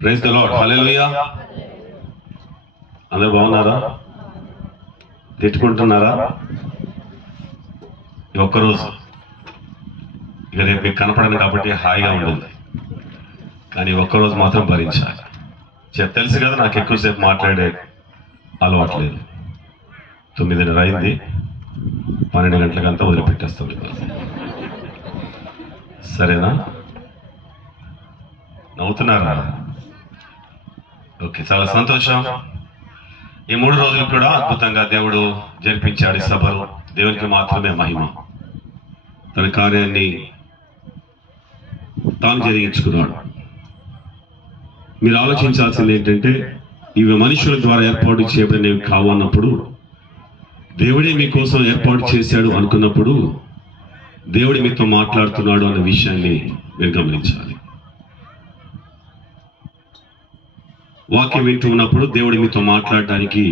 Praise the lord, హల్లెలూయా. అందరూ బాగున్నారా? తిట్టుకుంటున్నారా? ఒక్కరోజు ఇక రేపు మీకు కనపడదు కాబట్టి హాయిగా ఉంటుంది, కానీ ఒక్కరోజు మాత్రం భరించాలి. తెలుసు కదా, నాకు ఎక్కువసేపు మాట్లాడే అలవాట్లేదు. 9:30 అయింది, 12 గంటలకంతా వదిలిపెట్టేస్తాం. సరేనా? నవ్వుతున్నారా? ఓకే, చాలా సంతోషం. ఈ 3 రోజులు కూడా అద్భుతంగా దేవుడు జరిపించాడు సభలు. దేవునికి మాత్రమే మహిమ. తన కార్యాన్ని తాను జరిగించుకున్నాడు. మీరు ఆలోచించాల్సింది ఏంటంటే, ఇవి మనుషుల ద్వారా ఏర్పాటు చేయబడినవి కావు అన్నప్పుడు, దేవుడే మీకోసం ఏర్పాటు చేశాడు అనుకున్నప్పుడు, దేవుడు మీతో మాట్లాడుతున్నాడు అన్న విషయాన్ని మీరు గమనించాలి. వాక్యం వింటూ ఉన్నప్పుడు దేవుడు మీతో మాట్లాడడానికి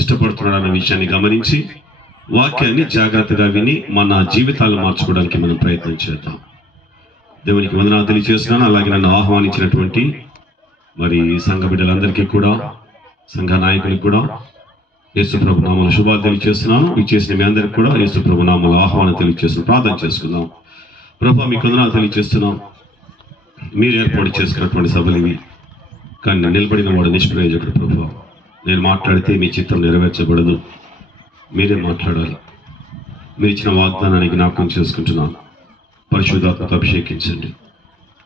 ఇష్టపడుతున్నాడు అన్న విషయాన్ని గమనించి, వాక్యాన్ని జాగ్రత్తగా విని మన జీవితాలను మార్చుకోవడానికి మనం ప్రయత్నం చేద్దాం. దేవునికి వందనాలు తెలియజేస్తున్నాను. అలాగే నన్ను ఆహ్వానించినటువంటి మరి సంఘ బిడ్డలందరికీ కూడా, సంఘ నాయకులకు కూడా యేసు ప్రభు నామములో శుభాలు తెలియజేస్తున్నాను. ఇచ్చేసిన మీ అందరికి కూడా యేసు ప్రభు నామములో ఆహ్వానం తెలియజేస్తున్నాను. ప్రార్థన చేసుకుందాం. ప్రభు, మీకు వందనాలు తెలియజేస్తున్నాం. మీరు ఏర్పాటు చేసుకున్నటువంటి సభలు ఇవి, కానీ నిలబడిన వాడు నిష్ప్రయోజకుడు. ప్రభు, నేను మాట్లాడితే మీ చిత్తం నెరవేర్చబడదు, మీరే మాట్లాడాలి. మీరు ఇచ్చిన వాగ్దానాన్ని జ్ఞాపకం చేసుకుంటున్నాను. పరిశుద్ధాత్మతో అభిషేకించండి,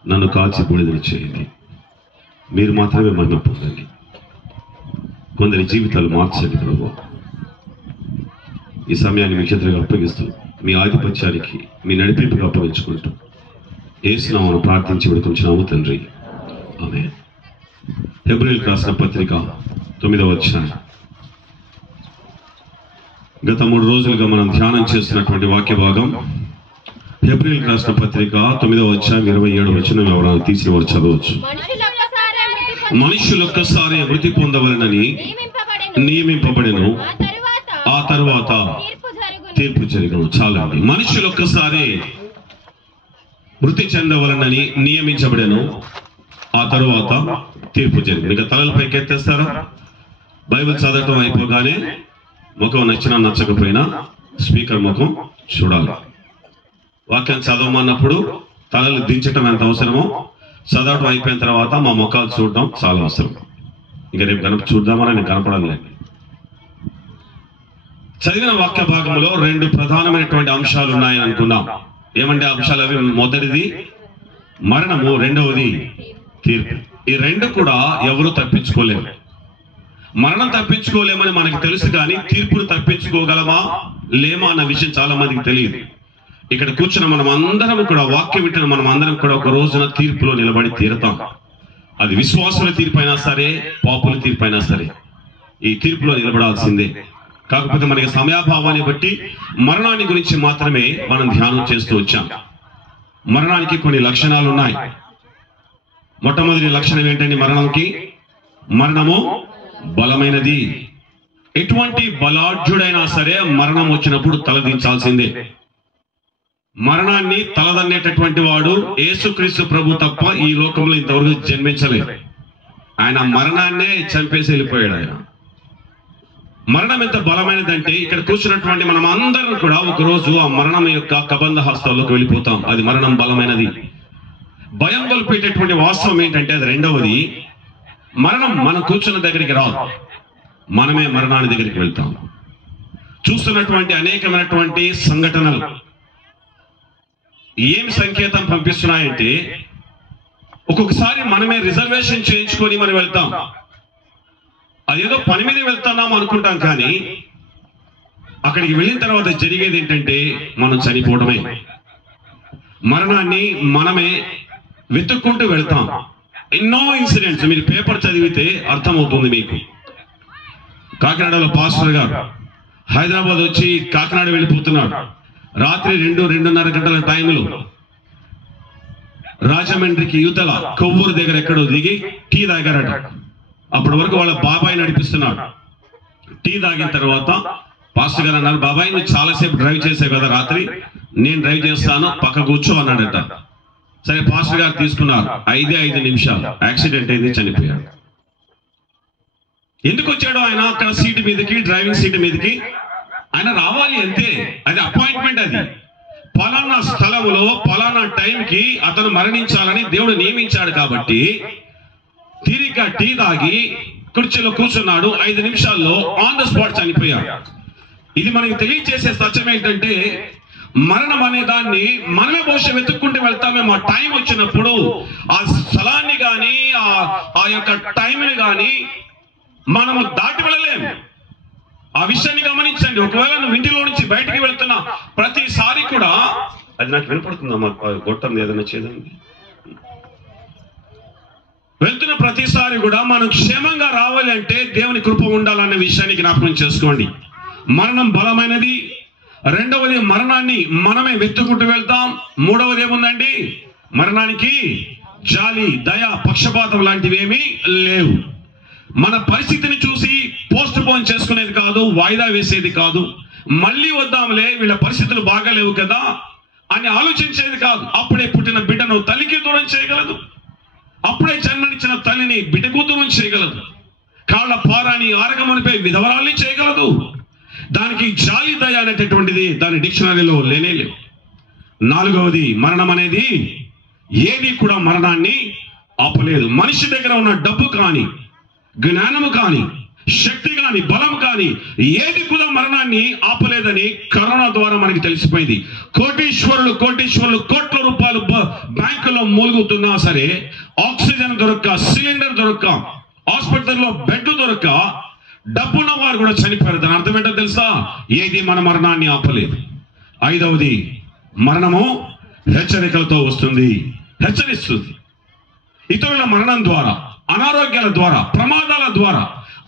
నన్ను కాల్చి బూడిదలు చేయండి. మీరు మాత్రమే మహిమ పొందండి. కొందరి జీవితాలు మార్చండి ప్రభు. ఈ సమయాన్ని మీ చేతులకు అప్పగిస్తూ, మీ ఆధిపత్యానికి, మీ నడిపింపుగా అప్పగించుకుంటూ యేసు నామమున ప్రార్థించి విడుకుంటున్నాము తండ్రి, ఆమేన్. హెబ్రీయులకు రాసిన పత్రిక 9వ అధ్యాయం. గత 3 రోజులుగా మనం ధ్యానం చేస్తున్నటువంటి వాక్య భాగం హెబ్రీయులకు రాసిన పత్రిక 9వ అధ్యాయం 27వ వచనం. ఎవరైనా తీసిన వారు చదవచ్చు. మనుషులొక్కసారి మృతి పొందవలనని నియమింపబడెను, ఆ తరువాత తీర్పు జరుగును. చాలండి. మనుషులొక్కసారి మృతి చెందవలనని నియమించబడెను, ఆ తరువాత తీర్పు జరుగును. ఇక తలలు పైకి ఎత్తేస్తారా? బైబిల్ చదవటం అయిపోగానే ముఖం నచ్చినా నచ్చకపోయినా స్పీకర్ ముఖం చూడాలి. వాక్యం చదవమన్నప్పుడు తలలు దించటం ఎంత అవసరమో, చదవటం అయిపోయిన తర్వాత మా ముఖాలు చూడడం చాలా అవసరం. ఇక రేపు చూద్దామని నేను కనపడాలి. చదివిన వాక్య భాగంలో 2 ప్రధానమైనటువంటి అంశాలు ఉన్నాయని అనుకున్నాం. ఏమంటే అంశాలు అవి? మొదటిది మరణము, రెండవది తీర్పు. ఈ 2 కూడా ఎవరు తప్పించుకోలేరు. మరణం తప్పించుకోలేమని మనకు తెలుసు, కానీ తీర్పును తప్పించుకోగలమా లేమా అన్న విషయం చాలా మందికి తెలియదు. ఇక్కడ కూర్చున్న మనం అందరం కూడా, వాక్యం వింటున్న మనం అందరం కూడా ఒక రోజున తీర్పులో నిలబడి తీరుతాం. అది విశ్వాసుల తీర్పు అయినా సరే, పాపుల తీర్పు అయినా సరే, ఈ తీర్పులో నిలబడాల్సిందే. కాకపోతే మనకి సమయాభావాన్ని బట్టి మరణాన్ని గురించి మాత్రమే మనం ధ్యానం చేస్తూ వచ్చాం. మరణానికి కొన్ని లక్షణాలు ఉన్నాయి. మొట్టమొదటి లక్షణం ఏంటండి మరణంకి? మరణము బలమైనది. ఎటువంటి బలాఢ్యుడైనా సరే మరణం వచ్చినప్పుడు తలదించాల్సిందే. మరణాన్ని తలదన్నేటటువంటి వాడు యేసుక్రీస్తు ప్రభు తప్ప ఈ లోకంలో ఇంతవరకు జన్మించలేదు. ఆయన మరణాన్నే చంపేసి వెళ్ళిపోయాడు. ఆయన మరణం ఎంత బలమైనదంటే, ఇక్కడ కూర్చున్నటువంటి మనం అందరం కూడా ఒకరోజు ఆ మరణం యొక్క కబంధ హస్తాల్లోకి వెళ్ళిపోతాం. అది మరణం బలమైనది. భయం గొలిపేటటువంటి వాస్తవం ఏంటంటే, అది రెండవది, మరణం మనం కూర్చున్న దగ్గరికి రాదు, మనమే మరణాన్ని దగ్గరికి వెళ్తాం. చూస్తున్నటువంటి అనేకమైనటువంటి సంఘటనలు ఏం సంకేతం పంపిస్తున్నాయంటే, ఒక్కొక్కసారి మనమే రిజర్వేషన్ చేయించుకొని మనం వెళ్తాం. అదేదో పని మీద వెళ్తున్నాం అనుకుంటాం, కానీ అక్కడికి వెళ్ళిన తర్వాత జరిగేది ఏంటంటే మనం చనిపోవడమే. మరణాన్ని మనమే వెతుక్కుంటూ వెళ్తాం. ఎన్నో ఇన్సిడెంట్స్ మీరు పేపర్ చదివితే అర్థమవుతుంది మీకు. కాకినాడలో పాస్టర్ గారు హైదరాబాద్ వచ్చి కాకినాడ వెళ్ళిపోతున్నాడు. రాత్రి 2-2:30 గంటల టైంలో రాజమండ్రికి యువతల కొవ్వూరు దగ్గర ఎక్కడో దిగి టీ తాగారట. అప్పటి వరకు వాళ్ళ బాబాయ్ నడిపిస్తున్నాడు. టీ తాగిన తర్వాత పాస్టర్ గారు అన్నారు, బాబాయ్ నువ్వు చాలాసేపు డ్రైవ్ చేసావు కదా రాత్రి, నేను డ్రైవ్ చేస్తాను, పక్క కూర్చో అన్నాడట. సరే పాస్టర్ గారు తీసుకున్నారు, 5 నిమిషాలు యాక్సిడెంట్ అయింది, చనిపోయాడు. ఎందుకు వచ్చాడు ఆయన అక్కడ సీటు మీదకి, డ్రైవింగ్ సీటు మీదకి? ఆయన రావాలి అంతే, అది అపాయింట్మెంట్. అది పలానా స్థలంలో పలానా టైంకి అతను మరణించాలని దేవుడు నియమించాడు. కాబట్టి తీరిక టీ తాగి కుర్చీలో కూర్చున్నాడు, 5 నిమిషాల్లో ఆన్ ద స్పాట్ చనిపోయాడు. ఇది మనకి తెలియజేసే సత్యం ఏంటంటే, మరణం అనే దాన్ని మనమే బహుశా వెతుక్కుంటూ వెళ్తామేమో. ఆ టైం వచ్చినప్పుడు ఆ స్థలాన్ని కానీ ఆ యొక్క టైంని కానీ మనము దాటి వెళ్ళలేము. ఆ విషయాన్ని గమనించండి. ఒకవేళ నువ్వు ఇంటిలో నుంచి బయటికి వెళ్తున్నా ప్రతిసారి కూడా, అది నాకు వినపడుతుందమ్మా, గొట్టం ఏదైనా చేదండి, వెళ్తున్న ప్రతిసారి కూడా మనం క్షేమంగా రావాలి అంటే దేవుని కృప ఉండాలన్న విషయాన్ని జ్ఞాపకం చేసుకోండి. మరణం బలమైనది. రెండవది, మరణాన్ని మనమే వెతుక్కుంటూ వెళ్తాం. మూడవది ఏముందండి? మరణానికి జాలి, దయ, పక్షపాతం లాంటివి ఏమీ లేవు. మన పరిస్థితిని చూసి పోస్ట్ పోన్ చేసుకునేది కాదు, వాయిదా వేసేది కాదు, మళ్ళీ వద్దాంలే వీళ్ళ పరిస్థితులు బాగాలేవు కదా అని ఆలోచించేది కాదు. అప్పుడే పుట్టిన బిడ్డను తల్లికి దూరం చేయగలదు, అప్పుడే జన్మనిచ్చిన తల్లిని బిడ్డకు దూరం చేయగలదు, కాళ్ళ పారాని ఆరగమనిపై విధవరాల్ని చేయగలదు. దానికి జాలి, దయ అనేటటువంటిది దాని డిక్షనరీలో లేనే లేవు. నాలుగవది, మరణం అనేది ఏది కూడా మరణాన్ని ఆపలేదు. మనిషి దగ్గర ఉన్న డబ్బు కానీ, జ్ఞానము కానీ, శక్తి కానీ, బలం కానీ ఏది కూడా మరణాన్ని ఆపలేదని కరోనా ద్వారా మనకి తెలిసిపోయింది. కోటీశ్వరులు కోట్ల రూపాయలు బ్యాంకులో మూలుగుతున్నా సరే, ఆక్సిజన్ దొరక్క, సిలిండర్ దొరక్క, హాస్పిటల్లో బెడ్ దొరక్క డబ్బున్న వారు కూడా చనిపోయారు. దాని అర్థం ఏంటో తెలుసా? ఏది మన మరణాన్ని ఆపలేదు. ఐదవది, మరణము హెచ్చరికలతో వస్తుంది, హెచ్చరిస్తుంది. ఇతరుల మరణం ద్వారా, అనారోగ్యాల ద్వారా, ప్రమాదాల ద్వారా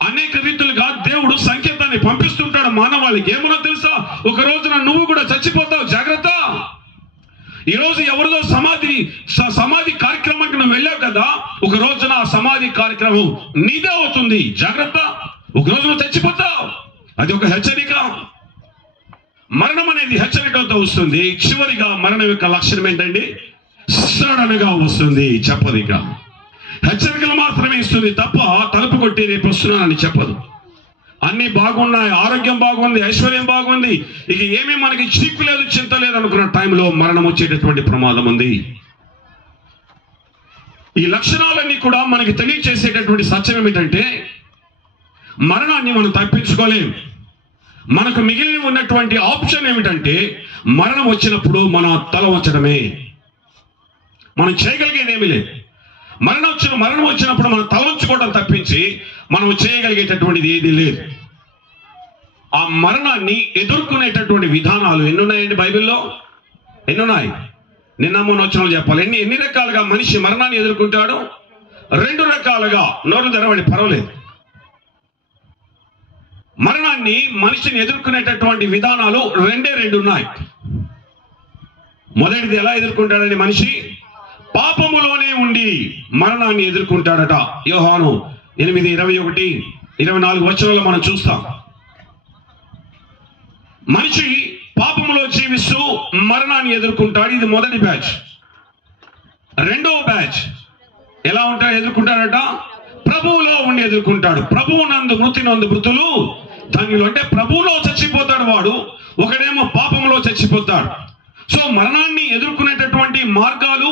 అనేక రీతులుగా దేవుడు సంకేతాన్ని పంపిస్తుంటాడు మానవాళికి. ఏమన్నా తెలుసా? ఒక రోజున నువ్వు కూడా చచ్చిపోతావు, జాగ్రత్త. ఈ రోజు ఎవరిదో సమాధి కార్యక్రమానికి నువ్వు వెళ్ళావు కదా, ఒక రోజున ఆ సమాధి కార్యక్రమం నీదే అవుతుంది, జాగ్రత్త. ఒక రోజు నువ్వు చచ్చిపోతావు. అది ఒక హెచ్చరిక. మరణం అనేది హెచ్చరికలతో వస్తుంది. చివరిగా మరణం యొక్క లక్షణం ఏంటండి? సడన్ గా వస్తుంది, చెప్పదిగా. హెచ్చరికలు మాత్రమే ఇస్తుంది తప్ప తలుపు కొట్టి రేపు వస్తున్నానని చెప్పదు. అన్ని బాగున్నాయి, ఆరోగ్యం బాగుంది, ఐశ్వర్యం బాగుంది, ఇక ఏమీ మనకి చిక్కు లేదు, చింత లేదు అనుకున్న టైంలో మరణం వచ్చేటటువంటి ప్రమాదం ఉంది. ఈ లక్షణాలన్నీ కూడా మనకి తెలియచేసేటటువంటి సత్యం ఏమిటంటే, మరణాన్ని మనం తప్పించుకోలేం. మనకు మిగిలిన ఉన్నటువంటి ఆప్షన్ ఏమిటంటే, మరణం వచ్చినప్పుడు మన తల వంచడమే. మనం చేయగలిగేది ఏమీ లేదు. మరణం వచ్చినప్పుడు మనం తల వంచుకోవడం తప్పించి మనం చేయగలిగేటటువంటిది ఏది లేదు. ఆ మరణాన్ని ఎదుర్కొనేటటువంటి విధానాలు ఎన్నున్నాయండి బైబిల్లో? ఎన్నున్నాయి? నిన్న మొన్న వచ్చిన చెప్పాలి. ఎన్ని రకాలుగా మనిషి మరణాన్ని ఎదుర్కొంటాడు? 2 రకాలుగా. నోరు తెరవండి, పర్వాలేదు. మరణాన్ని మనిషిని ఎదుర్కొనేటటువంటి విధానాలు 2 ఉన్నాయి. మొదటిది ఎలా ఎదుర్కొంటాడని మనిషి? పాపములోనే ఉండి మరణాన్ని ఎదుర్కొంటాడట. యోహాను 8:21-24 వచనాల్లో మనం చూస్తాం. మనిషి పాపములో జీవిస్తూ మరణాన్ని ఎదుర్కొంటాడు. ఇది మొదటి బ్యాచ్. రెండవ బ్యాచ్ ఎలా ఎదుర్కొంటాడట? ప్రభువులో ఉండి ఎదుర్కొంటాడు. ప్రభువు నందు మృతి నందు మృతులు ధన్యులు. అంటే ప్రభువులో చచ్చిపోతాడు వాడు, ఒకడేమో పాపంలో చచ్చిపోతాడు. సో మరణాన్ని ఎదుర్కొనేటటువంటి మార్గాలు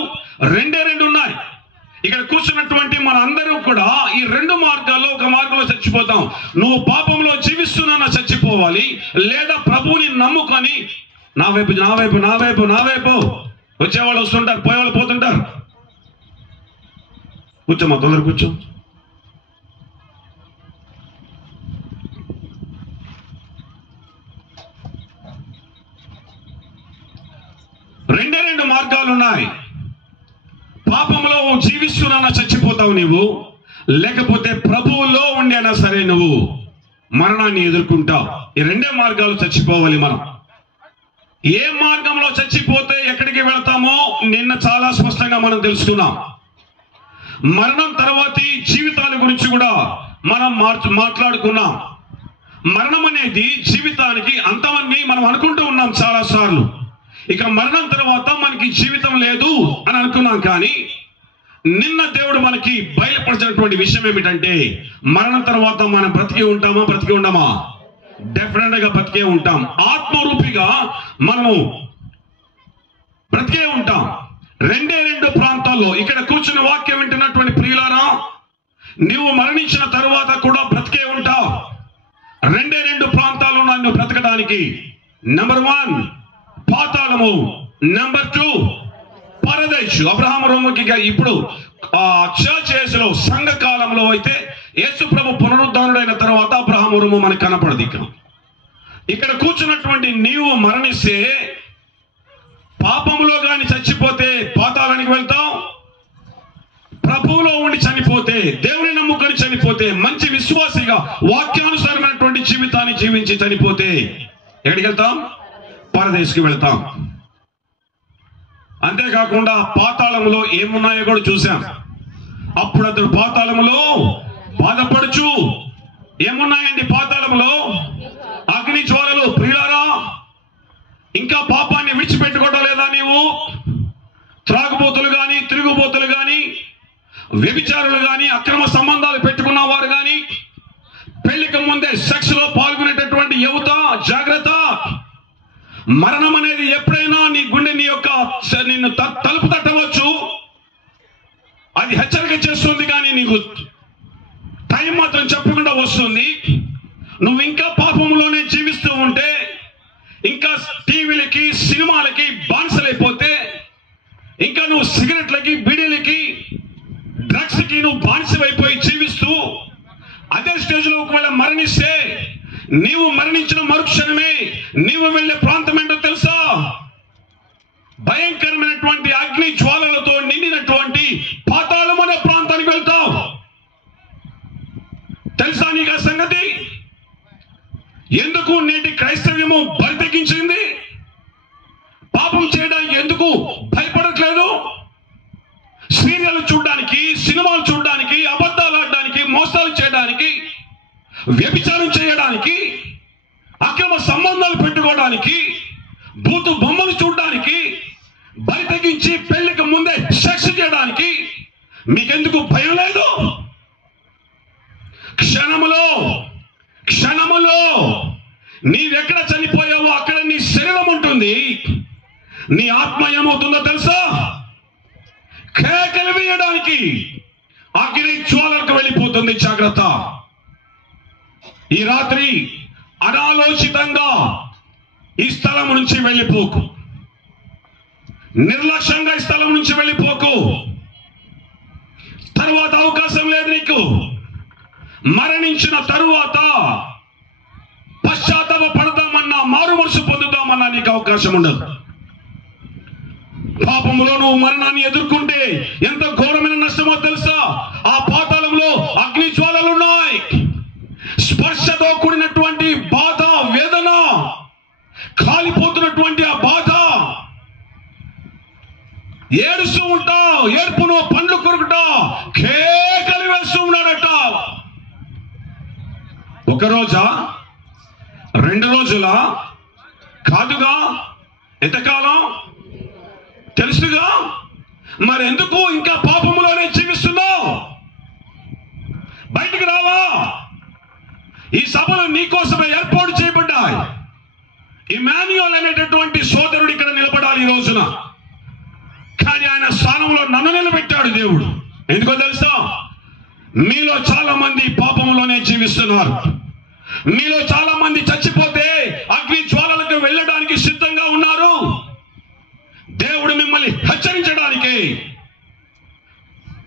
2 ఉన్నాయి. ఇక్కడ కూర్చున్నటువంటి మన అందరూ కూడా ఈ 2 మార్గాల్లో ఒక మార్గంలో చచ్చిపోతాం. నువ్వు పాపంలో జీవిస్తున్నా చచ్చిపోవాలి, లేదా ప్రభువుని నమ్ముకొని నా వైపు వచ్చేవాళ్ళు వస్తుంటారు, పోయేవాళ్ళు పోతుంటారు. కూర్చోమ్మా, తొందర కూర్చో. రెండు మార్గాలు ఉన్నాయి. పాపంలో జీవిస్తున్నా చచ్చిపోతావు నీవు, లేకపోతే ప్రభువులో ఉండి అయినా సరే నువ్వు మరణాన్ని ఎదుర్కొంటావు. ఈ 2 మార్గాలు చచ్చిపోవాలి మనం. ఏ మార్గంలో చచ్చిపోతే ఎక్కడికి వెళ్తామో నిన్న చాలా స్పష్టంగా మనం తెలుసుకున్నాం. మరణం తర్వాతి జీవితాల గురించి కూడా మనం మాట్లాడుకున్నాం. మరణం అనేది జీవితానికి అంతమని మనం అనుకుంటూ ఉన్నాం చాలా సార్లు. ఇక మరణం తర్వాత మనకి జీవితం లేదు అని అనుకున్నాం. కానీ నిన్న దేవుడు మనకి బయలుపరిచినటువంటి విషయం ఏమిటంటే, మరణం తర్వాత మనం బ్రతికి ఉంటామా? బ్రతికి ఉండమా? డెఫినెట్ గా బ్రతికే ఉంటాం. ఆత్మరూపిగా మనము బ్రతికే ఉంటాం. రెండు ప్రాంతాల్లో ఇక్కడ కూర్చున్న వాక్యం వింటున్నటువంటి ప్రియులారా, నీవు మరణించిన తరువాత కూడా బ్రతికే ఉంటావు. రెండు ప్రాంతాలు నన్ను బ్రతకడానికి. నెంబర్ 1 పాతాళము, నెంబర్ 2 పరదేశు. అబ్రహాము రోముకి ఇప్పుడు చర్చ్ ఏజ్ లో, సంఘ కాలంలో అయితే యేసు ప్రభు పునరుద్ధానుడైన తర్వాత అబ్రహాము రోము మనకు కనపడదు. ఇక్కడ కూర్చున్నటువంటి నీవు మరణిస్తే, పాపములో గాని చచ్చిపోతే పాతాళానికి వెళ్తాం. ప్రభువులో ఉండి చనిపోతే, దేవుని నమ్ముకొని చనిపోతే, మంచి విశ్వాసిగా వాక్యానుసారమైనటువంటి జీవితాన్ని జీవించి చనిపోతే ఎక్కడికి వెళ్తాం? పరదేశుకి వెళ్తాం. అంతేకాకుండా పాతాళములో ఏమున్నాయో కూడా చూశాం. అప్పుడు అతడు పాతాళములో బాధపడుచు, ఏమున్నాయండి పాతాళములో? అగ్ని జ్వాలలు. ప్రియులారా, ఇంకా పాపాన్ని విడిచిపెట్టుకోవడం లేదా నీవు? త్రాగుబోతులు గాని, తిరుగుబోతులు గాని, వ్యభిచారులు గాని, అక్రమ సంబంధాలు పెట్టుకున్న వారు గాని, పెళ్లికి ముందే సెక్స్ లో పాల్గొనేటటువంటి యువత జాగ్రత్త. మరణం అనేది ఎప్పుడైనా నీ గుండె నిన్ను తలుపు తట్టవచ్చు. అది హెచ్చరిక చేస్తుంది, కానీ నీకు టైం మాత్రం చెప్పకుండా వస్తుంది. నువ్వు ఇంకా పాపంలోనే జీవిస్తూ ఉంటే, ఇంకా టీవీలకి సినిమాలకి బానిసలైపోతే, ఇంకా నువ్వు సిగరెట్లకి బీడీలకి డ్రగ్స్ కి నువ్వు బానిసైపోయి జీవిస్తూ అదే స్టేజ్ లో ఒకవేళ మరణిస్తే, నీవు మరణించిన మరుక్షణమే నీవు వెళ్ళే ప్రాంతం ఏంటో తెలుసా? భయంకరమైనటువంటి అగ్ని జ్వాలలతో నిండినటువంటి పాతాళం అనే ప్రాంతానికి వెళ్తావు. తెలుసా నీకు ఆ సంగతి? ఎందుకు నేటి క్రైస్తవ్యము బరితెగించింది? పాపం చేయడానికి ఎందుకు భయపడట్లేదు? సీరియల్ చూడడానికి, సినిమాలు చూడడానికి, అబద్ధాలు ఆడడానికి, మోసాలు చేయడానికి, వ్యభిచారం చేయడానికి, అక్రమ సంబంధాలు పెట్టుకోవడానికి, భూతు బొమ్మలు చూడడానికి, బలి తెగించి పెళ్లికి ముందే సెక్స్ చేయడానికి మీకెందుకు భయం లేదు? క్షణములో నీవెక్కడ చనిపోయావో అక్కడ నీ శరీరం ఉంటుంది. నీ ఆత్మ ఏమవుతుందో తెలుసా? కేకలు వేయడానికి అగ్ని జ్వాలలకు వెళ్ళిపోతుంది. జాగ్రత్త. ఈ రాత్రి అనాలోచితంగా ఈ స్థలం నుంచి వెళ్ళిపోకు. నిర్లక్ష్యంగా ఈ స్థలం నుంచి వెళ్ళిపోకు. తరువాత అవకాశం లేదు నీకు. మరణించిన తరువాత పశ్చాత్తాప పడదామన్నా, మారు మనసు పొందుదామన్నా నీకు అవకాశం ఉండదు. పాపములో నువ్వు మరణాన్ని ఎదుర్కొంటే ఎంత ఘోరమైన నష్టమో తెలుసా? ఆ పాతాళంలో అగ్ని జ్వాలలు ఉన్నాయి. స్పర్శతో కూడినటువంటి బాధ, వేదన, కాలిపోతున్నటువంటి ఆ బాధ, ఏడుస్తూ ఉంటావు. ఏడుపును పండ్లు కొరుకుటా, కేకలు వేస్తూ ఉన్నాడట. ఒక రోజా, 2 రోజులా? కాదుగా. ఎంతకాలం తెలుసుగా. మరి ఎందుకు ఇంకా పాపములోనే జీవిస్తున్నావు? బయటికి రావా? ఈ సభలు నీకోసమే ఏర్పాటు చేయబడ్డాయి. ఇమాన్యుయల్ అనేటటువంటి సోదరుడు ఇక్కడ నిలబడాలి ఈ రోజున. కానీ ఆయన స్థానంలో నన్ను నిలబెట్టాడు దేవుడు. ఎందుకో తెలుసా? మీలో చాలా మంది పాపములోనే జీవిస్తున్నారు. మీలో చాలా మంది చచ్చిపోతే అగ్ని జ్వాలలకు వెళ్ళడానికి సిద్ధంగా ఉన్నారు. దేవుడు మిమ్మల్ని హెచ్చరించడానికి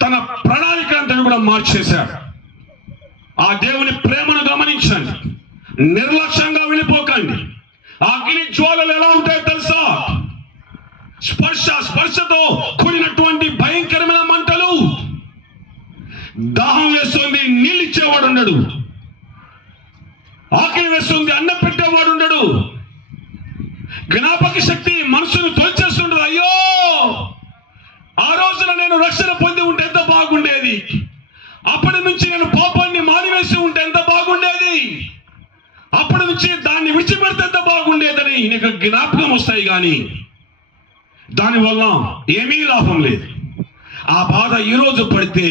తన ప్రణాళిక అంతా కూడా మార్చేశాడు. ఆ దేవుని ప్రేమను గమనించండి. నిర్లక్ష్యంగా వెళ్ళిపోకండి. ఆ అగ్ని జ్వాలలు ఎలా ఉంటాయో తెలుసా? స్పర్శతో కూడినటువంటి భయంకరమైన మంటలు. దాహం వేస్తుంది, నీళ్ళు ఇచ్చేవాడు ఉండడు. ఆకలి వేస్తుంది, అన్నం పెట్టేవాడు ఉండడు. జ్ఞాపక శక్తి మనసును తోల్చేస్తుండదు. అయ్యో, ఆ రోజున నేను రక్షణ పొంది ఉంటే ఎంత బాగుండేది. అప్పటి నుంచి నేను పాపాన్ని మానివేసి ఉంటే ఎంత బాగుండేది. అప్పటి నుంచి దాన్ని విడిచిపెడితే ఎంత బాగుండేదని నీకు జ్ఞాపకం వస్తాయి. కానీ దానివల్ల ఏమీ లాభం లేదు. ఆ బాధ ఈరోజు పడితే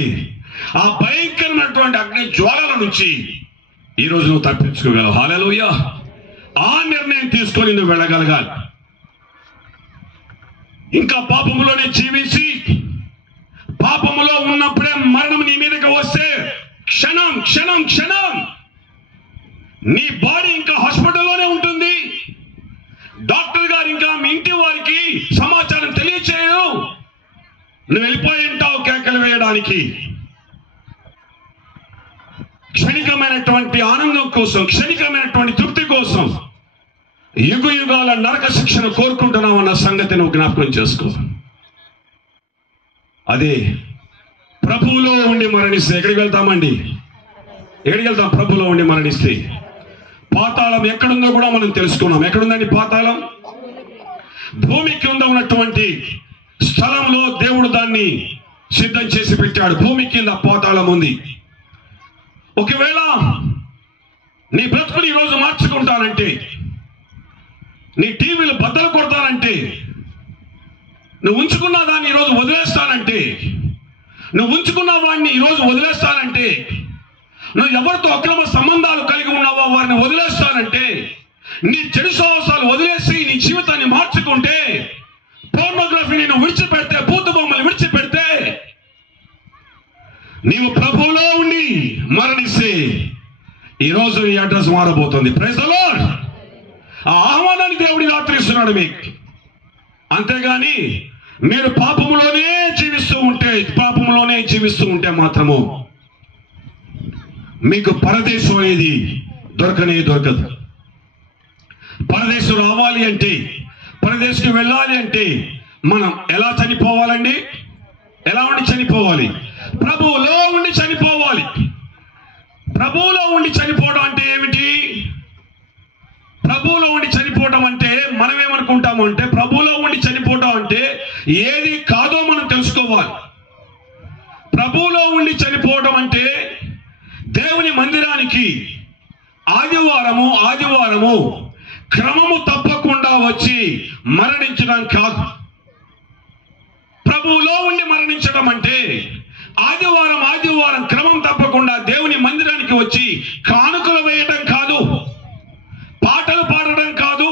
ఆ భయంకరమైనటువంటి అగ్ని జ్వాలల నుంచి ఈరోజు నువ్వు తప్పించుకోగలవు. హల్లెలూయా. ఆ నిర్ణయం తీసుకొని నువ్వు వెళ్ళగలగాలి. ఇంకా పాపములోనే జీవించి పాపములో ఉన్నప్పుడే మరణం నీ మీదకి వస్తే క్షణం క్షణం క్షణం నీ బాడీ ఇంకా హాస్పిటల్లోనే ఉంటుంది. డాక్టర్ గారు ఇంకా మీ ఇంటి వారికి సమాచారం తెలియచేయరు. నువ్వు వెళ్ళిపోయి ఉంటావు కేకలు వేయడానికి. క్షణికమైనటువంటి ఆనందం కోసం, క్షణికమైనటువంటి తృప్తి కోసం యుగ యుగాల నరక శిక్షణ కోరుకుంటున్నావు అన్న సంగతి నువ్వు జ్ఞాపకం చేసుకో. అదే ప్రభువులో ఉండి మరణిస్తే ఎక్కడికి వెళ్తామండి? ఎక్కడికి వెళ్తాం? ప్రభువులో ఉండి మరణిస్తే. పాతాళం ఎక్కడుందో కూడా మనం తెలుసుకున్నాం. ఎక్కడుందండి పాతాళం? భూమి కింద ఉన్నటువంటి స్థలంలో దేవుడు దాన్ని సిద్ధం చేసి పెట్టాడు. భూమి కింద పాతాళం ఉంది. ఒకవేళ నీ బ్రతుకుని ఈరోజు మార్చుకుంటానంటే, నీ టీవీలు బద్దలు కొడతానంటే, నువ్వు ఉంచుకున్న దాన్ని ఈరోజు వదిలేస్తానంటే, నువ్వు ఉంచుకున్న వాడిని ఈరోజు వదిలేస్తానంటే, నువ్వు ఎవరితో అక్రమ సంబంధాలు కలిగి ఉన్నావో వారిని వదిలేస్తానంటే, నీ చెడు సాహసాలు వదిలేసి నీ జీవితాన్ని మార్చుకుంటే, పోర్నోగ్రఫీని నువ్వు విడిచిపెడితే, భూత బొమ్మలు విడిచిపెడితే, నీవు ప్రభువులో ఉండి మరణిస్తే ఈరోజు నీ అడ్రస్ మారబోతుంది. Praise the lord. ఆ ఆహ్వానాన్ని దేవుడి రాత్రిస్తున్నాడు మీకు. అంతేగాని మీరు పాపములోనే జీవిస్తూ ఉంటే మాత్రము మీకు పరదేశం అనేది దొరకదు. పరదేశం రావాలి అంటే, పరదేశం వెళ్ళాలి అంటే మనం ఎలా చనిపోవాలండి? ఎలా ఉండి చనిపోవాలి? ప్రభువులో ఉండి చనిపోవాలి. ప్రభువులో ఉండి చనిపోవడం అంటే ఏమిటి? ప్రభువులో ఉండి చనిపోవడం అంటే మనం ఏమనుకుంటాము అంటే, ప్రభువులో ఉండి చనిపోవడం అంటే ఏది కాదో మనం తెలుసుకోవాలి. ప్రభువులో ఉండి చనిపోవడం అంటే దేవుని మందిరానికి ఆదివారము క్రమము తప్పకుండా వచ్చి మరణించడం కాదు. ప్రభువులో ఉండి మరణించడం అంటే ఆదివారం క్రమం తప్పకుండా దేవుని మందిరానికి వచ్చి కానుకలు వేయడం కాదు, పాటలు పాడడం కాదు,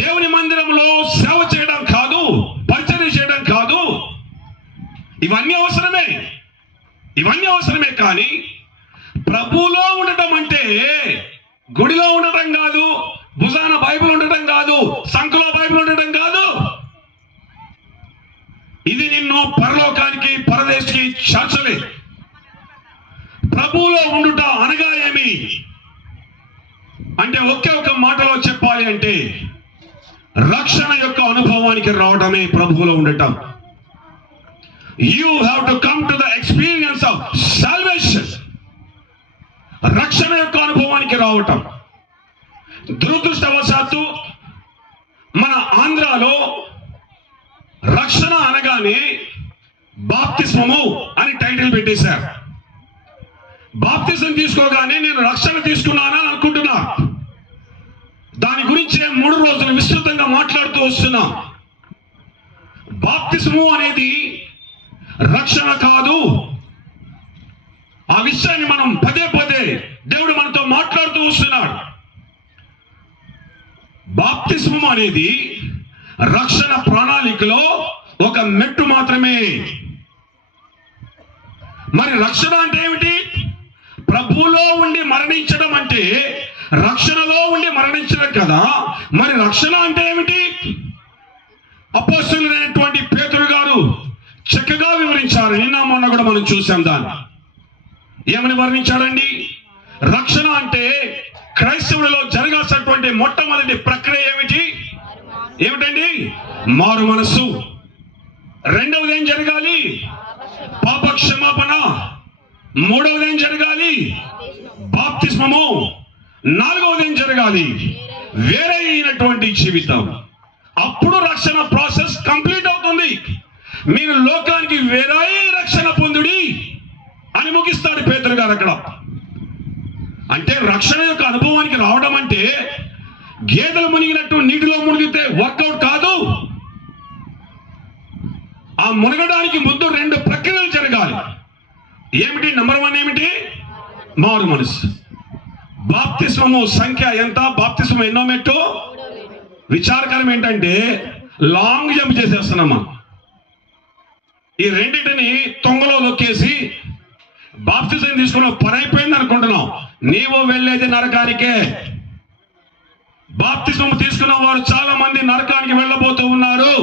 దేవుని మందిరంలో సేవ చేయడం కాదు, పరిచర్య చేయడం కాదు. ఇవన్నీ అవసరమే కానీ ప్రభువులో ఉండటం అంటే గుడిలో ఉండటం కాదు, భుజాన బైబిల్ ఉండటం కాదు, సంఖలో బైబిల్ ఉండటం కాదు. ఇది నిన్ను పరలోకానికి పరదేశికి చేర్చలేదు. ప్రభువులో ఉండుట అనగా ఏమి అంటే, ఒకే ఒక మాటలో చెప్పాలి అంటే రక్షణ యొక్క అనుభవానికి రావడమే ప్రభువులో ఉండటం. You have to come to the experience of salvation. రక్షణ యొక్క అనుభవానికి రావటం. దురదృష్టవశాత్తు మన ఆంధ్రాలో రక్షణ అనగానే బాప్తిస్మము అని టైటిల్ పెట్టేశారు. బాప్తిజం తీసుకోగానే నేను రక్షణ తీసుకున్నానని అనుకుంటున్నా. దాని గురించి 3 రోజులు విస్తృతంగా మాట్లాడుతూ వస్తున్నా. బాప్తిస్మము అనేది రక్షణ కాదు. ఆ విషయాన్ని మనం పదే దేవుడు మనతో మాట్లాడుతూ వస్తున్నాడు. బాప్తిస్మం అనేది రక్షణ ప్రణాళికలో ఒక మెట్టు మాత్రమే. మరి రక్షణ అంటే ఏమిటి? ప్రభువులో ఉండి మరణించడం అంటే రక్షణలో ఉండి మరణించడం కదా. మరి రక్షణ అంటే ఏమిటి? అపోస్తలుడైనటువంటి పేతురు గారు చక్కగా వివరించారు. నిన్న మొన్న కూడా మనం చూసాం. దాన్ని ఏమని వర్ణించాడండి? రక్షణ అంటే క్రైస్తవుడిలో జరగాల్సినటువంటి మొట్టమొదటి ప్రక్రియ ఏమిటండి? మారు మనస్సు. రెండవది ఏం జరగాలి? పాప క్షమాపణ. మూడవది ఏం జరగాలి? బాప్తిస్మము. నాలుగవది ఏం జరగాలి? వేరే అయినటువంటి జీవితం. అప్పుడు రక్షణ ప్రాసెస్ కంప్లీట్ అవుతుంది. మీరు లోకానికి వేరే రక్షణ పొందుడి అని ముగిస్తాడు పేతురు గారు అక్కడ. అంటే రక్షణ యొక్క అనుభవానికి రావడం అంటే గేదెలు మునిగినట్టు నీటిలో మునిగితే వర్కౌట్ కాదు. మునగడానికి ముందు 2 ప్రక్రియలు జరగాలి. ఏమిటి? నెంబర్ 1 ఏమిటి? మారు మనసు. బాప్తిస్మము సంఖ్య ఎంత? బాప్తిస్మం ఎన్నో మెట్టు? విచారకరం ఏంటంటే లాంగ్ జంప్ చేసేస్తున్నామా. ఈ రెండింటిని తొంగలో నొక్కేసి బాప్తిజం తీసుకున్న పని అయిపోయింది అనుకుంటున్నాం. నీవు వెళ్ళేది నరకానికే. బాప్తిజం తీసుకున్న వారు చాలా మంది నరకానికి వెళ్ళబోతూ ఉన్నారు.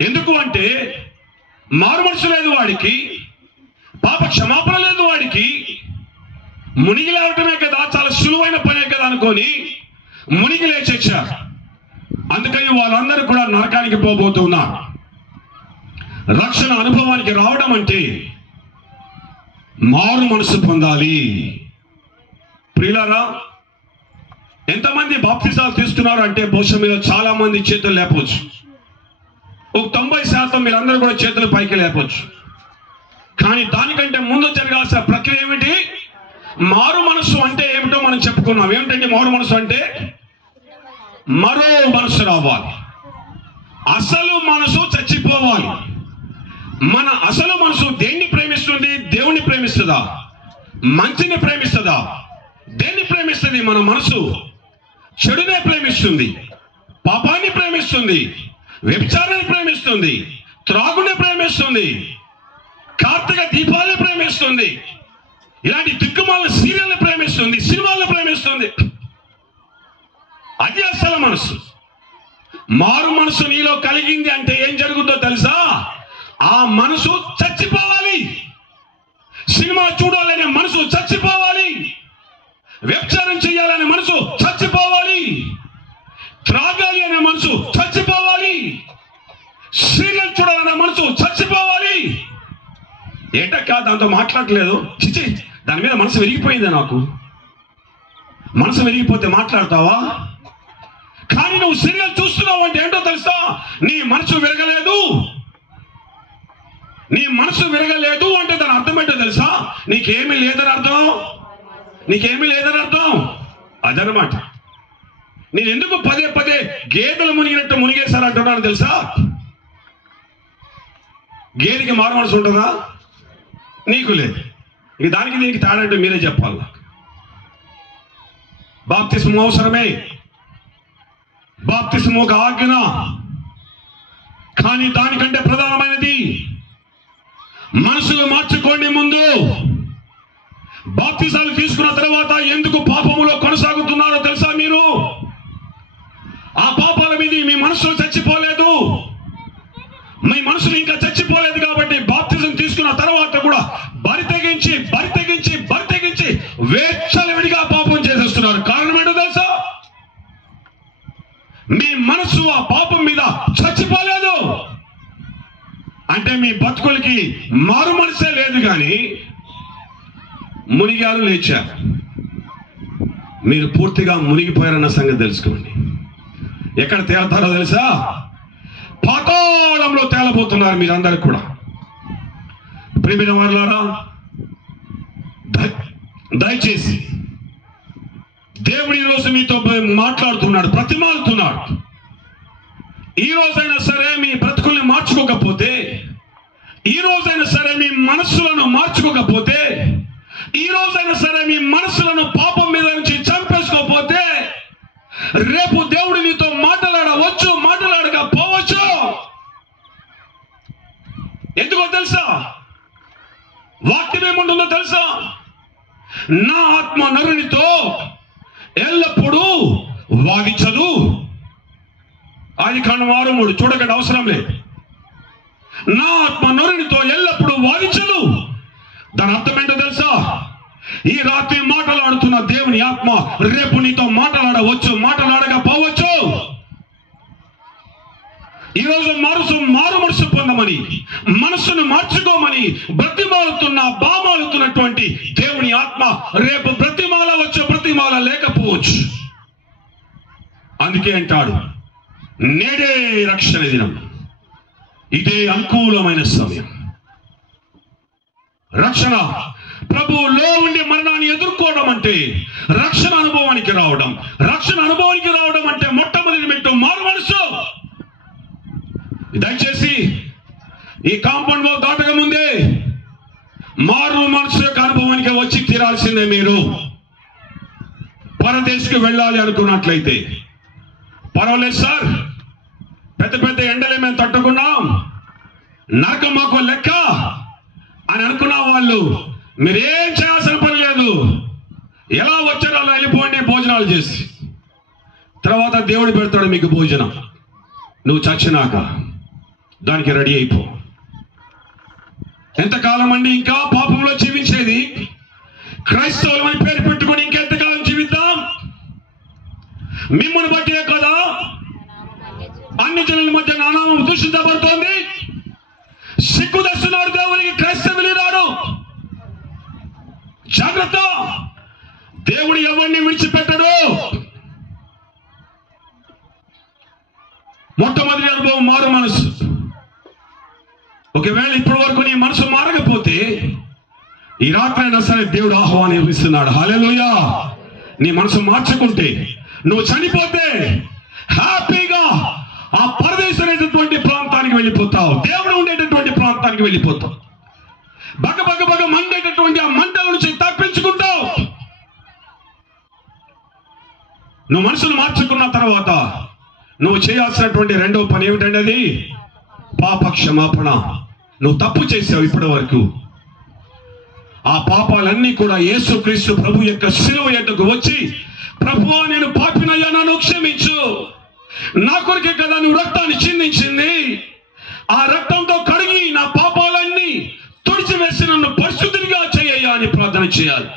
ఎందుకు అంటే మారు మనసు లేదు వాడికి, పాప క్షమాపణ లేదు వాడికి. మునిగి లేవటమే కదా, చాలా సులువైన పనే కదా అనుకొని మునిగి లేచొచ్చారు. అందుకని వాళ్ళందరూ కూడా నరకానికి పోబోతున్నారు. రక్షణ అనుభవానికి రావడం అంటే మారు మనసు పొందాలి. ప్రియులారా, ఎంతమంది బాప్తిసాలు తీసుకున్నారు అంటే బహుశా మీరు చాలా మంది చేతులు లేపవచ్చు. ఒక 90% మీరందరూ కూడా చేతులు పైకి లేపవచ్చు. కానీ దానికంటే ముందు జరగాల్సిన ప్రక్రియ ఏమిటి? మారు మనసు అంటే ఏమిటో మనం చెప్పుకున్నాం. ఏమిటంటే మారు మనసు అంటే మరో మనసు రావాలి. అసలు మనసు చచ్చిపోవాలి. మన అసలు మనసు దేన్ని ప్రేమిస్తుంది? దేవుణ్ణి ప్రేమిస్తుందా? మంచిని ప్రేమిస్తుందా? దేన్ని ప్రేమిస్తుంది? మన మనసు చెడునే ప్రేమిస్తుంది, పాపాన్ని ప్రేమిస్తుంది, వ్యభిచారాన్ని ప్రేమిస్తుంది, త్రాగుని ప్రేమిస్తుంది, కార్తీక దీపాలను ప్రేమిస్తుంది, ఇలాంటి దిక్కుమాల సీరియల్ని ప్రేమిస్తుంది, సినిమాలను ప్రేమిస్తుంది. అది అసలు మనసు. మారు మనసు నీలో కలిగింది అంటే ఏం జరుగుతుందో తెలుసా? ఆ మనసు చచ్చిపోవాలి. సినిమా చూడాలనే మనసు చచ్చిపోవాలి. వ్యభిచారం చేయాలనే మనసు చచ్చిపోవాలి. త్రాగాలి అనే మనసు చచ్చిపోవాలి. సీరియల్ చూడాలనే మనసు చచ్చిపోవాలి. ఏంటక్క దాంతో మాట్లాడలేదు? చిచి, దాని మీద మనసు విరిగిపోయింది. నాకు మనసు విరిగిపోతే మాట్లాడతావా? కానీ నువ్వు సీరియల్ చూస్తున్నావు అంటే ఏంటో తెలుసా? నీ మనసు విరగలేదు. నీ మనసు విరగలేదు అంటే దాని అర్థం ఏంటో తెలుసా? నీకేమీ లేదని అర్థం. నీకేమీ లేదని అర్థం. అదనమాట. నేను ఎందుకు పదే పదే గేదెలు మునిగినట్టు మునిగేశారంటున్నాను తెలుసా? గేదెకి మారు మనసు ఉంటుందా? నీకు లేదు. ఇక దానికి దీనికి తేడా మీరే చెప్పాలి. బాప్తిస్మం అవసరమే. బాప్తిస్మం ఒక ఆజ్ఞ. కానీ దానికంటే ప్రధానమైనది మనసులు మార్చుకోండి. ముందు బాప్తిసాలు తీసుకున్న తర్వాత ఎందుకు పాపములో కొనసాగుతున్నారో తెలుసా? మీరు ఆ పాపాల మీద మీ మనసులు చచ్చిపోలేదు. మీ మనసులు ఇంకా చచ్చిపోలేదు కాబట్టి బాప్తిజం తీసుకున్న తర్వాత కూడా బరి తెగించి వేచ్చలవిడిగా పాపం చేసేస్తున్నారు. కారణం ఏంటో తెలుసా? మీ మనసు ఆ పాపం మీద చచ్చిపోలేదు. అంటే మీ బతుకులకి మారు మనసే లేదు. కానీ మునిగారు, లేచారు. మీరు పూర్తిగా మునిగిపోయారన్న సంగతి తెలుసుకోండి. ఎక్కడ తేలుతారో తెలుసా? పాతాళంలో తేలబోతున్నారు మీరందరూ కూడా. ప్రియమైన వారులారా, దయచేసి దేవుడు ఈరోజు మీతో మాట్లాడుతున్నాడు, ప్రతిమాలుతున్నాడు. ఈ రోజైనా సరే మీ బ్రతుకుల్ని మార్చుకోకపోతే, ఈ రోజైనా సరే మీ మనస్సులను మార్చుకోకపోతే, ఈ రోజైనా సరే మీ మనస్సులను పాపం మీద నుంచి చంపేసుకోకపోతే, రేపు దేవుడు నీతో మాట్లాడవచ్చు, మాట్లాడకపోవచ్చు. ఎందుకో తెలుసా? వాక్యం ఏముంటుందో తెలుసా? నా ఆత్మ నరునితో ఎల్లప్పుడూ వాదించదు. ఆదికాండం 6:3 చూడకండి, అవసరం లేదు. నా ఆత్మ నరునితో ఎల్లప్పుడూ వాదించదు. దాని అర్థం ఏంటో తెలుసా? ఈ రాత్రి మాట్లాడుతున్న దేవుని ఆత్మ రేపు నీతో మాట్లాడవచ్చు, మాట్లాడకపోవచ్చు. ఈరోజు మారు మనసు పొందమని, మనసును మార్చుకోమని బామాలుతున్నటువంటి దేవుని ఆత్మ రేపు బ్రతిమాలవచ్చు, బ్రతిమాల లేకపోవచ్చు. అందుకే అంటాడు, నేడే రక్షణ దినం, ఇదే అనుకూలమైన సమయం. రక్షణ ప్రభువులో ఉండి మరణాన్ని ఎదుర్కోవడం అంటే రక్షణ అనుభవానికి రావడం. రక్షణ అనుభవానికి రావడం అంటే మొట్టమొదటి మెట్టు మారు మనసు. దయచేసి వెంటనే మీరు పరదేశకు వెళ్ళాలి అనుకున్నట్లయితే, పర్వాలేదు సార్, పెద్ద పెద్ద ఎండలే మేము తట్టుకున్నాం, నరకం మాకు లెక్క అని అనుకున్న వాళ్ళు మీరేం చేయాల్సిన పని లేదు. ఎలా వచ్చారో అలా వెళ్ళిపోండి భోజనాలు చేసి. తర్వాత దేవుడు పెడతాడు మీకు భోజనం. నువ్వు చచ్చినాక దానికి రెడీ అయిపో. ఎంతకాలం అండి ఇంకా పాపంలో జీవించేది? క్రైస్తవులమని పేరు పెట్టుకుని ఇంకెంతకాలం జీవిద్దాం? మిమ్మల్ని బట్టే కదా అన్ని జనుల మధ్య నానామం దూషించబడుతోంది. సిగ్గు తెస్తున్నారు దేవునికి క్రైస్తవులు రాడు. జాగ్రత్త, దేవుడు ఎవరిని విడిచిపెట్టడు. మొట్టమొదటి అనుభవం మారు మనసు. ఒకవేళ ఇప్పటి వరకు నీ మనసు మారకపోతే ఈ రాత్రి అయినా సరే దేవుడు ఆహ్వానిస్తున్నాడు. హల్లెలూయా. నీ మనసు మార్చుకుంటే నువ్వు చనిపోతే హ్యాపీగా ఆ పరదేశం అనేటటువంటి ప్రాంతానికి వెళ్ళిపోతావు. దేవుడు ఉండేటటువంటి ప్రాంతానికి వెళ్ళిపోతావు. బగ బగ బగ మండేటటువంటి ఆ మంటల నుంచి తప్పించుకుంటావు. నువ్వు మనసును మార్చుకున్న తర్వాత నువ్వు చేయాల్సినటువంటి రెండో పని ఏమిటంటే అది పాప క్షమాపణ. నువ్వు తప్పు చేసావు ఇప్పటి వరకు. ఆ పాపాలన్నీ కూడా యేసుక్రీస్తు ప్రభు యొక్క శిలువ యొద్దకు వచ్చి, ప్రభువా నేను పాపినయ్యా, నన్ను క్షమించు, నా కొరకే కదా నువ్వు రక్తాన్ని చిందించింది, ఆ రక్తంతో కడిగి నా పాపాలన్నీ తుడిచివేసి నన్ను పరిశుద్ధిగా చేయ్యా అని ప్రార్థన చేయాలి.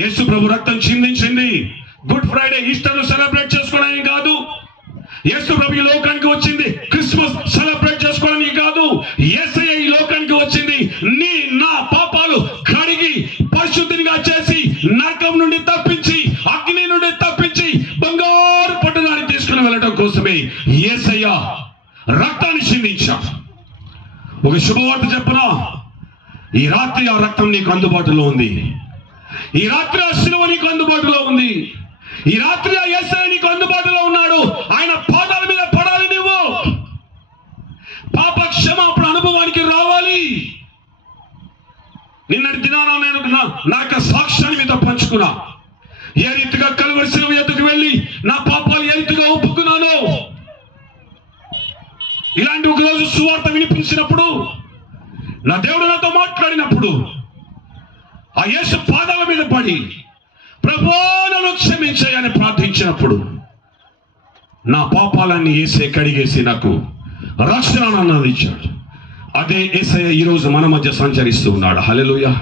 యేసు ప్రభు రక్తం చిందించింది గుడ్ ఫ్రైడే ఈస్టర్ సెలబ్రేట్ చేసుకోవడానికి కాదు. యేసు ప్రభు ఈ లోకానికి వచ్చింది క్రిస్మస్ సెలబ్రేట్ చేసుకోవడానికి కాదు. యేసయ్య ఈ లోకానికి వచ్చింది నా పాపాలు కడిగి పరిశుద్ధిగా చేసి నరకం నుండి తప్పించి, అగ్ని నుండి తప్పించి బంగారు పట్టణానికి తీసుకుని వెళ్ళడం కోసమే యేసయ్య రక్తాన్ని చిందించాడు. ఒక శుభవార్త చెప్పనా? ఈ రాత్రి ఆ రక్తం నీకు అందుబాటులో ఉంది. ఈ రాత్రి ఆ శిలువ నీకు అందుబాటులో ఉంది. ఈ రాత్రి ఆ యేసయ్య నీకు అందుబాటులో ఉన్నాడు. ఆయన పాదాల మీద పడాలి. నువ్వు పాప క్షమాపణ అనుభవానికి రావాలి. నిన్నటి దినాన నేను నా యొక్క సాక్ష్యాన్ని మీతో పంచుకున్నా. ఏ రీతిగా కలువరి శిలువ యొద్దకు వెళ్ళి నా పాపాలు ఏ రీతిగా ఒప్పుకున్నాను. ఇలాంటి ఒక రోజు సువార్త వినిపించినప్పుడు, నా దేవుడు నాతో మాట్లాడినప్పుడు, ఆ యేసు పాదాల మీద పడి ప్రభువా నన్ను క్షమించని ప్రార్థించినప్పుడు నా పాపాలన్నీ యేసే కడిగేసి నాకు రక్షణను అందించాడు. అదే యేసయ్య ఈరోజు మన మధ్య సంచరిస్తూ ఉన్నాడు. హల్లెలూయా.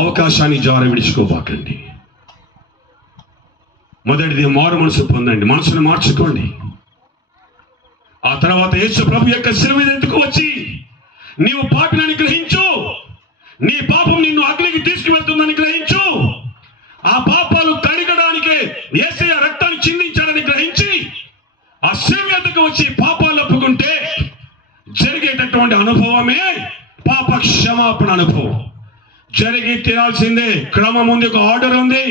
అవకాశాన్ని జార విడుచుకోబాకండి. మొదటిది మారు మనసు పొందండి, మనసును మార్చుకోండి. ఆ తర్వాత యేసు ప్రభు యొక్క శిలువ ఎందుకు వచ్చి నీవు పాపిని గ్రహించు, నీ పాపం నిన్ను అగ్నికి తీసుకువెళ్తుందని గ్రహించు. ఆ పాపాలు కడగడానికే యేసయ్య రక్తాన్ని చిందించాడని గ్రహించి ఆ శిలువ యొద్దకు వచ్చి పాపాలు ఒప్పుకుంటే జరిగేటటువంటి అనుభవమే పాప క్షమాపణ అనుభవం. జరిగి తీరాల్సిందే. క్రమం ఉంది, ఒక ఆర్డర్ ఉంది.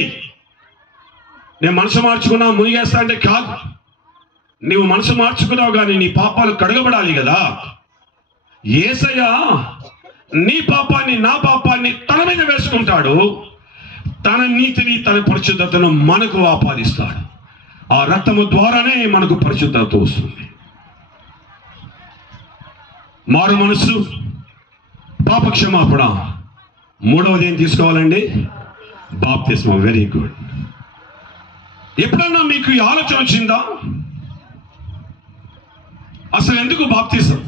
నేను మనసు మార్చుకున్నా మునిగేస్తా అంటే కాదు. నీవు మనసు మార్చుకున్నావు కానీ నీ పాపాలు కడగబడాలి కదా. యేసయ్య నీ పాపాన్ని నా పాపాన్ని తన మీద వేసుకుంటాడు. తన నీతిని తన పరిశుద్ధతను మనకు ఆపాదిస్తాడు. ఆ రక్తము ద్వారానే మనకు పరిశుద్ధత వస్తుంది. మారు మనసు, పాప క్షమాపణ. మూడవది ఏం తీసుకోవాలండి? బాప్తిస్మం. Very good. ఎప్పుడన్నా మీకు ఈ ఆలోచన వచ్చిందా? అసలు ఎందుకు బాప్తిసం?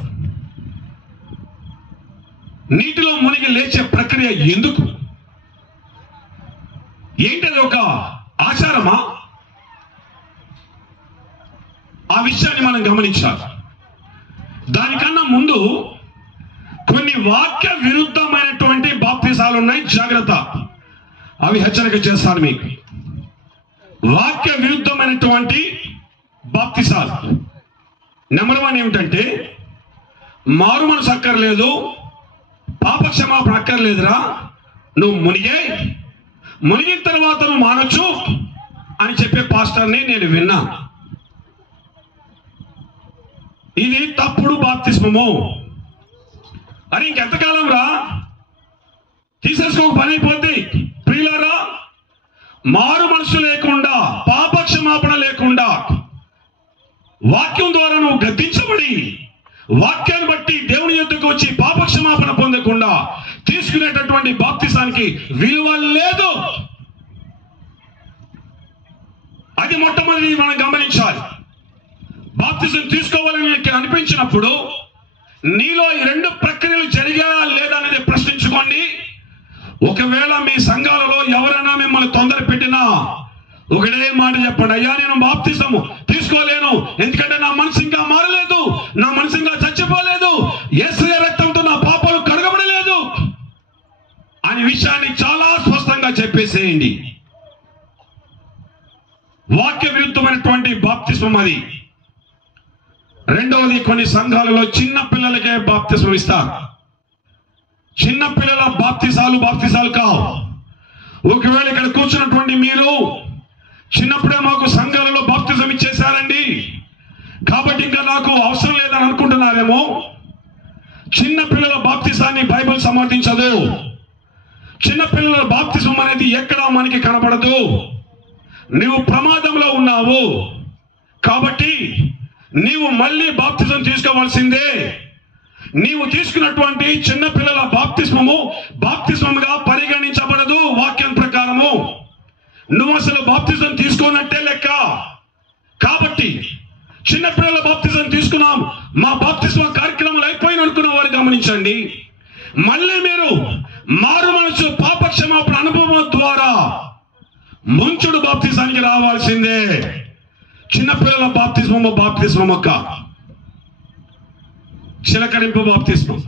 నీటిలో మునిగి లేచే ప్రక్రియ ఎందుకు? ఏంటది? ఒక ఆచారమా? ఆ విషయాన్ని మనం గమనించాలి. దానికన్నా ముందు కొన్ని వాక్య విరుద్ధమైనటువంటి బాప్తిసాలు ఉన్నాయి. జాగ్రత్త, అవి హెచ్చరిక చేస్తాను మీకు. వాక్య విరుద్ధమైనటువంటి బాప్తిసాలు. నెంబర్ 1 ఏమిటంటే, మారు మనసు అక్కర్లేదు, పాప క్షమాపణ అక్కర్లేదురా, నువ్వు మునిగిన తర్వాత నువ్వు మానొచ్చు అని చెప్పే పాస్టర్ని నేను విన్నా. ఇది తప్పుడు బాప్తిస్మము. అని ఇంకెంతకాలం రా? తీసేసుకోక పని అయిపోద్ది. ప్రియులారా, మారు మనసు లేకుండా, పాపక్షమాపణ లేకుండా, వాక్యం ద్వారా నువ్వు గద్దించబడి వాక్యాన్ని బట్టి దేవుని యొద్దకు వచ్చి పాపక్షమాపణ పొందకుండా తీసుకునేటటువంటి బాప్తిసానికి విలువ లేదు. అది మొట్టమొదటి మనం గమనించాలి. బాప్తిజం తీసుకోవాలని అనిపించినప్పుడు నీలో ఈ రెండు ప్రక్రియలు జరిగాయా లేదా అనేది ప్రశ్నించుకోండి. ఒకవేళ మీ సంఘాలలో ఎవరైనా మిమ్మల్ని తొందర పెట్టినా ఒకటే మాట చెప్పండి, అయ్యా నేను బాప్తిజము తీసుకోలేను, ఎందుకంటే నా మనసు ఇంకా మారలేదు, నా మనసు ఇంకా చచ్చిపోలేదు, యేసయ్య రక్తంతో నా పాపాలు కడగబడలేదు అనే విషయాన్ని చాలా స్పష్టంగా చెప్పేసేయండి. వాక్య విరుద్ధమైనటువంటి బాప్తిస్మం అది. రెండవది, కొన్ని సంఘాలలో చిన్న పిల్లలకే బాప్తిస్మం ఇస్తారు. చిన్న పిల్లల బాప్తిసాలు కావు. ఒకవేళ ఇక్కడ కూర్చున్నటువంటి మీరు చిన్నప్పుడే మాకు సంఘాలలో బాప్తిజం ఇచ్చేశారండి కాబట్టి ఇంకా నాకు అవసరం లేదని అనుకుంటున్నారేమో. చిన్న పిల్లల బాప్తిసాన్ని బైబిల్ సమర్థించదు. చిన్న పిల్లల బాప్తిజం అనేది ఎక్కడా మనకి కనపడదు. నీవు ప్రమాదంలో ఉన్నావు కాబట్టి నీవు మళ్ళీ బాప్తిజం తీసుకోవాల్సిందే. నీవు తీసుకున్నటువంటి చిన్న పిల్లల బాప్తిస్మముగా పరిగణించబడదు. వాక్యం ప్రకారము నువ్వు అసలు బాప్తిజం తీసుకోనట్టే లెక్క. కాబట్టి చిన్న పిల్లల బాప్తిజం తీసుకున్నాం, మా బాప్తిస్మ కార్యక్రమాలు అయిపోయిన అనుకున్న వారు గమనించండి. మళ్ళీ మీరు మారు మనసు పాపక్షమాపణ అనుభవం ద్వారా ముంచుడు బాప్తిజానికి రావాల్సిందే. చిన్నపిల్లల బాప్తిస్మము కాదు. చిలకరింపు బాప్తిస్మం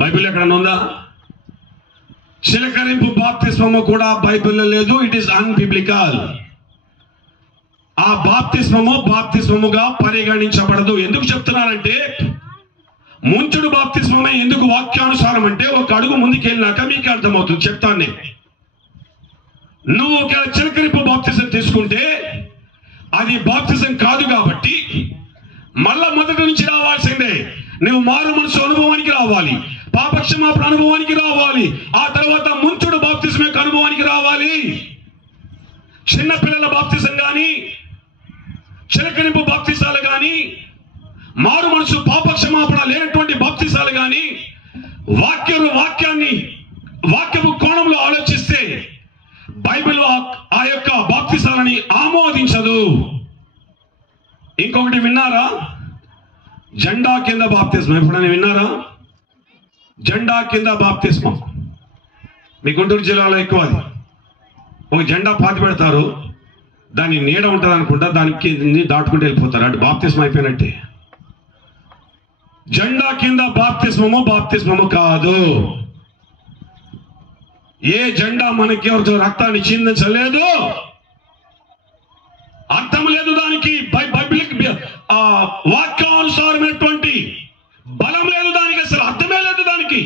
బైబిల్ ఎక్కడన్నా ఉందా? చిలకరింపు బాప్తిస్మము కూడా బైబిల్లో లేదు. It is unbiblical. ఆ బాప్తిస్మముగా పరిగణించబడదు. ఎందుకు చెప్తున్నానంటే, ముంచుడు బాప్తిస్మమే ఎందుకు వాక్యానుసారం అంటే, ఒక అడుగు ముందుకు వెళ్ళినాక మీకు అర్థమవుతుంది. చెప్తాను నేను. నువ్వు ఒక చిలకరింపు బాప్తిజం తీసుకుంటే అది బాప్తిజం కాదు కాబట్టి మళ్ళా మొదటి నుంచి రావాల్సిందే. నువ్వు మారు మనసు అనుభవానికి రావాలి, పాపక్షమాపణ అనుభవానికి రావాలి, ఆ తర్వాత ముంచుడు బాప్తిజం యొక్క అనుభవానికి రావాలి. చిన్నపిల్లల బాప్తిజం కానీ, చిలకరింపు బాప్తిజాలు కానీ, మారు మనసు పాపక్షమాపణ లేనటువంటి బాప్తిజాలు కానీ వాక్యపు కోణంలో ఆలోచిస్తే బైబిల్ ఆ యొక్క బాప్తిజాలని ఆమోదించదు. ఇంకొకటి విన్నారా? జెండా కింద బాప్తిస్మం. ఎప్పుడైనా విన్నారా? జెండా కింద బాప్తిస్మం మీ గుంటూరు జిల్లాలో ఎక్కువ. అది ఒక జెండా పాతి పెడతారు, దాని నీడ ఉంటుంది అనుకుంటా, దానికి దాటుకుంటూ వెళ్ళిపోతారు. అటు బాప్తిస్మం అయిపోయినట్టే. జెండా కింద బాప్తిస్మము కాదు. ఏ జెండా మనకి ఎవరితో రక్తాన్ని చిందించలేదు, అర్థం లేదు దానికి. వాక్యానుసారమైనటువంటి బలం లేదు దానికి, అసలు అర్థమే లేదు దానికి.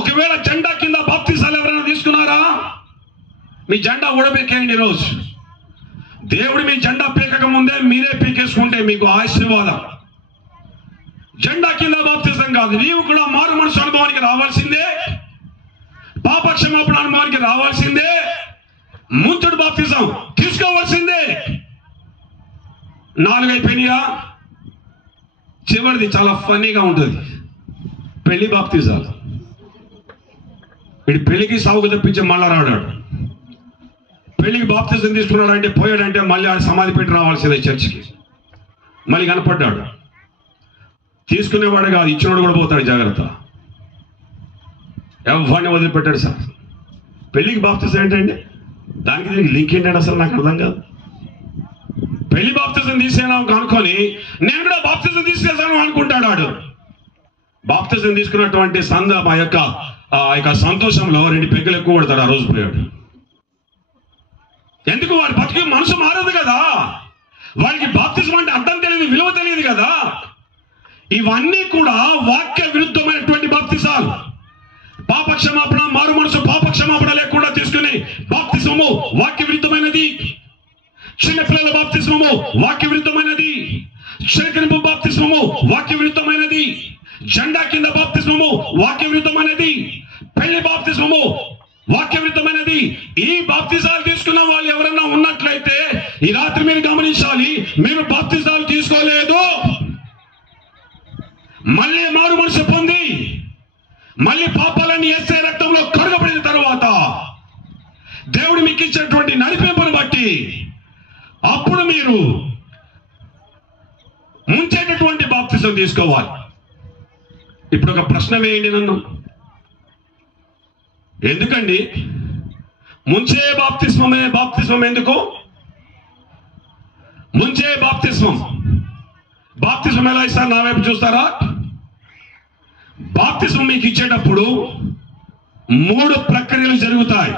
ఒకవేళ జెండా కింద బాప్తిసాలు ఎవరైనా తీసుకున్నారా? మీ జెండా ఊడబెక్కేయండి ఈరోజు. దేవుడు మీ జెండా పీకక ముందే మీరే పీకేసుకుంటే మీకు ఆశీర్వాదం. జెండా కింద బాప్తిజం కాదు. నీవు కూడా మారు మనసు అనుభవానికి రావాల్సిందే, పాపక్షమాపణ అనుభవానికి రావాల్సిందే, ముంచుడు బాప్తిజం తీసుకోవాల్సిందే. 4 అయిపోయినాయా? చివరిది చాలా ఫన్నీగా ఉంటుంది, పెళ్లి బాప్తిజాలు. వీడి పెళ్లికి సాగుకు తప్పించి మళ్ళా రాడాడు. పెళ్లికి బాప్తిజం తీసుకున్నాడంటే పోయాడంటే మళ్ళీ ఆడ సమాధి పెట్టి రావాల్సిందే చర్చికి. మళ్ళీ కనపడ్డాడు. తీసుకునేవాడు కాదు, ఇచ్చినోడు కూడా పోతాడు. జాగ్రత్త. ఎవరిని వదిలిపెట్టాడు సార్. పెళ్లికి బాప్తిజం ఏంటండి? దానికి దీనికి లింక్ ఏంటంటే అసలు నాకు అర్థం కాదు. పెళ్లి బాప్తిజం తీసేనాం అనుకొని నేను కూడా బాప్తిజం తీసుకేసాను అనుకుంటాడు వాడు. బాప్తిజం తీసుకున్నటువంటి ఆ యొక్క సంతోషంలో 2 పెగ్గులు ఎక్కువ పడతాడు. ఆ రోజు పోయాడు. ఎందుకు? వాడి బతికి మనసు మారదు కదా, వాడికి బాప్తిజం అంటే అర్థం తెలియదు, విలువ తెలియదు కదా. ఇవన్నీ కూడా వాక్య విరుద్ధమైనటువంటి బాప్తిజాలు. పాపక్షమాపణ, మారు మనసు పాపక్షమాపణ లేకుండా తీసుకునే బాప్తిజము వాక్య విరుద్ధమైనది. చిన్నపిల్లల బాప్తిస్మము వాక్య విరుద్ధమైనది. చిలకరింపు బాప్తిస్మము వాక్య విరుద్ధమైనది. జెండా కింద బాప్తిస్మము వాక్య విరుద్ధమైనది. పెళ్లి మొదటి బాప్తిస్మము వాక్య విరుద్ధమైనది. ఈ బాప్తిజాలు తీసుకున్న వాళ్ళు ఎవరన్నా ఉన్నట్లయితే ఈ రాత్రి మీరు గమనించాలి, మీరు బాప్తిజాలు తీసుకోలేదు. మళ్ళీ మారు మనసు పొంది మళ్ళీ పాపాలన్నీ యేసయ్య రక్తంలో కడగబడిన తరువాత దేవుడు మీకు ఇచ్చినటువంటి నడిపింపును బట్టి అప్పుడు మీరు ముంచేటటువంటి బాప్తిజం తీసుకోవాలి. ఇప్పుడు ఒక ప్రశ్న వేయండి నన్ను, ఎందుకండి ముంచే బాప్తిస్మం ఎందుకు? ముంచే బాప్తిస్మం ఎలా ఇస్తారు? నా వైపు చూస్తారా? బాప్తిస్మం మీకు ఇచ్చేటప్పుడు 3 ప్రక్రియలు జరుగుతాయి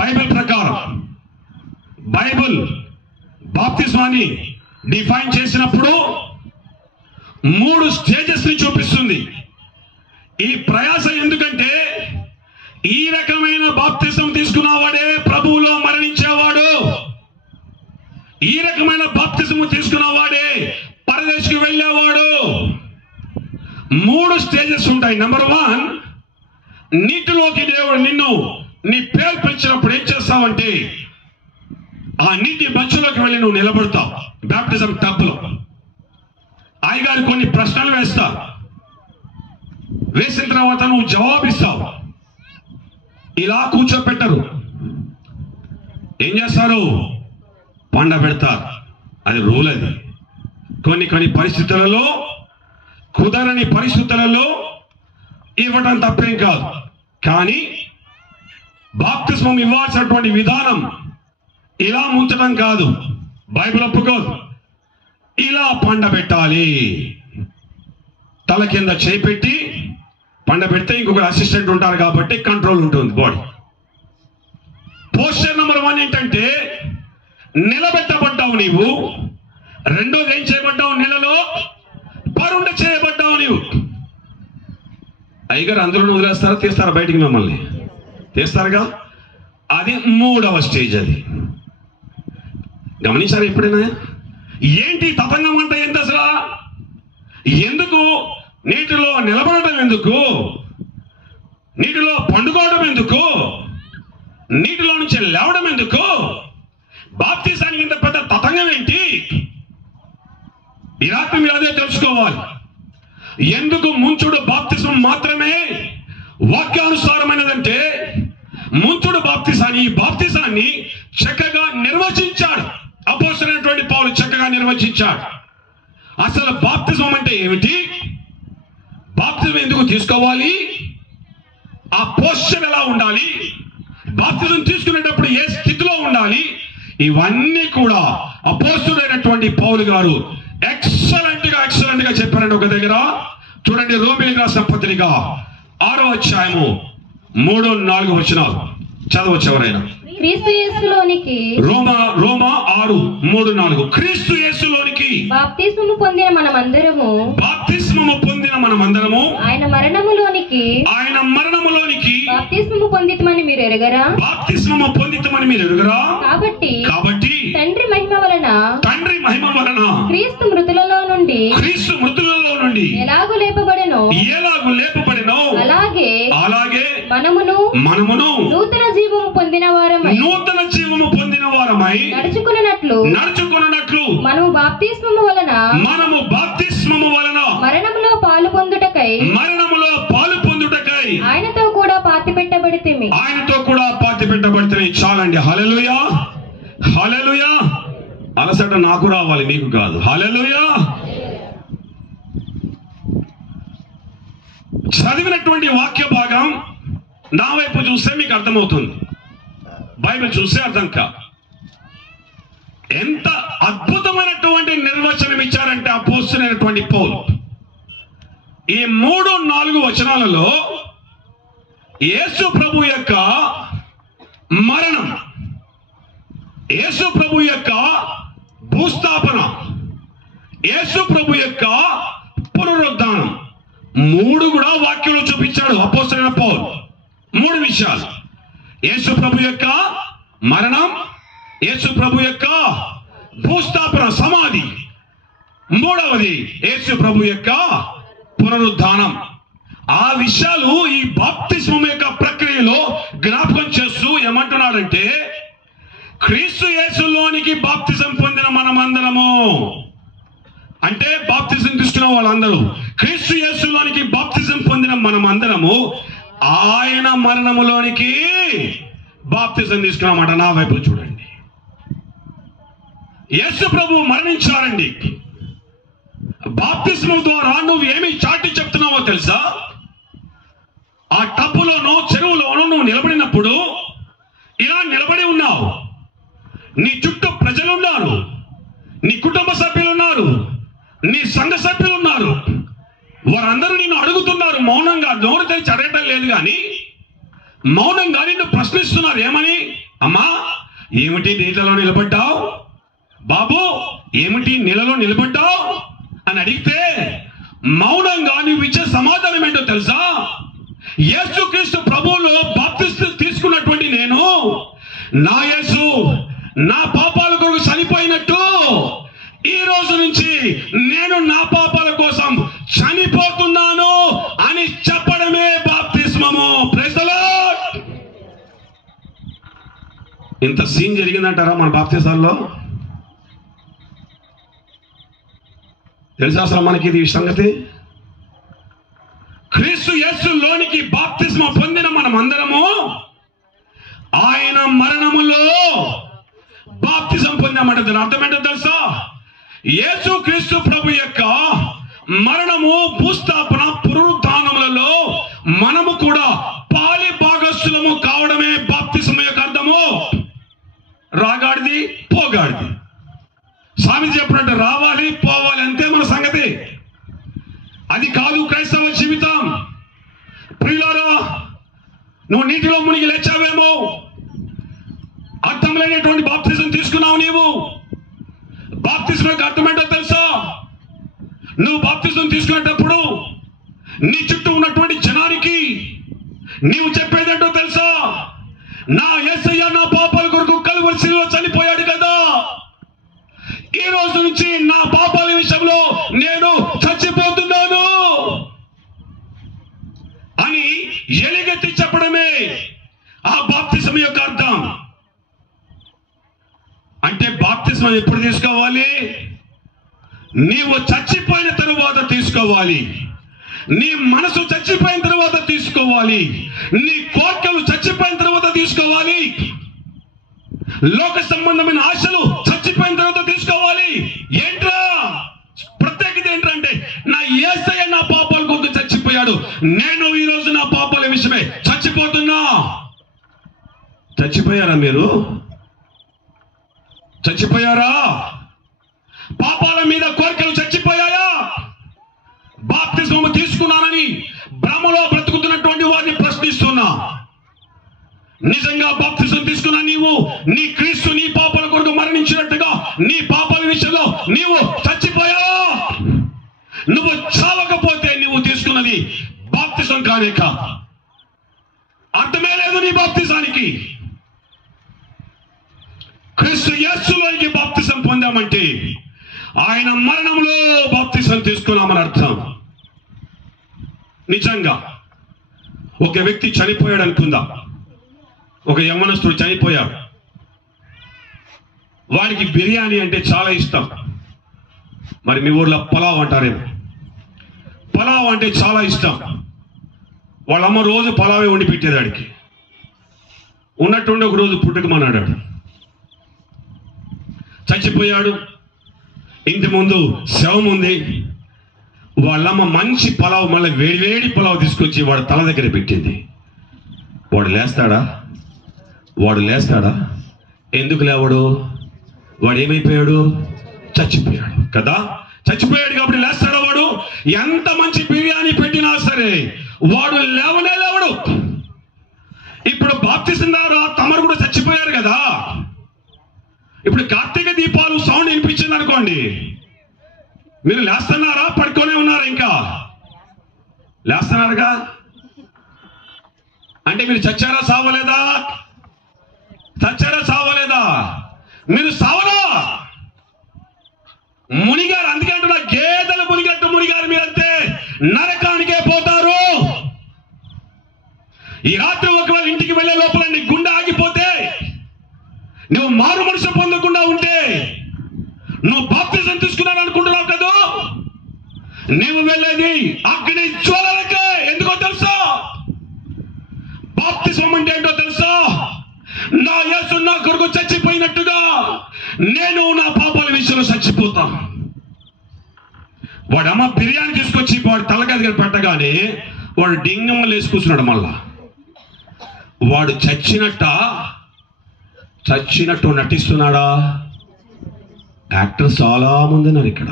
బైబిల్ ప్రకారం. బైబిల్ బాప్తిస్మాన్ని డిఫైన్ చేసినప్పుడు 3 స్టేజెస్ ని చూపిస్తుంది. ఈ ప్రయాస ఎందుకంటే ఈ రకమైన బాప్తిజం తీసుకున్నవాడే ప్రభువులో మరణించేవాడు. ఈ రకమైన బాప్తిజం తీసుకున్నవాడే పరదేశికి వెళ్ళేవాడు. 3 స్టేజెస్ ఉంటాయి. నెంబర్ 1, నీటిలోకి దేవుడు నిన్ను నీ పేరు పిలిచినప్పుడు ఏం చేస్తావంటే ఆ నీటి మధ్యలోకి వెళ్ళి నువ్వు నిలబడతావు. బాప్టిజం టబ్లో అయ్యగారు కొన్ని ప్రశ్నలు వేస్తారు. వేసిన తర్వాత నువ్వు జవాబిస్తావు. ఇలా కూర్చోపెట్టరు, ఏం చేస్తారు? పండబెడతారు. అది రూల్. అది కొన్ని పరిస్థితులలో, కుదరని పరిస్థితులలో ఇవ్వడం తప్పేం కాదు. కానీ బాప్తిస్మం ఇవ్వాల్సినటువంటి విధానం ఇలా ముంచడం కాదు, బైబిల్ ఒప్పుకోదు. ఇలా పండబెట్టాలి. తల కింద చేయి పెట్టి పండబెడితే ఇంకొక అసిస్టెంట్ ఉంటారు కాబట్టి కంట్రోల్ ఉంటుంది బాడీ. పోస్టర్ నెంబర్ 1 ఏంటంటే నిలబెట్టబడ్డావు నీవు. రెండోది ఏం చేయబడ్డావు? నెలలో పరుండ చేయబడ్డావు నీవు. అయ్యగారు అందరూ వదిలేస్తారా? తీస్తారా బయటికి? మిమ్మల్ని తీస్తారుగా. అది 3వ స్టేజ్. అది గమనించారా ఎప్పుడైనా? ఏంటి తతంగం అంటే ఏంటి అసలు? ఎందుకు నీటిలో నిలబడటం? ఎందుకు నీటిలో పండుకోవడం? ఎందుకు నీటిలో నుంచి లేవడం? ఎందుకు బాప్తిసానికి ఇంత పెద్ద తతంగం ఏంటి? ఈ రాత్రి మీరు అదే తెలుసుకోవాలి. ఎందుకు ముంచుడు బాప్తిసం మాత్రమే వాక్యానుసారమైనదంటే ముంచుడు బాప్తిసాన్ని, ఈ బాప్తిసాన్ని చక్కగా నిర్వచించాడు అపోస్తలుడైనటువంటి పౌలు. చక్కగా నిర్వచించాడు. అసలు బాప్తిజం అంటే ఏమిటి, బాప్తిజం ఎందుకు తీసుకోవాలి, ఆ పోస్చర్ ఎలా ఉండాలి, బాప్తిజం తీసుకునేటప్పుడు ఏ స్థితిలో ఉండాలి, ఇవన్నీ కూడా అపోస్తలుడైనటువంటి పౌలు గారు ఎక్సలెంట్ గా చెప్పారండి. ఒక దగ్గర చూడండి, రోమీయులకు రాసిన పత్రిక 6వ అధ్యాయము 3-4 వచనాలు చదవచ్చు ఎవరైనా. క్రీస్తు యేసులోనికి రోమా 6:3-4 క్రీస్తు యేసులోనికి బాప్తిస్మము పొందిన మనమందరము ఆయన మరణములోనికి బాప్తిస్మము పొందితమని మీరు ఎరుగరా? కాబట్టి తండ్రి మహిమ వలన క్రీస్తు మృతులలో నుండి ఎలాగు లేపబడెనో అలాగే మనమును నూతన జీవము పొందిన వారమై నడుచుకున్నట్లు మనము బాప్తిస్మము వలన మరణములో పాలు పొందుటకై ఆయనతో కూడా పాతి పెట్టబడితిమి. చాలండి. హల్లెలూయా, హల్లెలూయా. అలసట నాకు రావాలి, నీకు కాదు. హల్లెలూయా. చదివినటువంటి వాక్య భాగం నా వైపు చూస్తే మీకు అర్థమవుతుంది, బైబిల్ చూస్తే అర్థం కాదు. ఎంత అద్భుతమైనటువంటి నిర్వచనం ఇచ్చారంటే అపోస్తలుడైనటువంటి పౌలు ఈ 3-4 వచనాలలో యేసు ప్రభు యొక్క మరణం, యేసు ప్రభు యొక్క భూస్థాపన, యేసు ప్రభు యొక్క పునరుద్ధానం 3 కూడా వాక్యంలో చూపించాడు అపోస్తలుడైన పౌలు. 3 విషయాలు: యేసు ప్రభు యొక్క మరణం, యేసు ప్రభు యొక్క భూస్థాపన సమాధి, 3వది యేసు ప్రభు యొక్క పునరుద్ధానం. ఆ విషయాలు ఈ బాప్తిస్మం యొక్క ప్రక్రియలో జ్ఞాపకం చేస్తూ ఏమంటున్నాడంటే, క్రీస్తు యేసులోనికి బాప్తిజం పొందిన మనమందరము, అంటే బాప్తిజం తీసుకున్న వాళ్ళందరూ క్రీస్తు యేసులోనికి బాప్తిజం పొందిన మనమందరము ఆయన మరణములోనికి బాప్తిజం తీసుకున్నామాట. నా వైపు చూడండి. యేసు ప్రభు మరణించారండి. బాప్తిస్మం ద్వారా నువ్వు ఏమి చాటి చెప్తున్నావో తెలుసా? ఆ టబ్బులోనో చెరువులోనో నువ్వు నిలబడినప్పుడు ఇలా నిలబడి ఉన్నావు. నీ చుట్టూ ప్రజలు ఉన్నారు, నీ కుటుంబ సభ్యులు ఉన్నారు, నీ సంఘ సభ్యులు ఉన్నారు. వారందరూ నిన్ను అడుగుతున్నారు మౌనంగా, నోరు తెరిచి అడగటం లేదు కానీ మౌనంగా నిన్ను ప్రశ్నిస్తున్నారు. ఏమని? అమ్మా, ఏమిటి నీళ్ళలో నిలబడ్డావు? బాబు, ఏమిటి నీళ్ళలో నిలబడ్డావు అని అడిగితే మౌనంగా నువ్వు ఇచ్చే సమాధానం ఏంటో తెలుసా? యేసుక్రీస్తు ప్రభువులో బాప్తిస్మం తీసుకున్నటువంటి నేను, నా యేసు నా పాపాల కొరకు చనిపోయినట్టు ఈ రోజు నుంచి నేను నా పాపాల కోసం చనిపోతున్నాను అని చెప్పడమే బాప్తిస్మము. Praise the Lord. ఇంత సీన్ జరిగిందంటారా మన బాప్తిసాల్లో? తెలుసా అసలు మనకి ఇది సంగతి? క్రీస్తు యేసులోనికి బాప్తిస్మం పొందిన మనం అందరము ఆయన మరణములో బాప్తిజం పొందామంట. దాని అర్థం ఏంటో తెలుసా? యేసు క్రీస్తు ప్రభు యొక్క మరణము, భూస్థాపన, పునరుత్థానములలో మనము కూడా పాలి భాగస్థులము కావడమే బాప్తిజం యొక్క అర్థము. రాగాడిది పోగాడిది, స్వామి చెప్పినట్టు రావాలి పోవాలి, అంతే మన సంగతి. అది కాదు క్రైస్తవ జీవితం. ప్రియులారా, నువ్వు నీటిలో మునిగి లేచావేమో, అర్థం లేనటువంటి బాప్తిజం తీసుకున్నావు. నీవు బాప్తిజం యొక్క అర్థం ఏంటో తెలుసా? నువ్వు బాప్తిజం తీసుకునేటప్పుడు నీ చుట్టూ ఉన్నటువంటి జనానికి నీవు చెప్పేదేంటో తెలుసా? నా యేసయ్య నా పాపాల కొరకు కలువరి శిలువలో చనిపోయాడు కదా, ఈ రోజు నుంచి నా పాపాల విషయంలో నేను చచ్చిపోతున్నాను అని ఎలుగెత్తి చెప్పడమే ఆ బాప్తిజం యొక్క అర్థం. అంటే బాప్తిజం ఎప్పుడు తీసుకోవాలి? నీవు చచ్చిపోయిన తరువాత తీసుకోవాలి. నీ మనసు చచ్చిపోయిన తర్వాత తీసుకోవాలి. నీ కోరికలు చచ్చిపోయిన తర్వాత తీసుకోవాలి. లోక సంబంధమైన ఆశలు చచ్చిపోయిన తర్వాత తీసుకోవాలి. ఏంట్రా ప్రత్యేకత? ఏంటంటే నా యేసయ్య నా పాపాల కొరకు చచ్చిపోయాడు, నేను ఈ రోజు నా పాపాల విషయమే చచ్చిపోతున్నా. చచ్చిపోయారా మీరు? చచ్చిపోయారా? పాపాల మీద కోరికలు చచ్చిపోయాయా? బాప్తిజం తీసుకున్నానని భ్రమలో బ్రతుకుతున్నటువంటి వారిని ప్రశ్నిస్తున్నా. నిజంగా బాప్తిజం తీసుకున్నా నీవు, నీ క్రీస్తు నీ పాపాల కొరకు మరణించినట్టుగా నీ పాపాల విషయంలో నీవు చచ్చిపోయావా? నువ్వు చావకపోతే నువ్వు తీసుకున్నది బాప్తిజం కానే కాదు. అర్థమే లేదు నీ బాప్తిజానికి. క్రీస్తు యేసులోకి బాప్తిజం పొందామంటే ఆయన మరణంలో బాప్తిజం తీసుకున్నామని అర్థం. నిజంగా ఒక వ్యక్తి చనిపోయాడు అనుకుందాం, ఒక యవ్వనస్తుడు చనిపోయాడు. వాడికి బిర్యానీ అంటే చాలా ఇష్టం. మరి మీ ఊర్లో పలావ్ అంటారేమో. పలావ్ అంటే చాలా ఇష్టం. వాళ్ళమ్మ రోజు పలావే వండి పెట్టేది వాడికి. ఉన్నట్టుండి ఒక రోజు పుట్టుకమన్నాడు. చచ్చిపోయాడు. ఇంటి ముందు శవం ఉంది. వాళ్ళమ్మ మంచి పలావ్, మళ్ళీ వేడివేడి పలావ్ తీసుకొచ్చి వాడు తల దగ్గర పెట్టింది. వాడు లేస్తాడా? వాడు లేస్తాడా? ఎందుకు లేవడు? వాడు ఏమైపోయాడు? చచ్చిపోయాడు కదా. చచ్చిపోయాడు కాబట్టి లేస్తాడా వాడు? ఎంత మంచి బిర్యానీ పెట్టినా సరే వాడు లేవనే లేవడు. ఇప్పుడు బాప్తిజం ద్వారా తమరు కూడా చచ్చిపోయారు కదా. ఇప్పుడు కార్తీక దీపాలు సౌండ్ వినిపించింది అనుకోండి, మీరు లేస్తున్నారా? పడుకోనే ఉన్నారా? ఇంకా లేస్తున్నారుగా. అంటే మీరు చచ్చారా సావలేదా? చచ్చారా సావలేదా? మీరు సావరా? మునిగారు. అందుకే అంటున్నా, గేదెలు మునిగట్టు మునిగారు మీరంతే. నరకానికే పోతారు, నువ్వు బాప్తిజం తీసుకున్నాను అనుకుంటున్నావు కదా, నీవు వెళ్ళేది అగ్ని జ్వాలలకే. ఎందుకో తెలుసా? బాప్తిజం అంటే ఏంటో తెలుసా? నా యేసు నా కొరకు చచ్చిపోయినట్టుగా నేను నా పాపాల విషయంలో చచ్చిపోతా. వాడు అమ్మ బిర్యానీ తీసుకొచ్చి వాడు తలకాయ దగ్గర పెట్టగానే వాడు డింగమ్మలు వేసి కూర్చున్నాడు. మళ్ళా వాడు చచ్చినట్టు నటిస్తున్నాడా? యాక్టర్స్ చాలా మంది ఉన్నారు ఇక్కడ.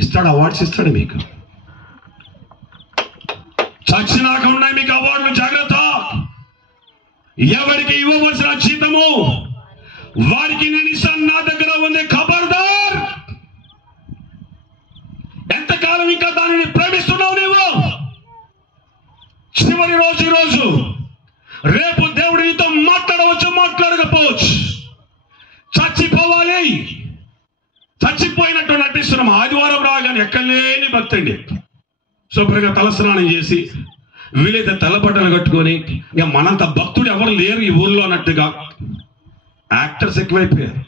ఇస్తాడు, అవార్డ్స్ ఇస్తాడు మీకు. చచ్చినాక ఉన్నాయి మీకు అవార్డులు. జాగ్రత్త. ఎవరికి ఇవ్వవలసిన జీతము వారికి నేను ఇస్తాను. నా దగ్గర ఉంది. ఖబర్దార్. ఎంతకాలం ఇంకా దానిని ప్రేమిస్తున్నావు నీవు? చివరి రోజు ఈ రోజు. రేపు దేవుడు నీతో మాట్లాడవచ్చు, మాట్లాడకపోవచ్చు. చచ్చిపోవాలి. చచ్చిపోయినట్టు నటిస్తున్నాం. ఆదివారం రాగానే ఎక్కలేని భక్తి అండి. శుభ్రంగా తలస్నానం చేసి వీలైతే తెల్లబట్టలు కట్టుకొని, ఇక మనంత భక్తుడు ఎవరు లేరు ఈ ఊర్లో అన్నట్టుగా యాక్టర్స్ ఎక్కువైపోయారు.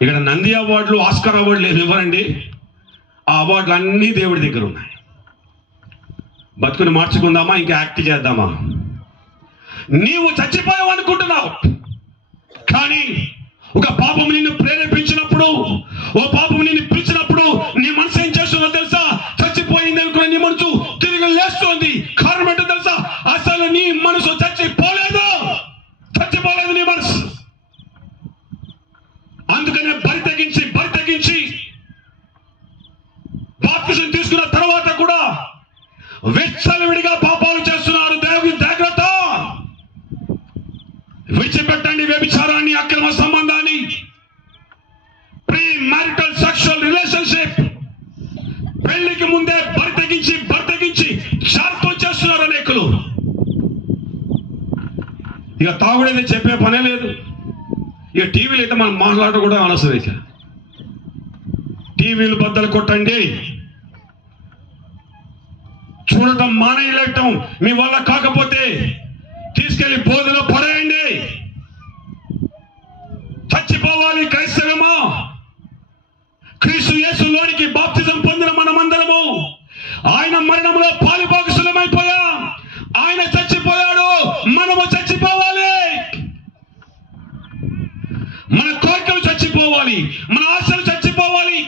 ఇక్కడ నంది అవార్డులు, ఆస్కార్ అవార్డులు ఏమి ఇవ్వరండి. ఆ అవార్డులు అన్నీ దేవుడి దగ్గర ఉన్నాయి. బతుకుని మార్చుకుందామా, ఇంకా యాక్ట్ చేద్దామా? నీవు చచ్చిపోయావు అనుకుంటున్నావు, కానీ ఒక పాపం నిన్ను ప్రేరేపించినప్పుడు, ఓ పాపం నిన్ను పిలిచినప్పుడు నీ మనసు ఏం చేస్తుందో తెలుసా? చచ్చిపోయింది అనుకున్న నీ మనసు తిరిగి లేస్తుంది. కారణం ఏంటో తెలుసా? అసలు నీ మనసు చచ్చిపోలేదు నీ మనసు. అందుకనే బరి తెగించి బాప్తిజం తీసుకున్న తర్వాత కూడా విచ్చలవిడిగా పాపాలు చేస్తున్నారు. దేవుని జాగ్రత్త. విడిచిపెట్టండి వ్యభిచారాన్ని, అక్రమ సంబంధాన్ని, ప్రీ మ్యారిటల్ సెక్షువల్ రిలేషన్షిప్. పెళ్లికి ముందే బరి తెగించి జాగ్రత్త చేస్తున్నారు అనేకులు. ఇక తాగుడైతే చెప్పే పనే లేదు. ఇక టీవీలు అయితే మనం మాట్లాడటం కూడా అనవసరం. టీవీలు బద్దలు కొట్టండి. చూడటం మానేయలేటం మీ వల్ల కాకపోతే తీసుకెళ్లి బోధలో పడేయండి. చచ్చిపోవాలి క్రైస్తవమా. క్రీస్తు యేసులోనికి బాప్తిజం పొందిన మనమందరము ఆయన మరణంలో పాలుభాగస్తులమైపోయాం. ఆయన చచ్చిపోయాడు, మనము చచ్చిపోవాలి. మన కోరికలు చచ్చిపోవాలి, మన ఆశలు చచ్చిపోవాలి.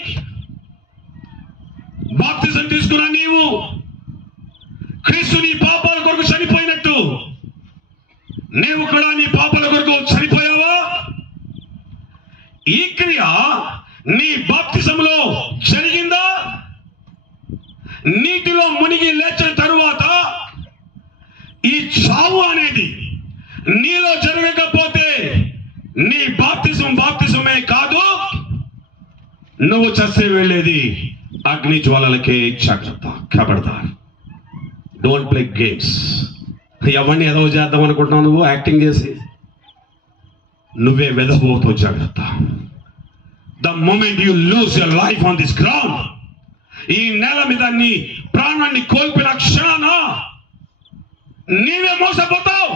బాప్తిజం తీసుకున్నా నీవు క్రీస్తు నీ పాపాల కొరకు చనిపోయినట్టు నీవు కూడా నీ పాపాల కొరకు చనిపోయావా? ఈ క్రియ నీ బాప్తిజంలో జరిగిందా? నీటిలో మునిగి లేచిన తరువాత ఈ చావు అనేది నీలో జరగకపోతే నీ బాప్తిజమే కాదు, నువ్వు చస్తే వెళ్ళేది అగ్ని జ్వాలలకే. జాగ్రత్త. ఖబర్దార్. Don't play games. ఎవరిని ఏదో చేద్దాం అనుకుంటున్నావు నువ్వు యాక్టింగ్ చేసి? నువ్వే వెదబోతావు. జాగ్రత్త. The moment you lose your life on this ground, ఈ నేల మీద నీ ప్రాణాన్ని కోల్పోయిన క్షణాన నీవే మోసపోతావు.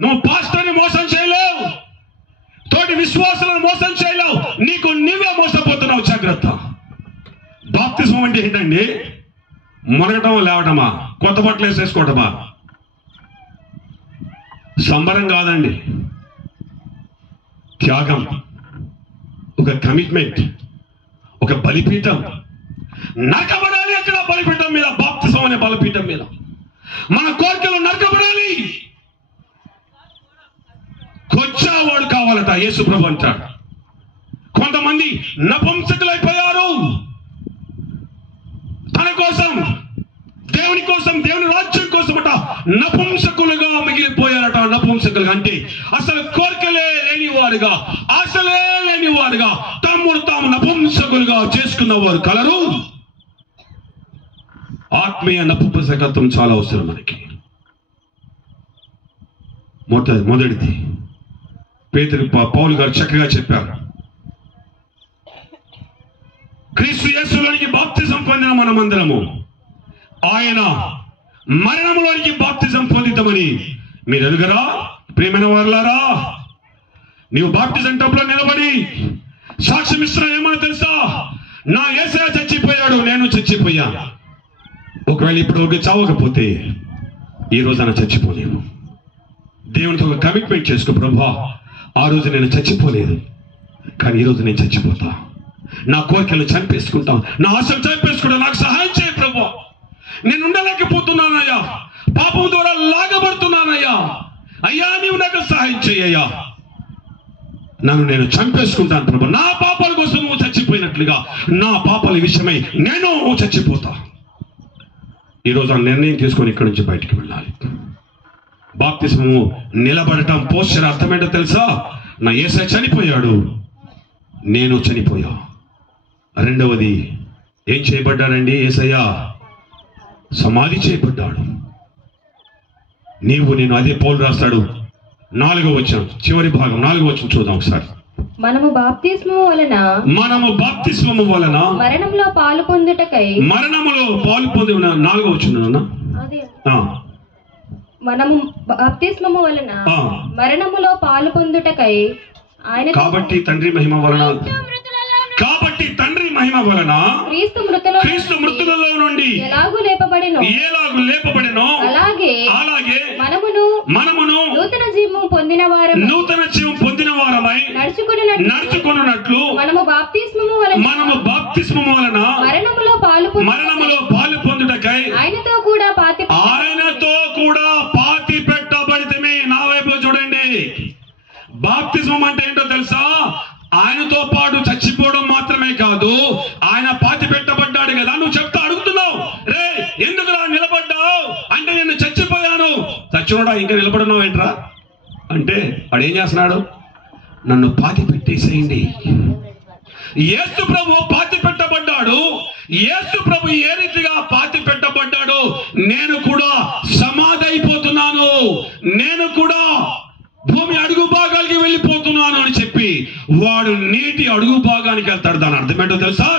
నువ్వు పాస్టర్ని మోసం చేయలేవు, తోటి విశ్వాసాలను మోసం చేయలేవు, నీకు నీవే మోసపోతున్నావు. జాగ్రత్త. బాప్తిజం అంటే ఏంటండి? మునగటమా, లేవటమా, కొత్త బట్టలు వేసేసుకోవటమా? సంబరం కాదండి. త్యాగం, ఒక కమిట్మెంట్, ఒక బలిపీఠం. నరకబడాలి అక్కడ బలిపీఠం మీద, బాప్తిజం అనే బలిపీఠం మీద. మన కోరికలు నరకబడాలి. కొచ్చావాడు కావాలట యేసు ప్రభు అంటాడు. కొంతమంది నపుంసకులైపోయారు. తన కోసం, దేవుని కోసం, దేవుని రాజ్యం కోసమట నపుంసకులుగా మిగిలిపోయారట. నపుంసకులుగా అంటే అసలు కోరికలే లేనివారుగా, ఆశలే లేనివారుగా తమ్ముడు తాము నపుంసకులుగా చేసుకున్నవారు కలరు. ఆత్మీయ నపుంసకత్వం చాలా అవసరం మనకి. మొదటిది పేతురు పౌలు గారు చక్కగా చెప్పారు. క్రీస్తు యేసులోనికి బాప్తిజం పొందిన మనమందరము ఆయన మరణంలోనికి బాప్తిజం పొందిద్దామని మీరు ఎరుగరా? ప్రియమైన వారులారా, నీవు బాప్టిజం టబ్లో నిలబడి సాక్ష్యం ఇస్తున్నా ఏమన్నా తెలుసా? నా యేసయ్య చచ్చిపోయాడు, నేను చచ్చిపోయా. ఒకవేళ ఇప్పుడు చావకపోతే ఈ రోజున చచ్చిపోలేను. దేవునితో ఒక కమిట్మెంట్ చేసుకో, ప్రభువా ఆ రోజు నేను చచ్చిపోలేదు, కానీ ఈరోజు నేను చచ్చిపోతా. నా కోరికలు చంపేసుకుంటా, నా ఆశలు చంపేసుకుంటా. నాకు సహాయం చేయి ప్రభువా, నేను ఉండలేకపోతున్నానయ్యా, పాపం ద్వారా లాగబడుతున్నానయ్యా. అయ్యా నీవు నాకు సహాయం చేయ్యా, నన్ను నేను చంపేసుకుంటాను ప్రభు. నా పాపాల కోసం నువ్వు చచ్చిపోయినట్లుగా నా పాపాల విషయమై నేను చచ్చిపోతా. ఈరోజు ఆ నిర్ణయం తీసుకొని ఇక్కడి నుంచి బయటికి వెళ్ళాలి. బాప్తిస్మము నిలబడటం పోస్టర్ అర్థమేంటో తెలుసా? నా యేసయ్య చనిపోయాడు, నేను చనిపోయా. రెండవది ఏం చేయబడ్డాడండి? యేసయ్య సమాధి చేయబడ్డాడు. నీవు నేను, అదే పౌలు రాస్తాడు 4వ వచనం చివరి భాగం 4వ వచనం చూద్దాం ఒకసారి. మనము బాప్తిస్మము వలన మరణంలో పాలు పొందుటకై 4వ వచనం మనము బాప్తిస్మము వలన మరణములో పాలు పొందుటకై ఆయన, కాబట్టి తండ్రి మహిమ వలన క్రీస్తు మృతులలో నుండి ఎలాగు లేపబడెనో అలాగే మనమును నూతన జీవం పొందిన వారమై నడుచుకొనున్నట్లు మనము బాప్తిస్మము వలన మరణములో పాలు పొందుటకై ఆయనతో కూడా పాతి పెట్టబడితిమి. నా వైపు చూడండి. బాప్తిస్మం అంటే ఏంటో తెలుసా? ఆయనతో పాటు చచ్చిపోవడం మాత్రమే కాదు, ఆయన పాతి పెట్టబడ్డాడు కదా. నువ్వు చెప్తా అడుగుతున్నావు, రే ఎందుకురా నిలబడ్డావు అంటే నేను చచ్చిపోయాను. చచ్చినోడా ఇంకా నిలబడినావు ఏంట్రా అంటే వాడు ఏం చేస్తున్నాడు? నన్ను పాతి పెట్టేసేయండి. యేసు ప్రభు పాతి పెట్టబడ్డాడు. యేసు ప్రభు ఏ రీతిగా పాతి పెట్టబడ్డాడు, నేను కూడా సమాధి అయిపోతున్నాను, నేను కూడా భూమి అడుగు భాగానికి వెళ్ళిపోతున్నాను అని చెప్పి వాడు నీటి అడుగు భాగానికి వెళ్తాడు. దాని అర్థం ఏంటో తెలుసా?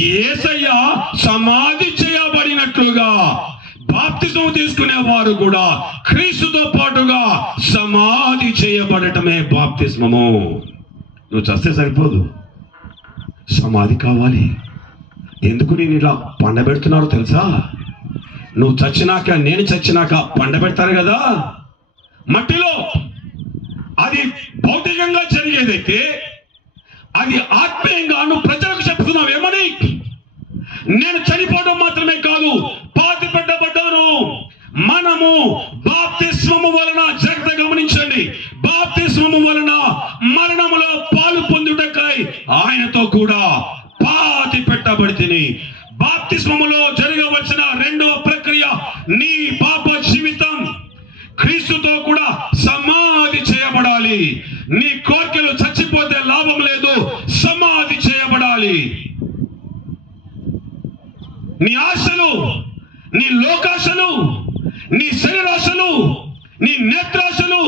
యేసయ్య సమాధి చేయబడినట్లుగా బాప్తిజం తీసుకునే వారు కూడా క్రీస్తుతో పాటుగా సమాధి చేయబడటమే బాప్తిస్మము. నువ్వు చస్తే సరిపోదు, సమాధి కావాలి. ఎందుకు నేను ఇలా పండబెడుతున్నారో తెలుసా? నువ్వు చచ్చినాక, నేను చచ్చినాక పండబెడతారు కదా మట్టిలో. అది భౌతికంగా జరిగేదైతే అది ఆత్మీయంగా నువ్వు ప్రజలకు చెప్తున్నావు ఏమని? నేను చనిపోవడం మాత్రమే కాదు, పాతి పెట్టబడ్డాను. మనము బాప్తిస్మము వలన, జాగ్రత్త గమనించండి, బాప్తిస్మము వలన మరణములో పాలు పొందుటకై ఆయనతో కూడా పాతి పెట్టబడితిని. బాప్తిస్మములో జరగవలసిన రెండవ ప్రక్రియ, నీ పాప జీవితం క్రీస్తుతో కూడా సమాధి చేయబడాలి. నీ కోరికలు చచ్చిపోతే లాభం లేదు, సమాధి చేయబడాలి. నీ ఆశలు, నీ లోకాశలు, నీ శరీరాశలు, నీ నేత్రాశలు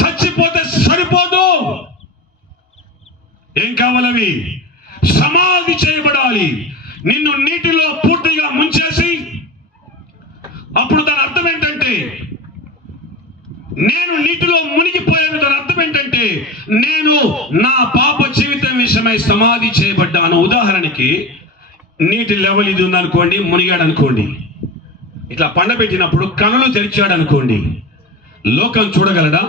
చచ్చిపోతే సరిపోదు. ఏం కావాలవి? సమాధి చేయబడాలి. నిన్ను నీటిలో పూర్తిగా ముంచేసి, అప్పుడు దాని అర్థం ఏంటంటే నేను నీటిలో మునిగిపోయాను. దాని అర్థం ఏంటంటే నేను నా పాప జీవితం విషయమై సమాధి చేయబడ్డాను. ఉదాహరణకి నీటి లెవెల్ ఇది ఉందనుకోండి, మునిగాడు అనుకోండి, ఇట్లా పండబెట్టినప్పుడు కనులు తెరిచాడు అనుకోండి, లోకం చూడగలడా?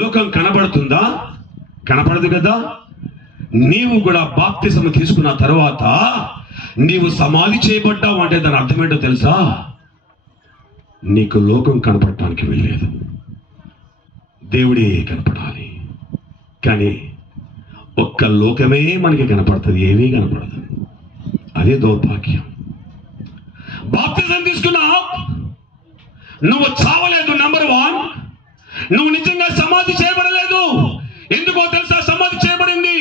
లోకం కనబడుతుందా? కనపడదు కదా. నీవు కూడా బాప్తిసం తీసుకున్న తర్వాత నీవు సమాధి చేయబడ్డావు అంటే దాని అర్థం ఏంటో తెలుసా? నీకు లోకం కనపడటానికి వెళ్ళలేదు, దేవుడే కనపడాలి. కానీ ఒక్క లోకమే మనకి కనపడుతుంది, ఏమీ కనపడదు. అదే దౌర్భాగ్యం. బాప్తిజం తీసుకున్నావు, నువ్వు చావలేదు. నంబర్ 1, నువ్వు నిజంగా సమాధి చేయబడలేదు. ఎందుకో తెలుసా? సమాధి చేయబడింది.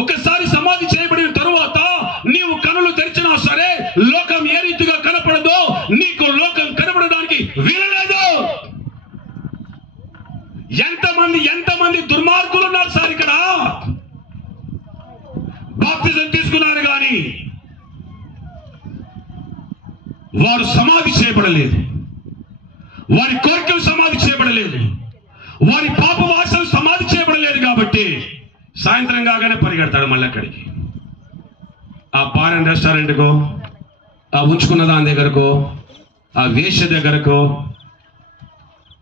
ఒకసారి సమాధి చేయబడిన తరువాత నీవు కనులు తెరిచినా సరే లోకం ఏ రీతిగా కనపడదో నీకు లోకం కనపడడానికి వీలలేదు. ఎంతమంది దుర్మార్గులు ఉన్నారు సార్ ఇక్కడ. బాప్తిజం తీసుకున్నారు కానీ వారు సమాధి చేయబడలేదు, వారి కోరికలు సమాధి చేయబడలేదు, వారి పాప వాసనలు సమాధి కాబట్టి సాయంత్రం కాగానే పరిగెడతాడు మళ్ళీ అక్కడికి, ఆ ఫారెన్ రెస్టారెంట్కో, ఆ ఉంచుకున్న దాని దగ్గరకో, ఆ వేష్య దగ్గరకో,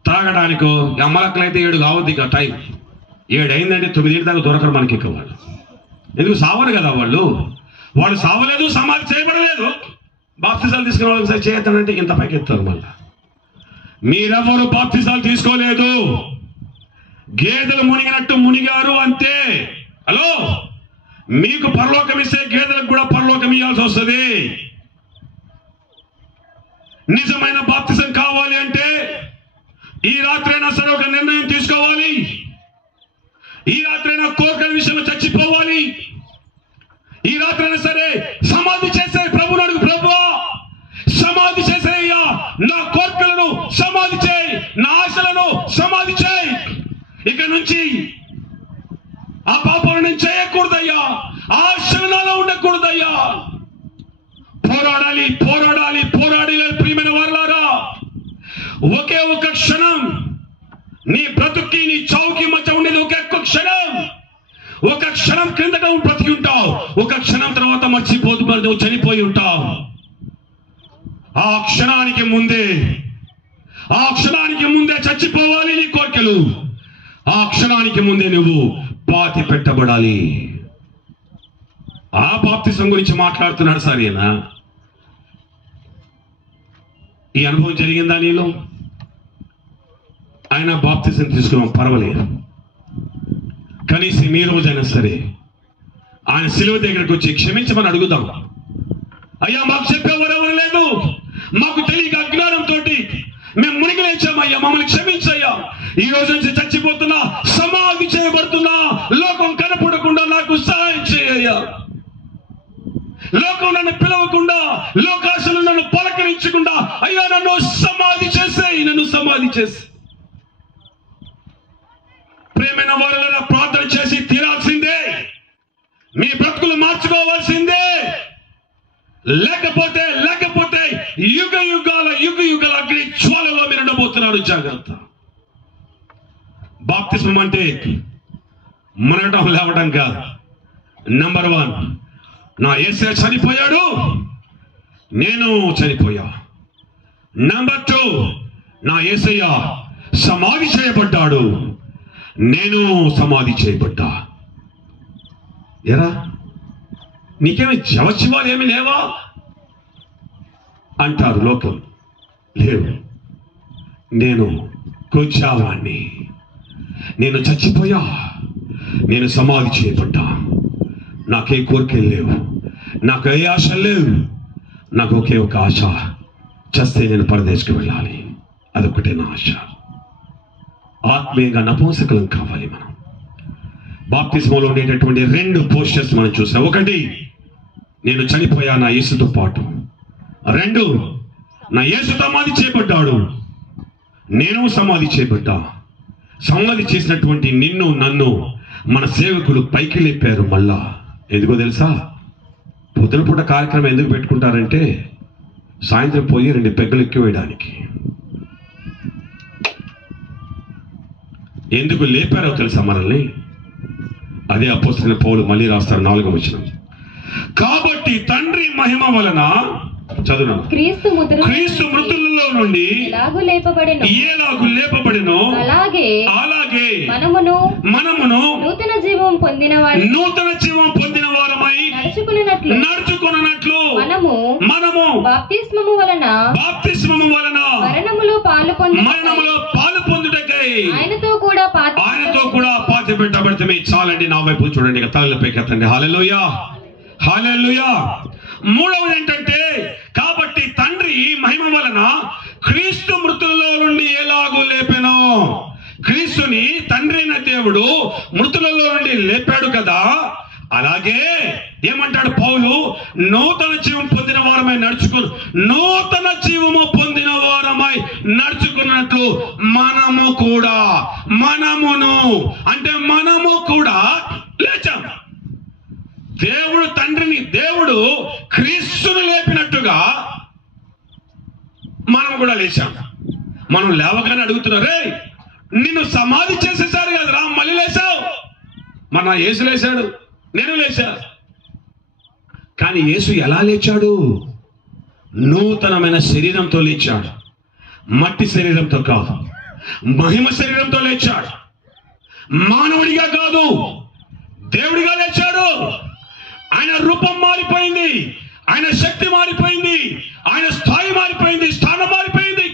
తాగడానికో. అమ్మలక్కలైతే 7 కావద్దు ఇక టైం. 7 అయిందంటే 9 దాకా దొరకరు మనకి ఇక వాళ్ళు. ఎందుకు సావరు కదా వాళ్ళు సావలేదు, సమాధి చేయబడలేదు. బాప్తిసాలు తీసుకునే వాళ్ళకి సరి చేయొద్దంటే ఇంత పైకి ఎత్తారు. మళ్ళీ మీరెవరు బాప్తిసాలు తీసుకోలేదు, గేదెలు మునిగినట్టు మునిగారు అంతే. హలో, మీకు పరలోకం ఇస్తే గేదెలకు కూడా పరలోకం ఇవ్వాల్సి వస్తుంది. నిజమైన బాప్తిసం కావాలి అంటే ఈ రాత్రైనా సరే ఒక నిర్ణయం తీసుకోవాలి. ఈ రాత్రైనా కోరికల విషయంలో చచ్చిపోవాలి. ఈ రాత్రైనా సరే సమాధి చేసే ప్రభుని అడుగు, ప్రభువా సమాధి చేసేయ్యా, నా కోరికలను సమాధి చేయి, నా ఆశలను సమాధి చేయి. ఇక నుంచి ఆ పాపాలను నేను చేయకూడదయ్యా, ఆ ఆశలు నాలో ఉండకూడదయ్యా. పోరాడాలి, పోరాడాలి, పోరాడాలి. ప్రియమైన వారలారా, ఒకే ఒక క్షణం నీ బ్రతుక్కి నీ చావుకి మధ్య ఉండేది ఒకే ఒక్క క్షణం. ఒక క్షణం క్రిందట బ్రతికి ఉంటావు, ఒక క్షణం తర్వాత మర్చిపోతూ నువ్వు చనిపోయి ఉంటావు. ఆ క్షణానికి ముందే చచ్చిపోవాలి నీ కోరికలు. ఆ క్షణానికి ముందే నువ్వు పాతి పెట్టబడాలి. ఆ బాప్తిసం గురించి మాట్లాడుతున్నాడు. సరేనా? ఈ అనుభవం జరిగిందా నీలో? ఆయన బాప్తిసం తీసుకున్నాం, పర్వాలేదు. కనీసం ఈ రోజైనా సరే ఆయన సిలువ దగ్గరికి వచ్చి క్షమించమని అడుగుదాం. అయ్యా, మాకు చెప్పేవారు ఎవరు లేదు, మాకు తెలియక అజ్ఞానంతో మేము మునిగి లేచామయ్యా, మమ్మల్ని క్షమించయ్యా. ఈ రోజు నుంచి చచ్చిపోతున్నా, సమాధి చేయబడుతున్నా, లోకం కనపడకుండా నాకు సహాయం చేయ్యా. లోకం నన్ను పిలవకుండా, లోకాశలు నన్ను పలకరించకుండా, అయ్యా నన్ను సమాధి చేసేయి, నన్ను సమాధి చేసి. ప్రేమైన వారులారా, ప్రార్థన చేసి తీరాల్సిందే. మీ బ్రతుకులు మార్చుకోవాల్సిందే. లేకపోతే యుగ యుగాల అగ్ని జ్వాలలో మీరు ఉండబోతున్నారు. జాగ్రత్త. బాప్తిస్మం అంటే మునగటం లేవటం కాదు. నంబర్ 1, నా యేసయ్య చనిపోయాడు, నేను చనిపోయా. నంబర్ 2, నా యేసయ్య సమాధి చేయబడ్డాడు, నేను సమాధి చేయబడ్డా. ఎరా, నీకేమి జవచివాలు ఏమి లేవా అంటారు లోకం. లేవు. నేను కూర్చావాణ్ణి, నేను చచ్చిపోయా, నేను సమాధి చేయబడ్డా. నాకే కోరికలు లేవు, నాకు ఏ ఆశలు లేవు. నాకు ఒకే ఒక ఆశ, చస్తే నేను పరదేశకు వెళ్ళాలి. అదొకటే నా ఆశ. ఆత్మీయంగా నపుంసకులం కావాలి మనం. బాప్తిస్మంలో ఉండేటటువంటి 2 పోస్టర్స్ మనం చూసాం. 1, నేను చనిపోయా నా యేసుతో పాటు. 2, నా యేసు సమాధి చేయబడ్డాడు, నేను సమాధి చేయబడ్డా. సమాధి చేసినటువంటి నిన్ను నన్ను మన సేవకులు పైకి లేపారు. మళ్ళా ఎందుకో తెలుసా? పొద్దున పూట కార్యక్రమం ఎందుకు పెట్టుకుంటారంటే సాయంత్రం పోయి 2 పెగ్గలు ఎక్కి వేయడానికి. ఎందుకు లేపారో తెలుసా మనల్ని? అదే అపోస్తలుడైన పౌలు మళ్ళీ రాస్తారు 4వ వచనం. కాబట్టి తండ్రి మహిమ వలన, చదువును, క్రీస్తు మృతులలో నుండి ఎలాగు లేపబడెనో అలాగే మనమును నూతన జీవం పొందిన వారమై నడుచుకొనున్నట్లు మనము బాప్తిస్మము వలన మరణములో పాలు పొందుటకై ఆయనతో కూడా పాతి పెట్టబడితే. చాలండి, నా వైపు చూడండి, తలపైకి ఎత్తండి. హల్లెలూయా, హల్లెలూయా. 3వది ఏంటంటే, కాబట్టి తండ్రి మహిమ వలన క్రీస్తు మృతులలో నుండి ఎలాగూ లేపెనో. క్రీస్తుని తండ్రి అయిన దేవుడు మృతులలో నుండి లేపాడు కదా, అలాగే ఏమంటాడు పౌలు? నూతన జీవం పొందిన వారమై నడుచుకున్నట్లు మనము కూడా లేచాం. దేవుడు క్రీస్తును లేపినట్టుగా మనం కూడా లేచాం. మనం లేవగానే అడుగుతున్నారే, నిన్ను సమాధి చేసేసారు కదరా, మళ్ళీ లేచావు. మన యేసు లేచాడు, నేను లేచా. కానీ యేసు ఎలా లేచాడు? నూతనమైన శరీరంతో లేచాడు. మట్టి శరీరంతో కాదు, మహిమ శరీరంతో లేచాడు. మానవుడిగా కాదు, దేవుడిగా లేచాడు. ఆయన రూపం మారిపోయింది, ఆయన శక్తి మారిపోయింది, ఆయన స్థాయి మారిపోయింది, స్థానం మారిపోయింది.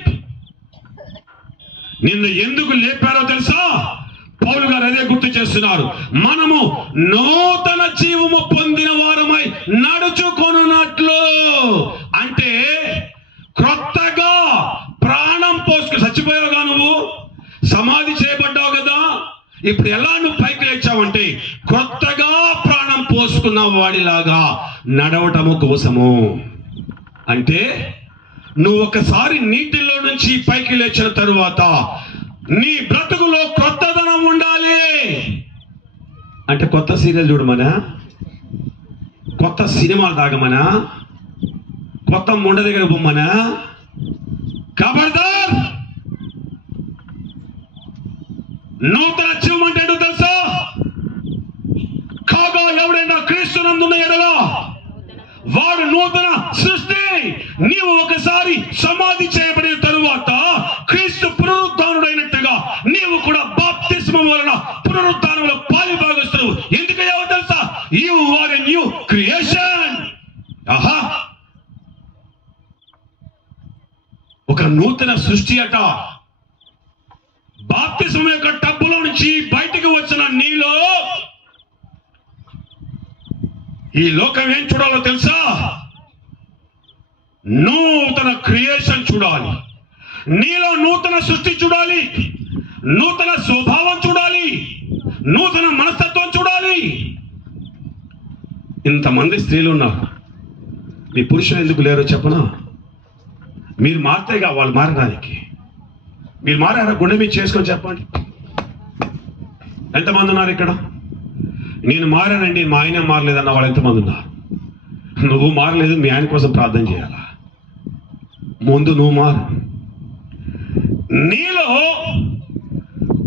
నిన్ను ఎందుకు లేపారో తెలుసా? పౌలు గారు అదే గుర్తు చేస్తున్నారు. మనము నూతన జీవము పొందిన వారమై నడుచుకొనున్నట్లు. అంటే క్రొత్తగా ప్రాణం పోసుకు. చచ్చిపోయావుగా, నువ్వు సమాధి చేయబడ్డావు కదా, ఇప్పుడు ఎలా నువ్వు పైకి లేచావంటే క్రొత్తగా ప్రాణం పోసుకున్న వాడిలాగా నడవటము కోసము. అంటే నువ్వు ఒకసారి నీటిలో నుంచి పైకి లేచిన తరువాత నీ బ్రతుకులో క్రొత్తదనం ఉండాలి. అంటే కొత్త సీరియల్ చూడమనా, కొత్త సినిమాలు తాగమనా, కొత్త ముండ దగ్గర బొమ్మనా? ఖబర్దార్! నూతన జీవం అంటే ఏంటో తెలుసా? కాగా ఎవడైనా క్రీస్తునందున్న ఎడల వాడు నూతన సృష్టి. నీవు ఒకసారి సమాధి చేయబడిన తరువాత క్రీస్తు పునరుద్ధానుడైనట్టుగా నీవు కూడా బాప్తిస్మం వలన పునరుద్ధానంలో పాలుభాగస్తుడు. ఎందుకయ్యావో తెలుసా? You are a new creation. ఆహా, ఒక నూతన సృష్టి అట. బాప్తిస్మం యొక్క టబ్బులో నుంచి బయటికి వచ్చిన నీలో ఈ లోకం ఏం చూడాలో తెలుసా? నూతన క్రియేషన్ చూడాలి. నీలో నూతన సృష్టి చూడాలి, నూతన స్వభావం చూడాలి, నూతన మనస్తత్వం చూడాలి. ఇంతమంది స్త్రీలు ఉన్నారు, మీ పురుషులు ఎందుకు లేరో చెప్పనా? మీరు మారితేగా వాళ్ళు మారడానికి. మీరు మారారా? గుండె మీద చేసుకొని చెప్పండి. ఎంతమంది ఉన్నారు ఇక్కడ? నేను మారానండి, మా ఆయన మారలేదన్న వాళ్ళు ఎంతమంది ఉన్నారు? నువ్వు మారలేదు, మీ ఆయన కోసం ప్రార్థన చేయాలా? ముందు నువ్వు మారు. నీలో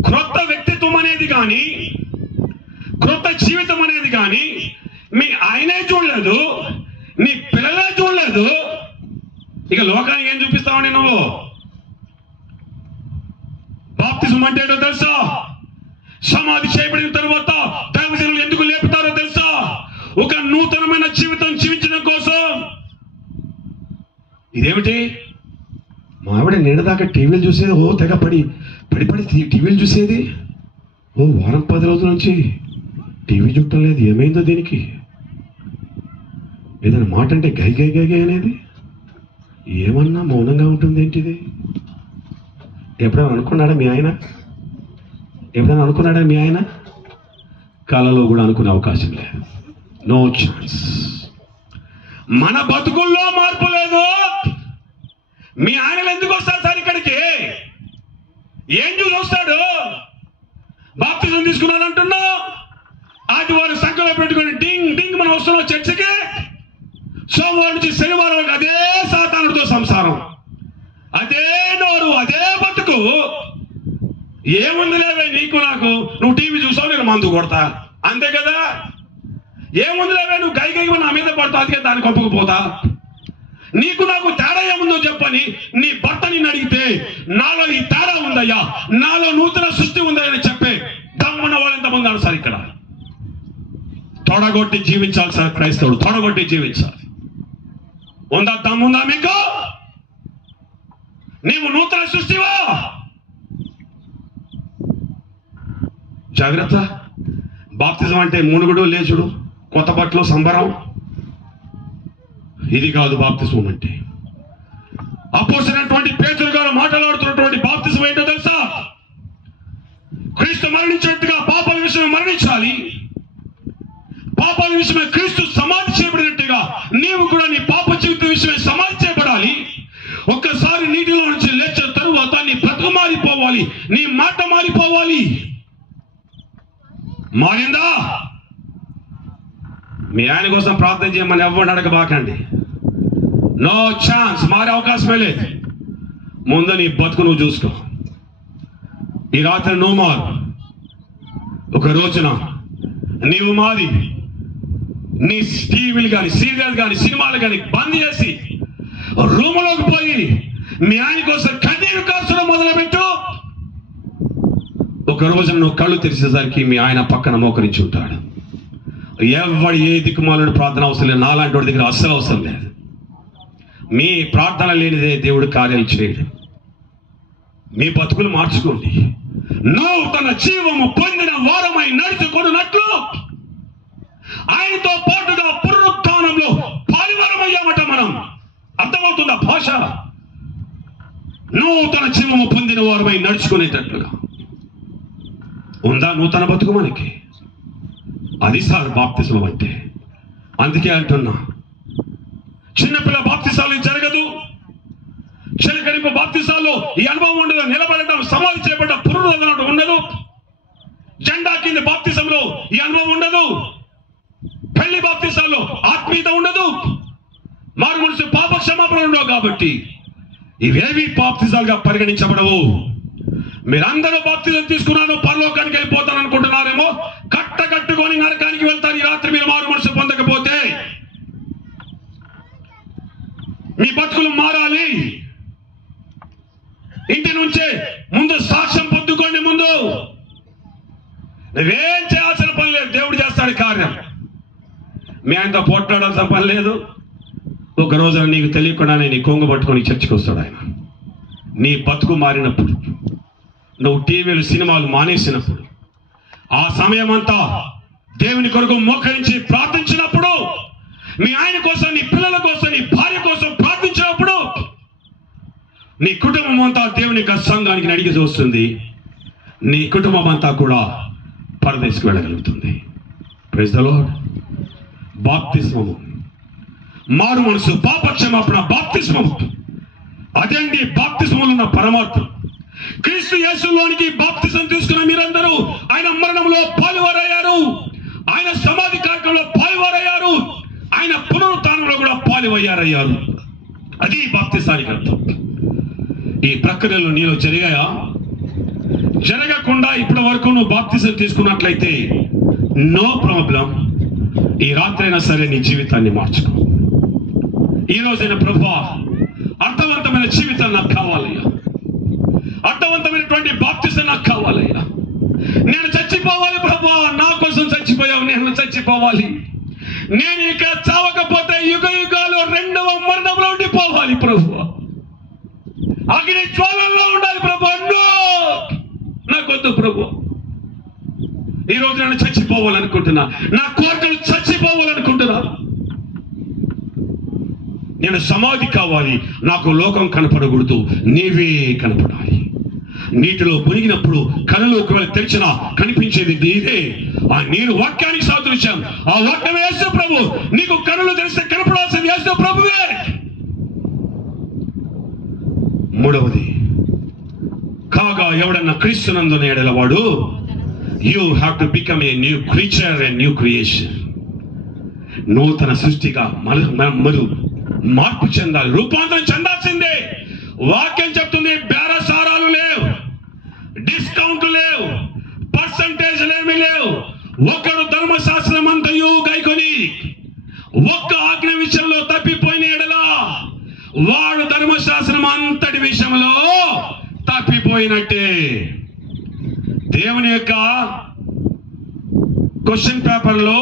క్రొత్త వ్యక్తిత్వం అనేది కానీ, క్రొత్త జీవితం అనేది కానీ మీ ఆయనే చూడలేదు, నీ పిల్లలే చూడలేదు. ఇక లోకానికి ఏం చూపిస్తావని నువ్వు? బాప్తిజం అంటే ఏంటో తెలుసా? సమాధి చేయబడిన తరువాత దైవజనులు ఎందుకు లేపుతారో తెలుసా? ఒక నూతనమైన జీవితం జీవించడం కోసం. ఇదేమిటి? మా ఆవిడ నిన్నదాకా టీవీలు చూసేది, ఓ తెగ పడి టీవీలు చూసేది. ఓ వారం 10 రోజుల నుంచి టీవీ చూడటం లేదు. ఏమైందో దీనికి? ఏదైనా మాట అంటే గై గై గై గై అనేది, ఏమన్నా మౌనంగా ఉంటుంది ఏంటిది? ఎప్పుడైనా అనుకున్నాడా మీ ఆయన? ఎప్పుడైనా అనుకున్నాడా మీ ఆయన? కళలో కూడా అనుకునే అవకాశం లేదు. No chance. మన బతుకుల్లో మార్పు లేదు. మీ ఆయనలు ఎందుకు వస్తారు సార్ ఇక్కడికి? ఏం చూసి వస్తాడు? బాప్తిజం తీసుకున్నాడు అంటున్నావు, ఆదివారం సంఖ్యలో పెట్టుకుని డింగ్ డింగ్ మనం వస్తున్నాం చర్చికి. సోమవారం నుంచి శనివారం వరకు అదే సాతానుడితో సంసారం, అదే నోరు, అదే బతుకు. ఏముంది లేవే నీకు నాకు? నువ్వు టీవీ చూసావు, నేను మందు కొడతా, అంతే కదా. ఏముంది లేవే, నువ్వు గై గై నా మీద పడతావు, అందుకే దాన్ని కొప్పకపోతా. నీకు నాకు తేడా ఏముందో చెప్పని నీ భర్త నిన్ను అడిగితే, నాలో ఈ తేడా ఉందయ్యా, నాలో నూతన సృష్టి ఉందని చెప్పే దమ్మున్న వాళ్ళు ఎంతమంది ఉన్నారు సార్ ఇక్కడ? తొడగొట్టి జీవించాలి సార్ క్రైస్తవుడు, తొడగొట్టి జీవించాలి. ఉందా? దమ్ముందా మీకు? నీవు నూతన సృష్టివా? జాగ్రత్త. బాప్తిజం అంటే మునుగుడు, లేచుడు, కొత్త బట్టలు, సంబరం. ఇది కాదు బాప్తిజం అంటే. అపోస్తలుడైనటువంటి పేతురు గారు మాట్లాడుతున్నటువంటి బాప్తిజం ఏంటో తెలుసా? క్రీస్తు మరణించినట్టుగా పాపాల విషయమే మరణించాలి, పాపాల విషయమే క్రీస్తు సమాధి చేయబడినట్టుగా నీవు కూడా నీ పాప జీవిత విషయమే సమాధి చేయబడాలి. ఒక్కసారి నీటిలో నుంచి లేచిన తరువాత నీ బ్రతుకు మారిపోవాలి, నీ మాట మారిపోవాలి. మారిందా? మీ ఆయన కోసం ప్రార్థన చేయమని ఎవరిని అడగబాకండి. No chance. మారే అవకాశమే లేదు. ముందు నీ బతుకు నువ్వు చూసుకో. ఈ రాత్రి నువ్వు మారు. ఒక రోజున నీవు మారి నీ టీవీలు కానీ సీరియల్ కానీ సినిమాలు కానీ బంద్ చేసి రూములోకి పోయి మీ ఆయన కోసం కన్నీరు కాల్చడం మొదలుపెట్టు. ఒక రోజు నువ్వు కళ్ళు తెరిచేసరికి మీ ఆయన పక్కన మోకరించి ఉంటాడు. ఎవడు ఏ దిక్కుమాలను ప్రార్థన అవసరం లేదు, నాలాంటి వాడి దగ్గర అస్సలు అవసరం లేదు. మీ ప్రార్థన లేనిదే దేవుడు కార్యాలు చేయడు. మీ బతుకులు మార్చుకోండి. నువ్వు తన జీవము పొందిన వారమై నడుచుకున్నట్లు ఆయనతో పాటుగా పునరుత్థానంలో పాలువారమయ్యామట. మనం అర్థమవుతుందా భాష? నువ్వు తన జీవము పొందిన వారమై నడుచుకునేటట్లుగా ఉందా నూతన బతుకు మనకి? అది సార్ బాప్తిస్మం అంటే. అందుకే అంటున్నా, చిన్నపిల్ల బాప్తిసాలు జరగదు, చెలకరింపు బాప్తిసాల్లో ఈ అనుభవం ఉండదు, నిలబడటం సమాధి చేయబడ్డ పునరుద్ధరణ ఉండదు, జెండా కింద బాప్తిసంలో ఈ అనుభవం ఉండదు, పెళ్లి బాప్తిసాల్లో ఆత్మీయత ఉండదు, మారు మనసు పాప క్షమాపణ ఉండవు. కాబట్టి ఇవేవి బాప్తిసాలుగా పరిగణించబడవు. మీరందరూ బాప్తిజం తీసుకున్నాను పరలోకానికి వెళ్ళిపోతాను అనుకుంటున్నారేమో, కట్టుకొని నరకానికి వెళ్తారు ఈ రాత్రి మీరు మారు మనసు పొందకపోతే. మీ బతుకులు మారాలి. ఇంటి నుంచే ముందు సాక్ష్యం పొందుకోండి. ముందు నువ్వేం చేయాల్సిన పని లేదు, దేవుడు చేస్తాడు కార్యం. మీ ఆయనతో పోట్లాడాల్సిన పని లేదు. ఒక రోజున నీకు తెలియకుండానే నీ కొంగు పట్టుకొని చర్చికి వస్తాడు ఆయన. నీ బతుకు మారినప్పుడు, నువ్వు టీవీలు సినిమాలు మానేసినప్పుడు, ఆ సమయం అంతా దేవుని కొరకు మోకరించి ప్రార్థించినప్పుడు, మీ ఆయన కోసం, నీ పిల్లల కోసం, నీ భార్య కోసం ప్రార్థించినప్పుడు, నీ కుటుంబం అంతా దేవుని యొక్క సంఘానికి నడిగి చూస్తుంది. నీ కుటుంబం అంతా కూడా పరదేశకు వెళ్ళగలుగుతుంది. Praise the lord. బాప్తిస్మము, మారు మనసు, పాప క్షమాపణ, బాప్తిస్మము. అదేంటి బాప్తిస్మములో ఉన్న పరమార్థం. క్రీస్తు యేసులోనికి బాప్తిసం తీసుకున్న మీరందరూ ఆయన మరణంలో పాలువారయ్యారు, ఆయన సమాధి కార్యక్రమంలో పాలువారయ్యారు, ఆయన పునరుత్థానంలో కూడా పాలువయ్యారయ్యారు. అది బాప్తిసానికి అర్థం. ఈ ప్రక్రియలు నీలో జరిగాయా? జరగకుండా ఇప్పటి వరకు నువ్వు బాప్తిసం తీసుకున్నట్లయితే నో ప్రాబ్లం. ఈ రాత్రైనా సరే నీ జీవితాన్ని మార్చుకో. ఈ రోజైనా ప్రభువా, అర్థవంతమైన జీవితం నాకు కావాలయ్యా, అర్థవంతమైనటువంటి బాప్తిసం నాకు కావాలయ్యా. నేను చచ్చిపోవాలి ప్రభువా, నా కోసం చచ్చిపోయావు, నేను చచ్చిపోవాలి. నేను ఇక చావకపోతే యుగ యుగాలు రెండవ మరణంలో ఉండిపోవాలి ప్రభువా, అగ్ని జ్వాలల్లో ఉండాలి ప్రభువా. నాకొద్దు ప్రభు. ఈ రోజు నేను చచ్చిపోవాలనుకుంటున్నా, నా కోరికలు చచ్చిపోవాలనుకుంటున్నా. నేను సమాధి కావాలి, నాకు లోకం కనపడకూడదు, నీవే కనపడాలి. నీటిలో మునిగినప్పుడు కనులు ఒకవేళ తెరిచినా కనిపించేది నీవే. ఆ నీరు వాక్యానికి సాదృశ్యం. ఆ వాక్యమే యేసు ప్రభు. నీకు కనులు తెరిస్తే కనపడాల్సింది యేసు ప్రభువే. మూడవది, కాగా ఎవడన్నా క్రీస్తునందున ఎడలవాడు, you have to become a new creature, a new creation. నూతన సృష్టిగా మరు మార్పు చెందాలి, రూపాంతరం చెందాల్సిందే. వాక్యం చెప్తుంది, బేరసారాలు లేవు, డిస్కౌంట్లు లేవు, పర్సంటేజ్లు ఏమీ లేవు. ఒకడు ధర్మశాస్త్రం అంతయు గైకొని ఒక్క ఆజ్ఞ విషయంలో తప్పిపోయిన ఎడలా వాడు ధర్మశాస్త్రం అంతటి విషయంలో తప్పిపోయినట్టే. దేవుని యొక్క క్వశ్చన్ పేపర్లో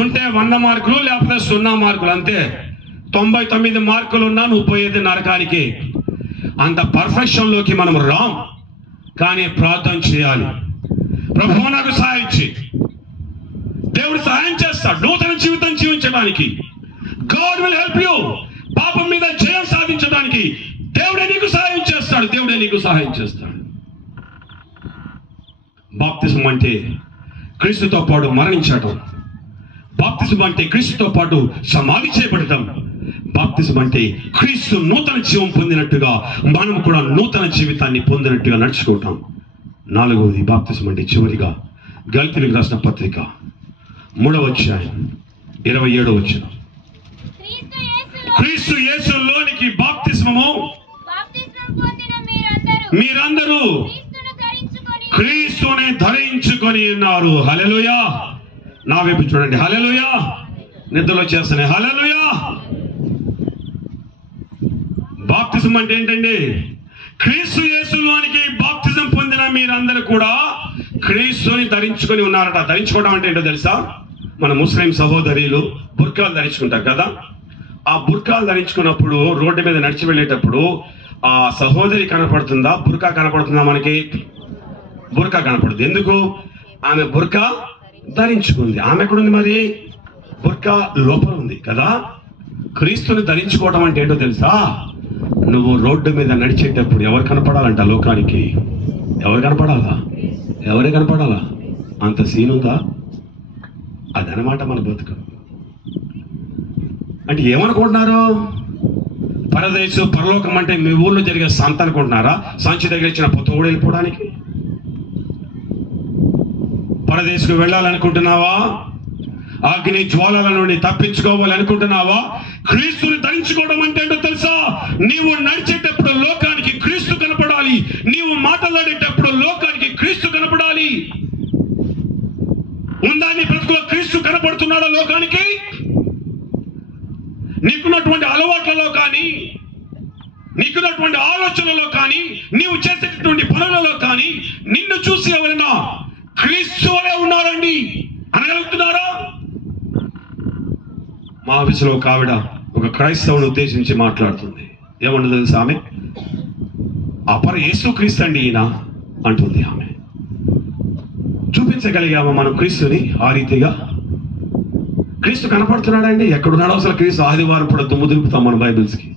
ఉంటే 100 మార్కులు, లేకపోతే 0 మార్కులు, అంతే. 99 మార్కులు ఉన్నా నువ్వు పోయేది నరకానికి. అంత పర్ఫెక్షన్లోకి మనం రాం. కానీ ప్రార్థన చేయాలి, ప్రభువు నాకు సహాయం చేయి. దేవుడు సహాయం చేస్తాడు నూతన జీవితం జీవించడానికి. God will help you. పాపం మీద జయం సాధించడానికి దేవుడే నీకు సహాయం చేస్తాడు, దేవుడే నీకు సహాయం చేస్తాడు. బాప్తిసం అంటే క్రీస్తుతో పాటు మరణించటం. బాప్తిసం అంటే క్రీస్తుతో పాటు సమాధి చేయబడటం. బాప్తిసం అంటే క్రీస్తు నూతన జీవం పొందినట్టుగా మనం కూడా నూతన జీవితాన్ని పొందినట్టుగా నడుచుకుంటాం. నాలుగవది, బాప్తిసం అంటే చివరిగా గలతీయులకు రాసిన పత్రిక 3వ అధ్యాయం 27వ వచనం. క్రీస్తు యేసులోనికి బాప్తిస్మము మీరందరూ క్రీస్తుని ధరించుకొని ఉన్నారు. హల్లెలూయా. నా వైపు చూడండి. హల్లెలూయా. నిద్రలో చేస్తున్నాయి. హల్లెలూయా. బాప్తిజం అంటే ఏంటండి? క్రీస్తు యేసులోనికి బాప్తిజం పొందిన మీరందరూ కూడా క్రీస్తుని ధరించుకొని ఉన్నారట. ధరించుకోవడం అంటే ఏంటో తెలుసా? మన ముస్లిం సహోదరులు బుర్కాలు ధరించుకుంటారు కదా. ఆ బుర్కాలు ధరించుకున్నప్పుడు రోడ్డు మీద నడిచి వెళ్ళేటప్పుడు ఆ సహోదరి కనపడుతుందా, బుర్కా కనపడుతుందా? మనకి బుర్కా కనపడుతుంది. ఎందుకు? ఆమె బుర్కా ధరించుకుంది. ఆమె ఎక్కడుంది మరి? బుర్కా లోపల ఉంది కదా. క్రీస్తుని ధరించుకోవడం అంటే ఏంటో తెలుసా? నువ్వు రోడ్డు మీద నడిచేటప్పుడు ఎవరు కనపడాలంట? లోకానికి ఎవరు కనపడాలా? ఎవరే కనపడాలా? అంత సీన్ ఉందా? అదనమాట మన బతుకు. అంటే ఏమనుకుంటున్నారు? పరదేశం పరలోకం అంటే మీ ఊళ్ళో జరిగే సంత అనుకుంటున్నారా? సంచి దగ్గర ఇచ్చిన పొత్తు కూడా వెళ్ళిపోవడానికి? పరదేశకు వెళ్ళాలనుకుంటున్నావా? అగ్ని జ్వాలల నుండి తప్పించుకోవాలనుకుంటున్నావా? క్రీస్తుని ధరించుకోవడం అంటే ఏంటో తెలుసా? నీవు నడిచేటప్పుడు లోకానికి క్రీస్తు కనపడాలి. నీవు మాట్లాడేటప్పుడు లోకానికి క్రీస్తు కనపడాలి. ఉందా నీ బ్రతుకులో క్రీస్తు కనపడుతున్నాడా లోకానికి? నీకున్నటువంటి అలవాట్లలో కానీ, నీకున్నటువంటి ఆలోచనలో కానీ, నీవు చేసేటటువంటి పనులలో కానీ నిన్ను చూసి ఎవరైనా క్రీస్తు వలే ఉన్నారండి అనగలుగుతున్నారా? మా ఆఫీసులో ఒక ఆవిడ ఒక క్రైస్తవుని ఉద్దేశించి మాట్లాడుతుంది. ఏమన్నది తెలుసా? ఆమె అపర యేసు క్రీస్తు అండి ఈయన అంటుంది. ఆమె చూపించగలిగామా మనం క్రీస్తుని ఆ రీతిగా? క్రీస్తు కనపడుతున్నాడండి? ఎక్కడున్నాడు అసలు క్రీస్తు? ఆదివారం కూడా దుమ్ము దులుపుతాం మన బైబిల్స్కి.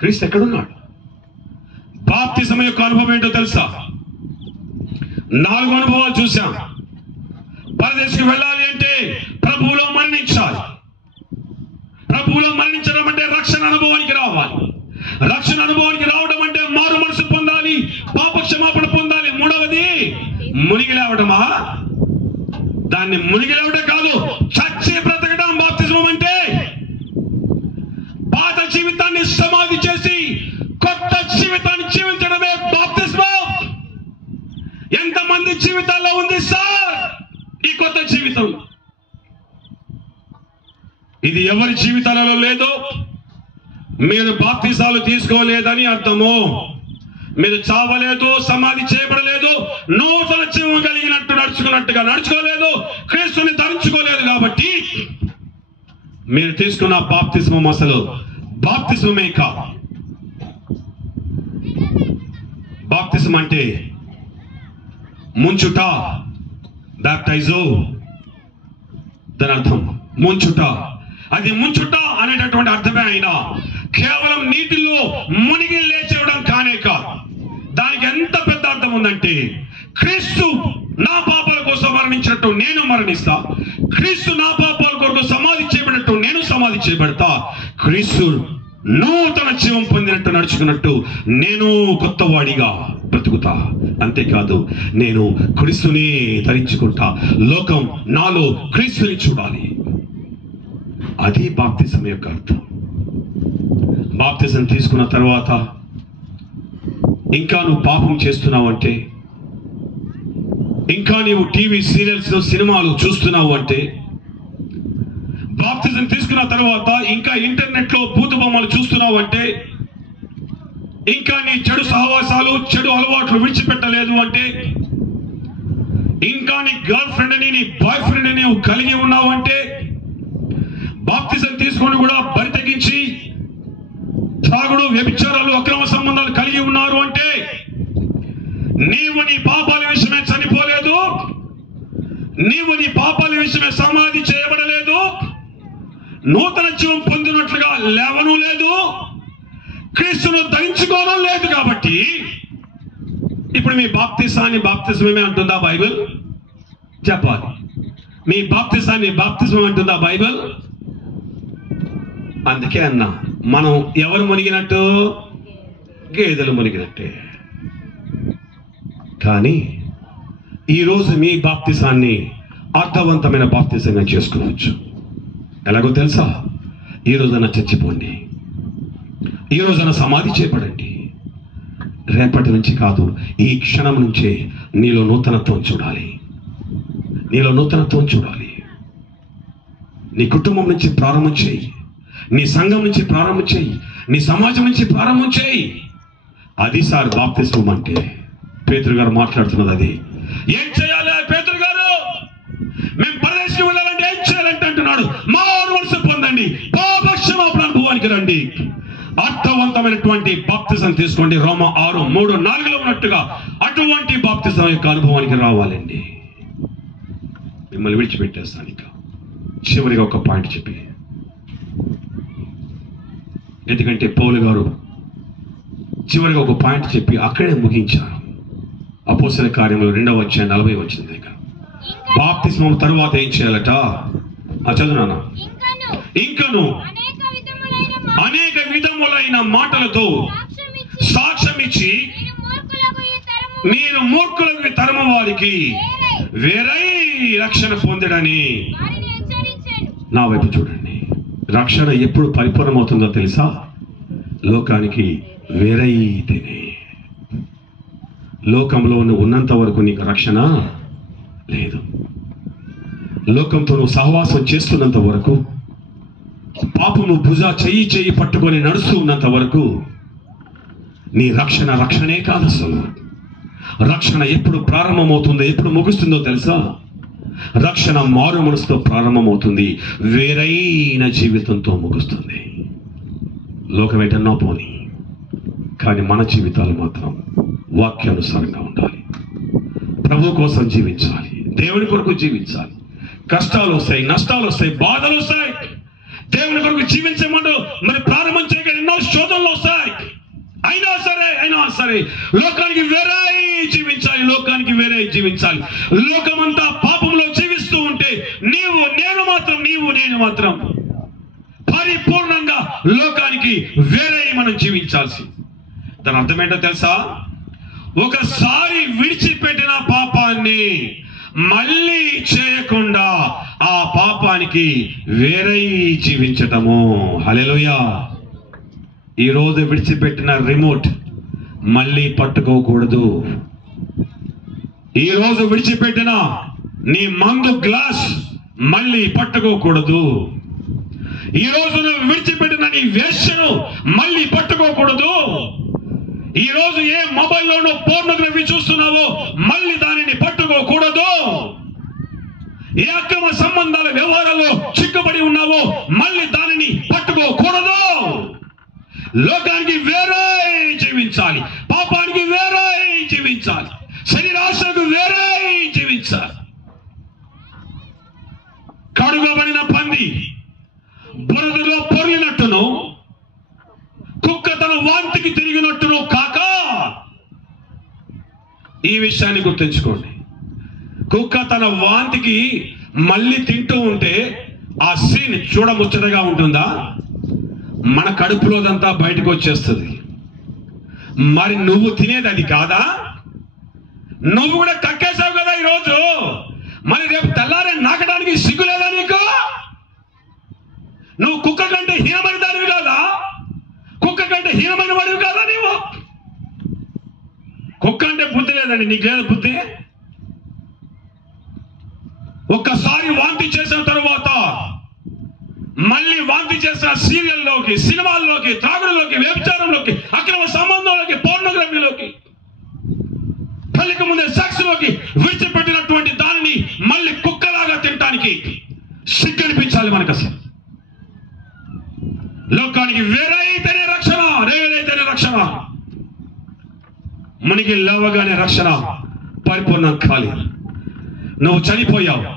క్రీస్తు ఎక్కడున్నాడు? బాప్తిజం యొక్క అనుభవం ఏంటో తెలుసా? 4 అనుభవాలు చూశాం. పరదేశకు వెళ్ళాలి అంటే ప్రభువులో మరణించాలి. ప్రభువులో మరణించడం అంటే రక్షణ అనుభవానికి రావాలి. రక్షణ అనుభవానికి రావడం అంటే మారు మనసు పొందాలి, పాప క్షమాపణ పొందాలి. 3వది మునిగి లేవడమా? దాన్ని మునిగి లేవడం కాదు, చచ్చి బ్రతకడం బాప్తిజం అంటే. పాత జీవితాన్ని సమాధి చేసి కొత్త జీవితాన్ని జీవించడమే బాప్తిజం. ఎంతమంది జీవితాల్లో ఉంది సార్ ఈ కొత్త జీవితం? ఇది ఎవరి జీవితాలలో లేదో మీరు బాప్తిసాలు తీసుకోలేదని అర్థము. మీరు చావలేదు, సమాధి చేయబడలేదు, నూతన జీవం కలిగినట్టు నడుచుకున్నట్టుగా నడుచుకోలేదు, క్రీస్తుని ధరించుకోలేదు. కాబట్టి మీరు తీసుకున్న బాప్తిస్మం అసలు బాప్తిస్మమే కాదు. బాప్తిస్మం అంటే ముంచుట, బ్యాప్టైజో దాని అర్థం ముంచుట. అది ముంచుట అనేటటువంటి అర్థమే అయినా కేవలం నీటిలో మునిగి లేచేయడం కానే కాదు. దానికి ఎంత పెద్ద అర్థం ఉందంటే, క్రీస్తు నా పాపాల కోసం మరణించినట్టు నేను మరణిస్తా, క్రీస్తు నా పాపాల కొరకు సమాధి చేయబడినట్టు నేను సమాధి చేయబడతా, క్రీస్తు నూతన జీవం పొందినట్టు నడుచుకున్నట్టు నేను కొత్తవాడిగా బ్రతుకుతా. అంతేకాదు, నేను క్రీస్తుని ధరించుకుంటా. లోకం నాలో క్రీస్తుని చూడాలి. అది బాప్తిజం యొక్క అర్థం. బాప్తిజం తీసుకున్న తర్వాత ఇంకా నువ్వు పాపం చేస్తున్నావు అంటే, ఇంకా నీవు టీవీ సీరియల్స్ సినిమాలు చూస్తున్నావు అంటే, బాప్తిజం తీసుకున్న తర్వాత ఇంకా ఇంటర్నెట్ లో భూత బొమ్మలు చూస్తున్నావు అంటే, ఇంకా నీ చెడు సహవాసాలు చెడు అలవాట్లు విడిచిపెట్టలేదు అంటే, ఇంకా నీ గర్ల్ ఫ్రెండ్ అని నీ బాయ్ ఫ్రెండ్ అని కలిగి ఉన్నావు అంటే, బాప్తిజం తీసుకొని కూడా బరి తెగించి త్రాగుడు, వ్యభిచారాలు, అక్రమ సంబంధాలు కలిగి ఉన్నారు అంటే, నీవు నీ పాపాల విషయమే చనిపోలేదు, నీవు నీ పాపాల విషయమే సమాధి చేయబడలేదు, నూతన జీవం పొందినట్లుగా లేవను లేదు, క్రీస్తును ధరించుకోవడం లేదు. కాబట్టి ఇప్పుడు మీ బాప్తిసాన్ని బాప్తిస్మమే అంటుందా బైబిల్? చెప్పాలి. మీ బాప్తిసాన్ని బాప్తిస్మం అంటుందా బైబిల్? అందుకే అన్నా, మనం ఎవరు మునిగినట్టు? గేదెలు మునిగినట్టే. కానీ ఈరోజు మీ బాప్తిసాన్ని అర్థవంతమైన బాప్తిసంగా చేసుకోవచ్చు. ఎలాగో తెలుసా? ఈ రోజున చచ్చిపోండి, ఈ రోజున సమాధి చేయబడండి. రేపటి నుంచి కాదు, ఈ క్షణం నుంచే నీలో నూతనత్వం చూడాలి. నీలో నూతనత్వం చూడాలి. నీ కుటుంబం నుంచి ప్రారంభం చేయి, నీ సంఘం నుంచి ప్రారంభం చేయి, నీ సమాజం నుంచి ప్రారంభం చేయి. అది సార్ బాప్తిస్మం అంటే. పేతురు గారు మాట్లాడుతున్నది అది. ఏం చేయాలి పేతురు గారు? మేము పరదేశం వెళ్ళాలంటే ఏం చేయాలంటే అంటున్నాడు, మారు మనసు పొందండి, పాపక్షమాపణ అనుభవానికి రండి, అర్థవంతమైనటువంటి బాప్తిజం తీసుకోండి. రోమా 6:3-4 ఉన్నట్టుగా అటువంటి బాప్తిజం యొక్క అనుభవానికి రావాలండి. మిమ్మల్ని విడిచిపెట్టేస్తాను. ఇంకా చివరిగా ఒక పాయింట్ చెప్పి, ఎందుకంటే పౌలు గారు చివరిగా ఒక పాయింట్ చెప్పి అక్కడే ముగించారు. అపోస్తల కార్యములు 2:40 దగ్గర బాప్తిస్మం తరువాత ఏం చేయాలట? చదువునా? ఇంకను అనేక విధములైన మాటలతో సాక్ష్యం ఇచ్చి మీరు మూర్ఖులకు తరము వారికి వేరై రక్షణ పొందడని. నా వైపు చూడండి. రక్షణ ఎప్పుడు పరిపూర్ణమవుతుందో తెలుసా? లోకానికి వేరైతేనే. లోకంలో ఉన్నంత వరకు నీకు రక్షణ లేదు. లోకంతో నువ్వు సహవాసం చేస్తున్నంత వరకు, పాపము చెయ్యి పట్టుకొని నడుస్తూ ఉన్నంత వరకు నీ రక్షణే కాదు. అసలు రక్షణ ఎప్పుడు ప్రారంభమవుతుందో, ఎప్పుడు ముగుస్తుందో తెలుసా? రక్షణ మారు మనసుతో ప్రారంభమవుతుంది, వేరైన జీవితంతో ముగుస్తుంది. లోకం ఎటన్నో పోని, కానీ మన జీవితాలు మాత్రం వాక్యానుసారంగా ఉండాలి. ప్రభు కోసం జీవించాలి, దేవుని కొరకు జీవించాలి. కష్టాలు వస్తాయి, నష్టాలు వస్తాయి, బాధలు వస్తాయి. దేవుని కొరకు జీవించమని మరి ప్రారంభం చేయగా ఎన్నో శోధనలు వస్తాయి. అయినా సరే లోకానికి వేరే జీవించాలి, లోకానికి వేరే జీవించాలి. లోకమంతా పాపంలో జీవిస్తూ ఉంటే నేను మాత్రం పరిపూర్ణంగా లోకానికి వేరే మనం జీవించాల్సి. దాని అర్థం ఏంటో తెలుసా? ఒకసారి విడిచిపెట్టిన పాపాన్ని మళ్ళీ చేయకుండా ఆ పాపానికి వేరే జీవించటము. హల్లెలూయా. ఈరోజు విడిచిపెట్టిన రిమోట్ మళ్ళీ పట్టుకోకూడదు. ఈరోజు విడిచిపెట్టిన నీ మందు గ్లాస్ మళ్ళీ పట్టుకోకూడదు. ఈరోజు నువ్వు విడిచిపెట్టిన నీ వేశ్యను మళ్ళీ పట్టుకోకూడదు. ఈరోజు ఏ మొబైల్లోనూ పోర్నోగ్రఫీ చూస్తున్నావో మళ్ళీ దానిని పట్టుకోకూడదు. ఏ అక్రమ సంబంధాల వ్యవహారాల్లో చిక్కుబడి ఉన్నావో మళ్ళీ దానిని పట్టుకోకూడదు. లోకానికి వేరే జీవించాలి, పాపానికి వేరే జీవించాలి, శరీరాశకు వేరే జీవించాలి. కడుగబడిన పంది బురదలో పొర్లినట్టును, కుక్క తన వాంతికి తిరిగినట్టును కాక. ఈ విషయాన్ని గుర్తుంచుకోండి. కుక్క తన వాంతికి మళ్ళీ తింటూ ఉంటే ఆ సీన్ చూడముచ్చటగా ఉంటుందా? మన కడుపులోదంతా బయటకు వచ్చేస్తుంది. మరి నువ్వు తినేది అది కాదా? నువ్వు కూడా కక్కేసావు కదా ఈరోజు. మరి రేపు తెల్లారే నాకడానికి సిగ్గు లేదా నీకు? నువ్వు కుక్క కంటే హీనమైన దానివి కాదా? కుక్క కంటే హీనమైన వాడివి కాదా నీవు? కుక్క అంటే బుద్ధి లేదండి, నీకు లేదు బుద్ధి. ఒక్కసారి వాంతి చేసిన తరువాత మళ్ళీ వాంతి చేసిన సీరియల్లోకి, సినిమాల్లోకి, త్రాగుడులోకి, వ్యభిచారంలోకి, అక్రమ సంబంధంలోకి, పోర్నోగ్రఫీలోకి, పెళ్లికి ముందే సెక్స్ లోకి విడిచిపెట్టినటువంటి దానిని మళ్ళీ కుక్కలాగా తినడానికి సిగ్గనిపించాలి మనకు. అసలు లోకానికి వేరైతేనే రక్షణ. మనకి లేవగానే రక్షణ పరిపూర్ణం కాలేదు. నువ్వు చనిపోయావు,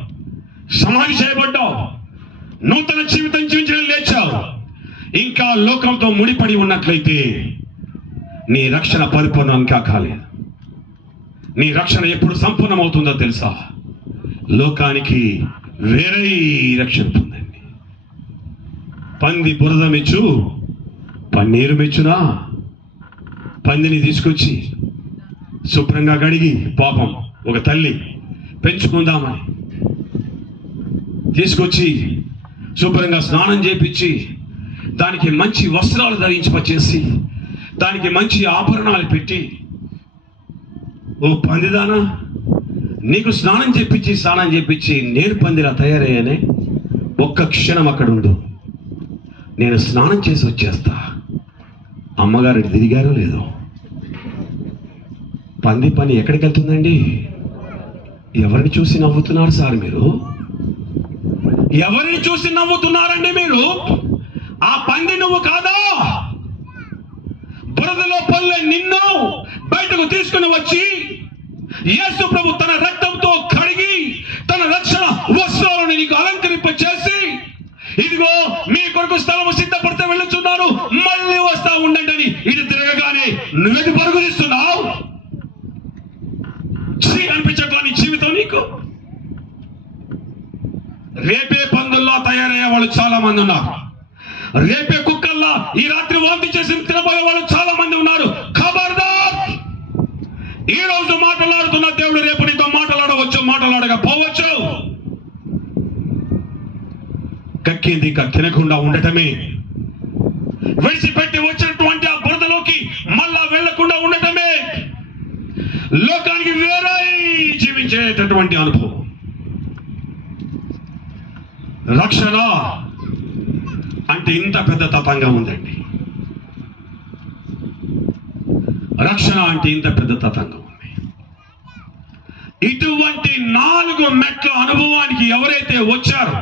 సమాధి చేయబడ్డావు, నూతన జీవితం జీవించడం లేచావు. ఇంకా లోకంతో ముడిపడి ఉన్నట్లయితే నీ రక్షణ పరిపూర్ణం ఇంకా కాలేదు. నీ రక్షణ ఎప్పుడు సంపూర్ణమవుతుందో తెలుసా? లోకానికి వేరే రక్షణ పొందండి. పంది బురద మెచ్చు, పన్నీరు మెచ్చునా? పందిని తీసుకొచ్చి శుభ్రంగా కడిగి, పాపం ఒక తల్లి పెంచుకుందామని తీసుకొచ్చి శుభ్రంగా స్నానం చేపించి దానికి మంచి వస్త్రాలు ధరింపచేసి దానికి మంచి ఆభరణాలు పెట్టి, ఓ పందిదానా నీకు స్నానం చేపించి నేను పందిలా తయారయ్యానే, ఒక్క క్షణం అక్కడ ఉండు, నేను స్నానం చేసి వచ్చేస్తా. అమ్మగారు తిరిగారో లేదో. పంది పని ఎక్కడికి వెళ్తుందండి? ఎవరిని చూసి నవ్వుతున్నారు సార్ మీరు? ఎవరిని చూసి నవ్వుతున్నారండి మీరు? ఆ పంది నువ్వు కాదా? బురదలో పల్లె నిన్ను బయటకు తీసుకుని వచ్చి యేసు ప్రభు తన రక్తంతో కడిగి తన రక్షణ వస్త్రాలను నీకు అలంకరింప చేసి, ఇదిగో మీ కొరకు స్థలము సిద్ధపడితే వెళ్ళుచున్నాను, మళ్ళీ వస్తా ఉండండి అని ఇది తిరగగానే నువ్వెటు పరుగు తీస్తున్నావు? అనిపించట్లా నీ జీవితం నీకు? రేపే పందుల్లా తయారయ్యే వాళ్ళు చాలా మంది ఉన్నారు. రేపే కుక్కల్లా ఈ రాత్రి వాంతి చేసి తినబోయే వాళ్ళు చాలా మంది ఉన్నారు. ఖబర్దార్! ఈ రోజు మాట్లాడుతున్న దేవుడు రేపు నీతో మాట్లాడవచ్చు, మాట్లాడకపోవచ్చు. కక్కింది తినకుండా ఉండటమే, విడిచిపెట్టి వచ్చినటువంటి ఆ బురదలోకి మళ్ళా వెళ్లకుండా ఉండటమే లోకానికి వేరే జీవించేటటువంటి అనుభవం. రక్షణ అంటే ఇంత పెద్ద తతంగా ఉందండి. రక్షణ అంటే ఇంత పెద్ద తతంగా ఉంది. ఇటువంటి 4 మెట్ల అనుభవానికి ఎవరైతే వచ్చారో,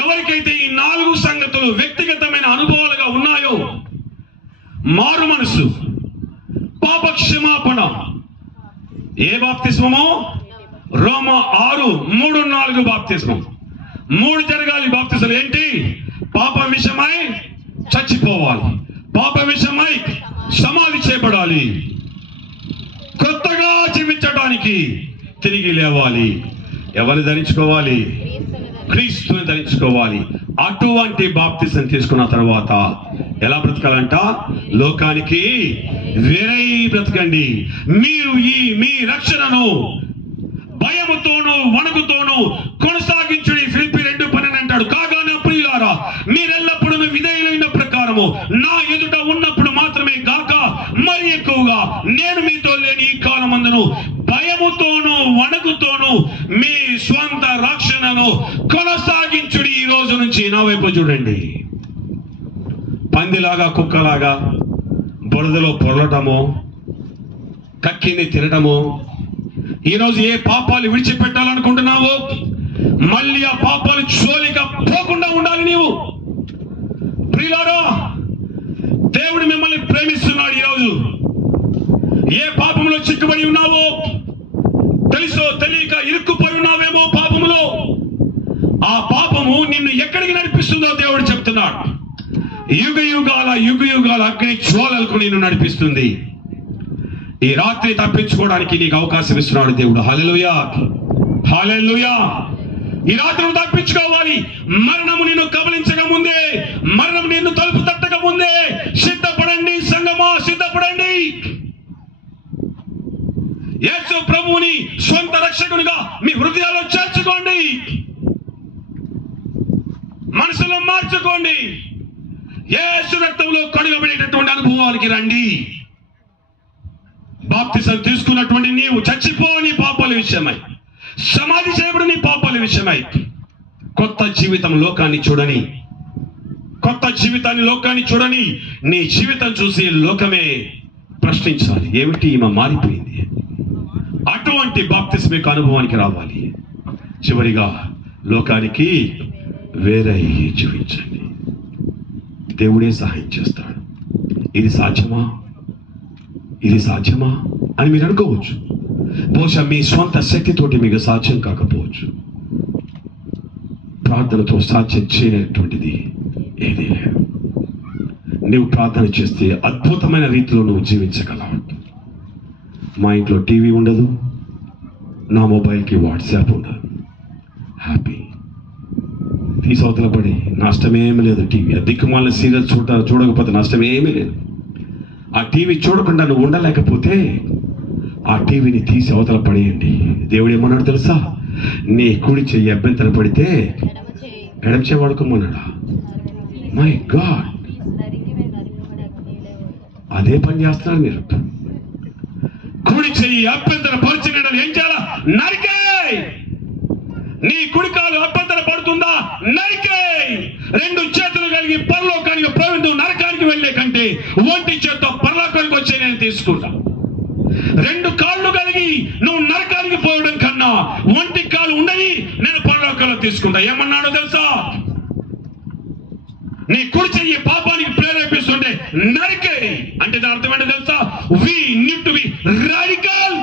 ఎవరికైతే ఈ 4 సంగతులు వ్యక్తిగతమైన అనుభవాలుగా ఉన్నాయో, మారు మనసు, పాప క్షమాపణ, ఏ బాప్తిస్మమో? రోమా 6:3-4 బాప్తిస్మం. 3 జరగాలి బాప్తిస్మం. ఏంటి? పాప విషయమై చచ్చిపోవాలి, పాప విషయమై సమాధి చేయబడాలి, కొత్తగా జీవించడానికి తిరిగి లేవాలి. ఎవరిని ధరించుకోవాలి? క్రీస్తుని ధరించుకోవాలి. అటువంటి బాప్తిసం తీసుకున్న తర్వాత ఎలా బ్రతకాలంట? లోకానికి వేరై బ్రతకండి. మీరు మీ రక్షణను భయముతోను వణుకుతోను కొనసాగించుడి. ఫిలిప్పీ 2:12 అంటాడు. కాగా నా ప్రియులారా, మీరెల్లప్పుడూ విధేయులైన ప్రకారము నా ఎదుట ఉన్నప్పుడు మాత్రమే గాక మరి ఎక్కువగా నేను మీతో లేని ఈ కాలమందును భయముతోను వణుకుతోను మీ స్వంత రక్షణను కొనసాగించుడి. ఈ రోజు నుంచి నా వైపు చూడండి. పందిలాగా కుక్కలాగా బురదలో పొరలటము, కక్కిని తినటము, ఈరోజు ఏ పాపాలు విడిచిపెట్టాలనుకుంటున్నావో మళ్ళీ ఆ పాపాలు జోలిగా పోకుండా ఉండాలి నీవు. ప్రియులారా, దేవుడు మిమ్మల్ని ప్రేమిస్తున్నాడు. ఈరోజు ఏ పాపంలో చిక్కుబడి ఉన్నావో, తెలుసో తెలియక ఇరుక్కుపోయి ఉన్నావేమో పాపములో, ఆ పాపము నిన్ను ఎక్కడికి నడిపిస్తుందో దేవుడు చెప్తున్నాడు. యుగ యుగాల అగ్ని జ్వాలలకు నిన్ను నడిపిస్తుంది. ఈ రాత్రి తప్పించుకోవడానికి నీకు అవకాశం ఇస్తున్నాడు దేవుడు. హల్లెలూయా, హల్లెలూయా. ఈ రాత్రి నువ్వు తప్పించుకోవాలి. మరణము నిన్ను కబలించక ముందే, మరణం నిన్ను తలుపు తట్టక ముందే సిద్ధపడండి సంగమా, సిద్ధపడండి. యేసు ప్రభువుని సొంత రక్షకునిగా మీ హృదయాల్లో చేర్చుకోండి, మనసులో మార్చుకోండి. యేసు రక్తంలో కడుగబడేటటువంటి అనుభవానికి రండి. బాప్తిసం తీసుకున్నటువంటి నీవు చచ్చిపో నీ పాపాల విషయమై, సమాధి చేయబడి నీ పాపాల విషయమై కొత్త జీవితం లోకాన్ని చూడని, కొత్త జీవితాన్ని లోకాన్ని చూడని నీ జీవితం చూసి లోకమే ప్రశ్నించాలి, ఏమిటి ఈమె మారిపోయింది. అటువంటి బాప్తిస్మిక అనుభవానికి రావాలి. చివరిగా లోకానికి వేరే జీవించండి. దేవుడే సహాయం చేస్తాడు. ఇది సాధ్యమా, ఇది సాధ్యమా అని మీరు అనుకోవచ్చు. బహుశా మీ స్వంత శక్తితోటి మీకు సాధ్యం కాకపోవచ్చు. ప్రార్థనతో సాధ్యం చేయనటువంటిది ఏదీ లేదు. నీవు ప్రార్థన చేస్తే అద్భుతమైన రీతిలో నువ్వు జీవించగలవు. మా ఇంట్లో టీవీ ఉండదు, నా మొబైల్కి వాట్సాప్ ఉండదు, హ్యాపీ. తీసవతల పడి నష్టమేమీ లేదు. టీవీ దిక్కుమాలిన సీరియల్ చూడకపోతే నష్టమేమీ లేదు. ఆ టీవీ చూడకుండా నువ్వు ఉండలేకపోతే ఆ టీవీని తీసి అవతల పడేయండి. దేవుడు ఏమన్నాడు తెలుసా? నీ కుడి చెయ్యి అభ్యంతరం పడితే ఎడమ చెయ్యి వాడుకోమన్నాడా? మై గాడ్, అదే పని చేస్తున్నారు మీరు. కుడి చెయ్యి అభ్యంతర పరిచిన ఏం చేయాలా? నరికేయ్. నీ కుడికాలు అభ్యంతర పడుతుందా? నరికేయ్. రెండు చేతులు కలిగి పరలోకానికి ప్రవేశించు. నరకానికి వెళ్ళే కంటే ఒంటి చేత్తో పరలోకానికి వచ్చే నేను తీసుకుంటా. రెండు కాళ్ళు కలిగి నువ్వు నరకానికి పోవడం కన్నా ఒంటి కాలు ఉండని నేను పరలోకంలో తీసుకుంటా. ఏమన్నాడో తెలుసా? నీ కుడి చెయ్యి పాపానికి ప్రేరేపిస్తుంటే నరికేయ్ అంటే దాని అర్థం ఏంటో తెలుసా? We need to be radical.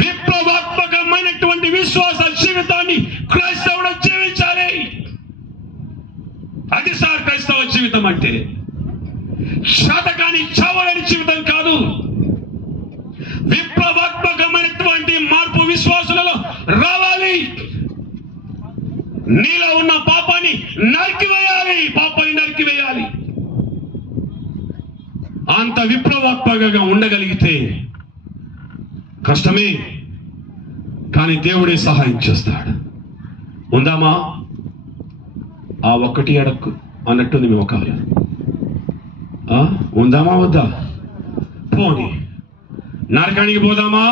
విప్లవాత్మకమైనటువంటి విశ్వాస జీవితాన్ని క్రైస్తవుడు జీవించాలి. అది సార్ క్రైస్తవ జీవితం అంటే. శాతకాని చావలేని జీవితం కాదు. విప్లవాత్మకమైనటువంటి మార్పు విశ్వాసులలో రావాలి. నీలో ఉన్న పాపాన్ని నరికివేయాలి. పాపాన్ని నరికివేయాలి. అంత విప్లవాత్మకంగా ఉండగలిగితే కష్టమే, కానీ దేవుడే సహాయం చేస్తాడు. ఉందామా? ఆ ఒక్కటి అడక్కు అన్నట్టుంది మేము ఒక ఉందామా వద్దా? పోనీ నరకానికి పోదామా?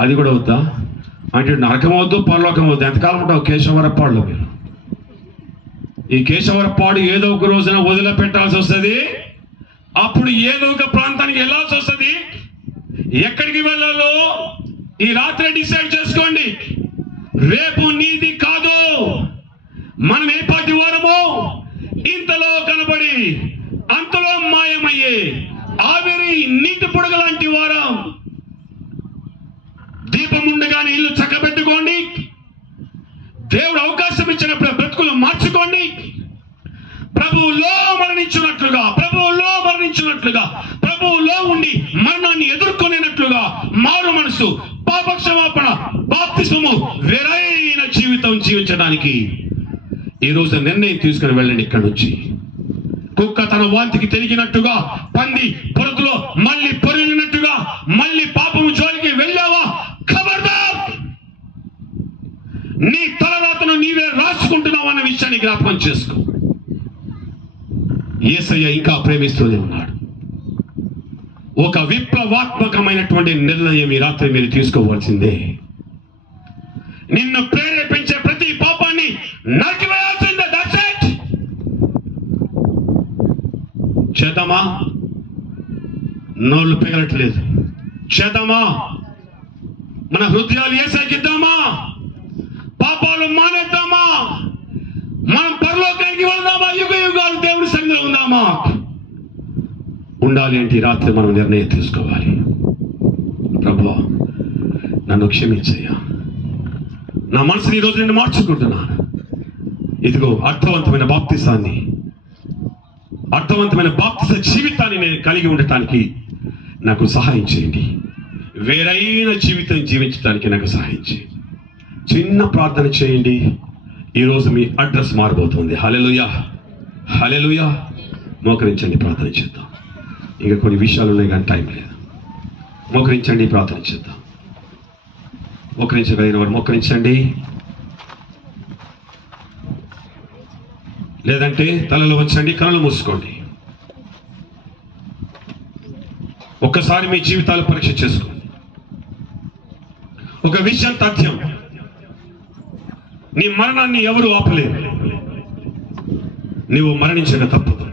అది కూడా వద్దా? అంటే నరకం వద్దు, పరలోకం వద్దు. ఎంతకాలం ఉంటావు కేశవరపాడులో? మీరు ఈ కేశవరపాడు ఏదో ఒక రోజున వదిలిపెట్టాల్సి వస్తుంది. అప్పుడు ఏదో ఒక ప్రాంతానికి వెళ్ళాల్సి వస్తుంది. ఎక్కడికి వెళ్ళాలో ఈ రాత్రి డిసైడ్ చేసుకోండి. రేపు నీది కాదు. మనం ఏ పాటి వారమో ఇంతలో కనబడి అంతలో మాయమయ్యే ఆవిరి నీటి పొడగ లాంటి వారం. దీపం ఉండగానే ఇల్లు చక్కబెట్టుకోండి. దేవుడు అవకాశం ఇచ్చినప్పుడు బ్రతుకులు మార్చుకోండి. ప్రభువులో మరణించినట్లుగా, ప్రభువులో ఉండి మరణాన్ని ఎదుర్కొనేటట్లుగా మారు మనసు, పాపక్షమాపణ, బాప్తిస్మము, వేరైన జీవితం జీవించడానికి ఈ రోజు నిర్ణయం తీసుకుని వెళ్ళండి. ఇక్కడి నుంచి కుక్క తన వాంతికి తిరిగినట్టుగా, పంది పొరతులో మళ్ళీ పొరిగినట్టుగా మళ్ళీ పాపము జోలికి వెళ్ళావా? ఖబర్దార్. నీ తలరాతను నీవే రాసుకుంటున్నావు అన్న విషయాన్ని జ్ఞాపకం చేసుకో. యేసయ్య ఇంకా ప్రేమిస్తూనే ఉన్నాడు. ఒక విప్లవాత్మకమైనటువంటి నిర్ణయం ఈ రాత్రి మీరు తీసుకోవాల్సిందే. నిన్ను ప్రేరేపించే ప్రతి పాపాన్ని నరికివేయాల్సిందే. That's it. చేద్దామా? నోళ్ళు పెగలట్లేదు. చేద్దామా? మన హృదయాలు యేసయ్యకిద్దామా? పాపాలు మానేద్దామా? మనం పరలోకానికి వెళ్దామా? యుగ యుగాలు దేవుడి సన్నిధిలో ఉందామా? ఉండాలి అంటే రాత్రి మనం నిర్ణయం తీసుకోవాలి. ప్రభువా, నన్ను క్షమించయ్యా. నా మనసుని ఈరోజు నేను మార్చుకుంటున్నాను. ఇదిగో అర్థవంతమైన బాప్తిసాన్ని, అర్థవంతమైన బాప్తిస జీవితాన్ని నేను కలిగి ఉండటానికి నాకు సహాయం చేయండి. వేరైన జీవితం జీవించడానికి నాకు సహాయం చేయండి. చిన్న ప్రార్థన చేయండి. ఈరోజు మీ అడ్రస్ మారబోతుంది. హల్లెలూయా, హల్లెలూయా. మోకరించండి, ప్రార్థన చేద్దాం. ఇంకా కొన్ని విషయాలు ఉన్నాయి కానీ టైం లేదు. మోకరించండి, ప్రార్థన చేద్దాం. మోకరించగలిగిన వారు మోకరించండి. లేదంటే తలలో వంచండి, కళ్ళు మూసుకోండి. ఒక్కసారి మీ జీవితాలు పరీక్ష చేసుకోండి. ఒక విషయం తథ్యం, నీ మరణాన్ని ఎవరు ఆపలేరు. నీవు మరణించక తప్పదు.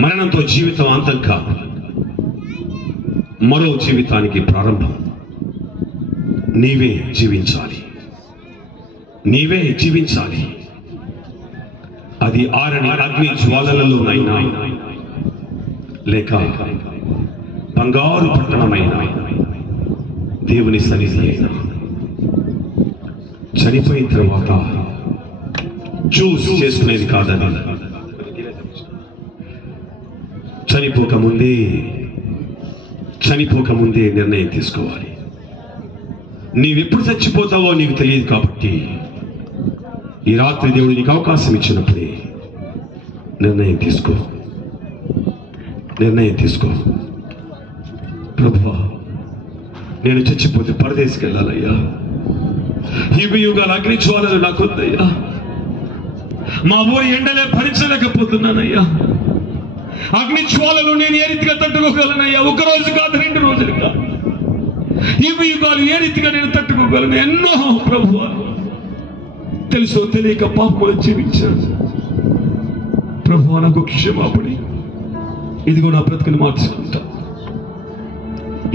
మరణంతో జీవితం అంతం కాదు, మరో జీవితానికి ప్రారంభం. నీవే జీవించాలి, నీవే జీవించాలి. అది ఆరని అగ్ని జ్వాలలలోనైనా లేక బంగారు పట్టణమైన దేవుని సన్నిధి అయినా, చనిపోయిన తర్వాత చూస్ చేసుకునేది కాదని, చనిపోకముందే నిర్ణయం తీసుకోవాలి. నీవెప్పుడు చచ్చిపోతావో నీకు తెలియదు. కాబట్టి ఈ రాత్రి దేవుడు నీకు అవకాశం ఇచ్చినప్పుడే నిర్ణయం తీసుకో. ప్రభువా, నేను చచ్చిపోతే పరదేశికి వెళ్ళాలయ్యా. యుగ యుగాల అగ్ని జ్వాలలు నాకొద్దయ్యా. మా ఊరి ఎండలే భరించలేకపోతున్నానయ్యా. అగ్ని జ్వాలలు నేను ఏ రీతిగా తట్టుకోగలనయ్యా? ఒక రోజు కాదు, 2 రోజులు కాదు, యుగాలు ఏ రీతిగా నేను తట్టుకోగలను? ఎన్నో ప్రభువా తెలుసో తెలియక పాపములు జీవించాను ప్రభువా, నాకు క్షమాపణి. ఇదిగో నా బ్రతుకుని మార్చుకుంటా,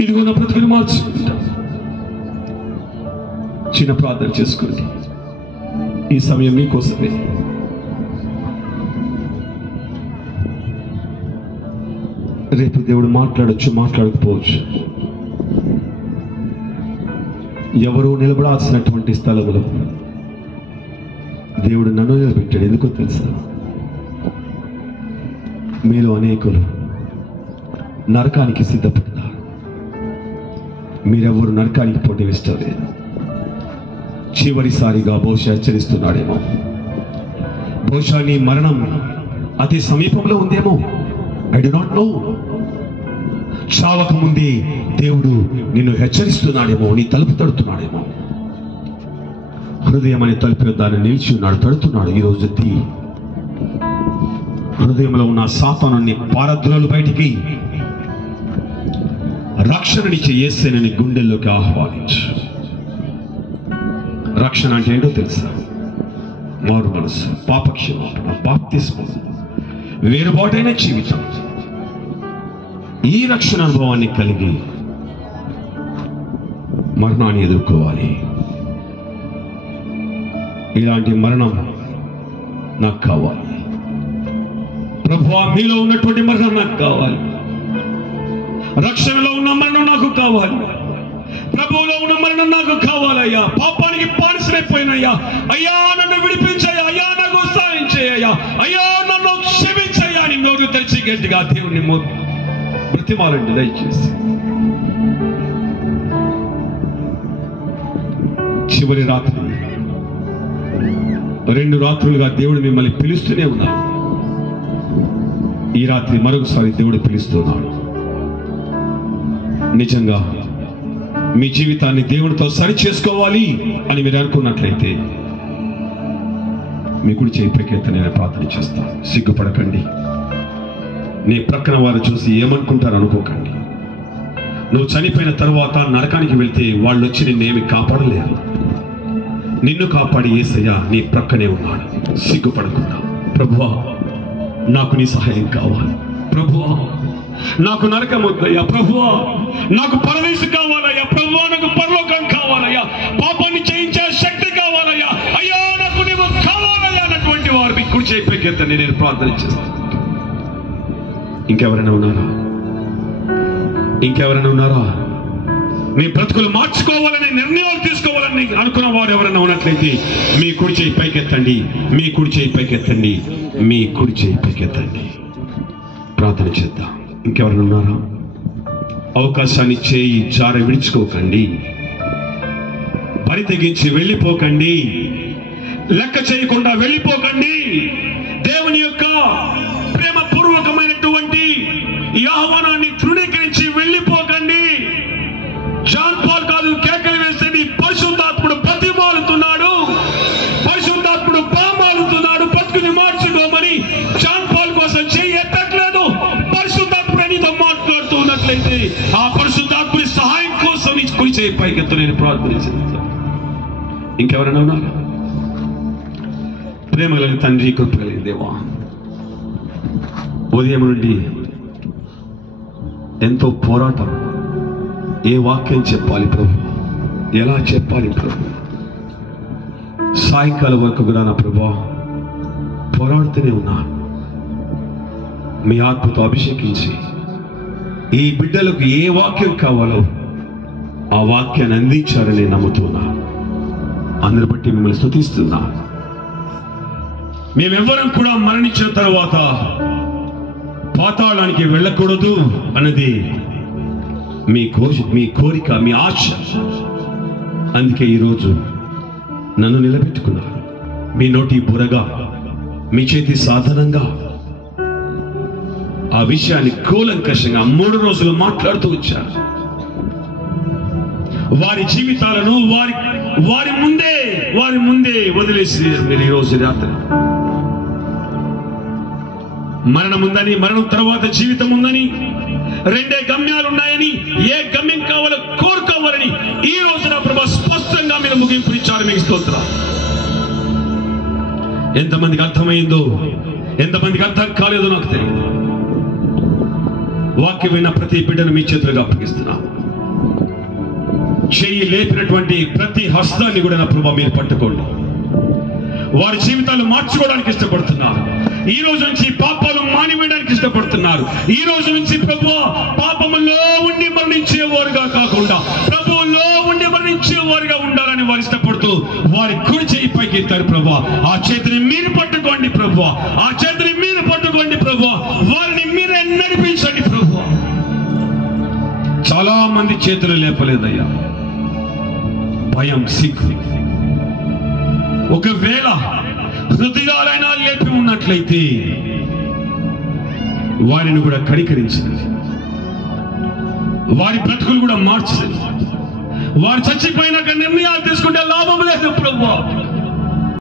ఇదిగో నా బ్రతుకుని మార్చుకుంటా. చిన్న ప్రార్థన చేసుకోండి. ఈ సమయం మీకోసమే. రేపు దేవుడు మాట్లాడొచ్చు, మాట్లాడకపోవచ్చు. ఎవరు నిలబడాల్సినటువంటి స్థలంలో దేవుడు నన్ను నిలబెట్టాడు. ఎందుకో తెలుసా? మీరు అనేకులు నరకానికి సిద్ధపడ్డారు. మీరెవరు నరకానికి పోటీ ఇష్టం లేదు. చివరిసారిగా బహుశా హెచ్చరిస్తున్నాడేమో. బహుశా నీ మరణం అతి సమీపంలో ఉందేమో. I do not know. చావక ముందే దేవుడు నిన్ను హెచ్చరిస్తున్నాడేమో, నీ తలుపు తడుతున్నాడేమో. హృదయం అనే తలుపు దాన్ని నిలిచి ఉన్నాడు, తడుతున్నాడు. ఈరోజు హృదయంలో ఉన్న సాతానుని పారద్రోలు బయటికి రక్షణనిచ్చే యేసుని నీ గుండెల్లోకి ఆహ్వానించు. రక్షణ అంటే ఏంటో తెలుసా? మారు మనసు, పాపక్షమాపణ, బాప్తిస్మం, వేరుబాటైన జీవితం. ఈ రక్షణ అనుభవాన్ని కలిగి మరణాన్ని ఎదుర్కోవాలి. ఇలాంటి మరణం నాకు కావాలి ప్రభువా. మీలో ఉన్నటువంటి మరణం నాకు కావాలి. రక్షణలో ఉన్న మరణం నాకు కావాలి. ప్రభువులో ఉన్న మరణం నాకు కావాలయ్యా. పాపానికి బానిసైపోయినయ్యా. అయ్యా నన్ను విడిపించయ్యా. అయ్యా నాకు సహాయం చేయయ్యా. అయ్యా నన్ను క్షమించయ్యా అని నోరు తెరిచి గట్టిగా దేవుని బ్రతిమాలండి దయచేసి. చివరి రాత్రి 2 రాత్రులుగా దేవుడు మిమ్మల్ని పిలుస్తూనే ఉన్నాడు. ఈ రాత్రి మరొకసారి దేవుడు పిలుస్తున్నాడు. నిజంగా మీ జీవితాన్ని దేవుడితో సరి చేసుకోవాలి అని మీరు అనుకున్నట్లయితే మీ కుడి చేయి పైకెత్తి నేను ప్రార్థన చేస్తాను. సిగ్గుపడకండి. నీ ప్రక్కన వారు చూసి ఏమనుకుంటారు అనుకోకండి. నువ్వు చనిపోయిన తర్వాత నరకానికి వెళ్తే వాళ్ళు వచ్చి నిన్నేమి కాపాడలేరు. నిన్ను కాపాడి యేసయ్య నీ ప్రక్కనే ఉన్నాడు. సిగ్గుపడకుండా, ప్రభువా నాకు నీ సహాయం కావాలి. ప్రభువా నాకు నరకం వద్దయ్యా. ప్రభువా నాకు పరదేశం కావాలయ్యా. ప్రభువా నాకు పరలోకం కావాలయ్యా. పాపాన్ని జయించే శక్తి కావాలయ్యా. అయ్యా నాకు నీవు కావాలయ్యా అన్నటువంటి వారు మీ కుడి చేయి పైకెత్తండి, నేను ప్రార్థన చేస్తాను. ఇంకెవరైనా ఉన్నారా? ఇంకెవరైనా ఉన్నారా? మీ బ్రతుకులు మార్చుకోవాలని, నిర్ణయాలు తీసుకోవాలని అనుకున్న వారు ఎవరైనా ఉన్నట్లయితే మీ కుడి చేయి పైకెత్తండి. మీ కుడి చేయి పైకెత్తండి. మీ కుడి చేయి పైకెత్తండి. ప్రార్థన చేద్దాం. ఇంకెవరైనా ఉన్నారా? అవకాశాన్ని చేయి జార విడుచుకోకండి. బరి తెగించి వెళ్ళిపోకండి. లెక్క చేయకుండా వెళ్ళిపోకండి. దేవుని యొక్క ప్రేమపూర్వకమైనటువంటి ఈ ఆహ్వానాన్ని తృణీకరించి వెళ్ళిపోకండి. జాన్ పాల్ కాదు కేకలు వేసేది, పరిశుద్ధాత్ముడు బతిమాలుతున్నాడు. పరిశుద్ధాత్ముడు బామాలుతున్నాడు. బతుకుని మార్చుకోమని జాన్ పాల్ కోసం చెయ్యి ఎత్తట్లేదు. పరిశుద్ధాత్ముడు నీతో మాట్లాడుతూ ఉన్నట్లయితే ఆ పరిశుద్ధాత్ముడి సహాయం కోసం నీ కుడి చేయి పైకెత్తు, నేను ప్రార్థన చేస్తాను. ఇంకెవరైనా ఉన్నారు? ప్రేమ కలిగిన తండ్రి, కృప కలిగిన దేవా, ఉదయం నుండి ఎంతో పోరాటం. ఏ వాక్యం చెప్పాలి ప్రభు, ఎలా చెప్పాలి ప్రభు, సాయంకాలం వరకు కూడా నా ప్రభు పోరాడుతూనే ఉన్నా. మీ ఆత్మతో అభిషేకించి ఈ బిడ్డలకు ఏ వాక్యం కావాలో ఆ వాక్యాన్ని అందించారని నమ్ముతున్నా. అందరి బట్టి మిమ్మల్ని స్తుతిస్తున్నా. మేమెవ్వరం కూడా మరణించిన తర్వాత పాతాళానికి వెళ్ళకూడదు అన్నది మీ కోరిక, మీ ఆశ. అందుకే ఈరోజు నన్ను నిలబెట్టుకున్నారు. మీ నోటి బురగా, మీ చేతి సాధనంగా ఆ విషయాన్ని కూలంకషంగా 3 రోజులు మాట్లాడుతూ వచ్చారు. వారి జీవితాలను వారి ముందే వదిలేసి మీరు ఈరోజు రాత్రి మరణం ఉందని, మరణం తర్వాత జీవితం ఉందని, రెండే గమ్యాలు ఉన్నాయని, ఏ గమ్యం కావాలో కోరుకోవాలని ఈ రోజున ప్రభు స్పష్టంగా మీరు ముగింపు ఇచ్చారు. మీకు స్తోత్రం. ఎంతమందికి అర్థమైందో, ఎంతమందికి అర్థం కాలేదో నాకు తెలియదు. వాక్యం విన్న ప్రతి బిడ్డను మీ చేతులుగా అప్పగిస్తున్నాను. చెయ్యి లేపినటువంటి ప్రతి హస్తాన్ని కూడా నా ప్రభు మీరు పట్టుకోండి. వారి జీవితాలు మార్చుకోవడానికి ఇష్టపడుతున్నారు. ఈ రోజు నుంచి పాపాలు మానివేయడానికి ఇష్టపడుతున్నారు. ఈ రోజు నుంచి ప్రభు పాపములో ఉండి మరణించేవారుగా కాకుండా ప్రభువులో ఉండి మరణించేవారుగా ఉండాలని వారు ఇష్టపడుతూ వారి కుడి చేయి పైకి ఎత్తారు. ప్రభు ఆ చేతిని మీరు పట్టుకోండి. ప్రభు ఆ చేతిని మీరు పట్టుకోండి. ప్రభు వారిని మీరే నడిపించండి. ప్రభు చాలా మంది చేతులు లేపలేదయ్యా. భయం, సిగ్గు. ఒకవేళ హృదయాలైనా లేపి ఉన్నట్లయితే వారిని కూడా కనికరించింది, వారి బ్రతుకులు కూడా మార్చింది. వారు చచ్చిపోయినాక నిర్ణయాలు తీసుకుంటే లాభం లేదు ప్రభు.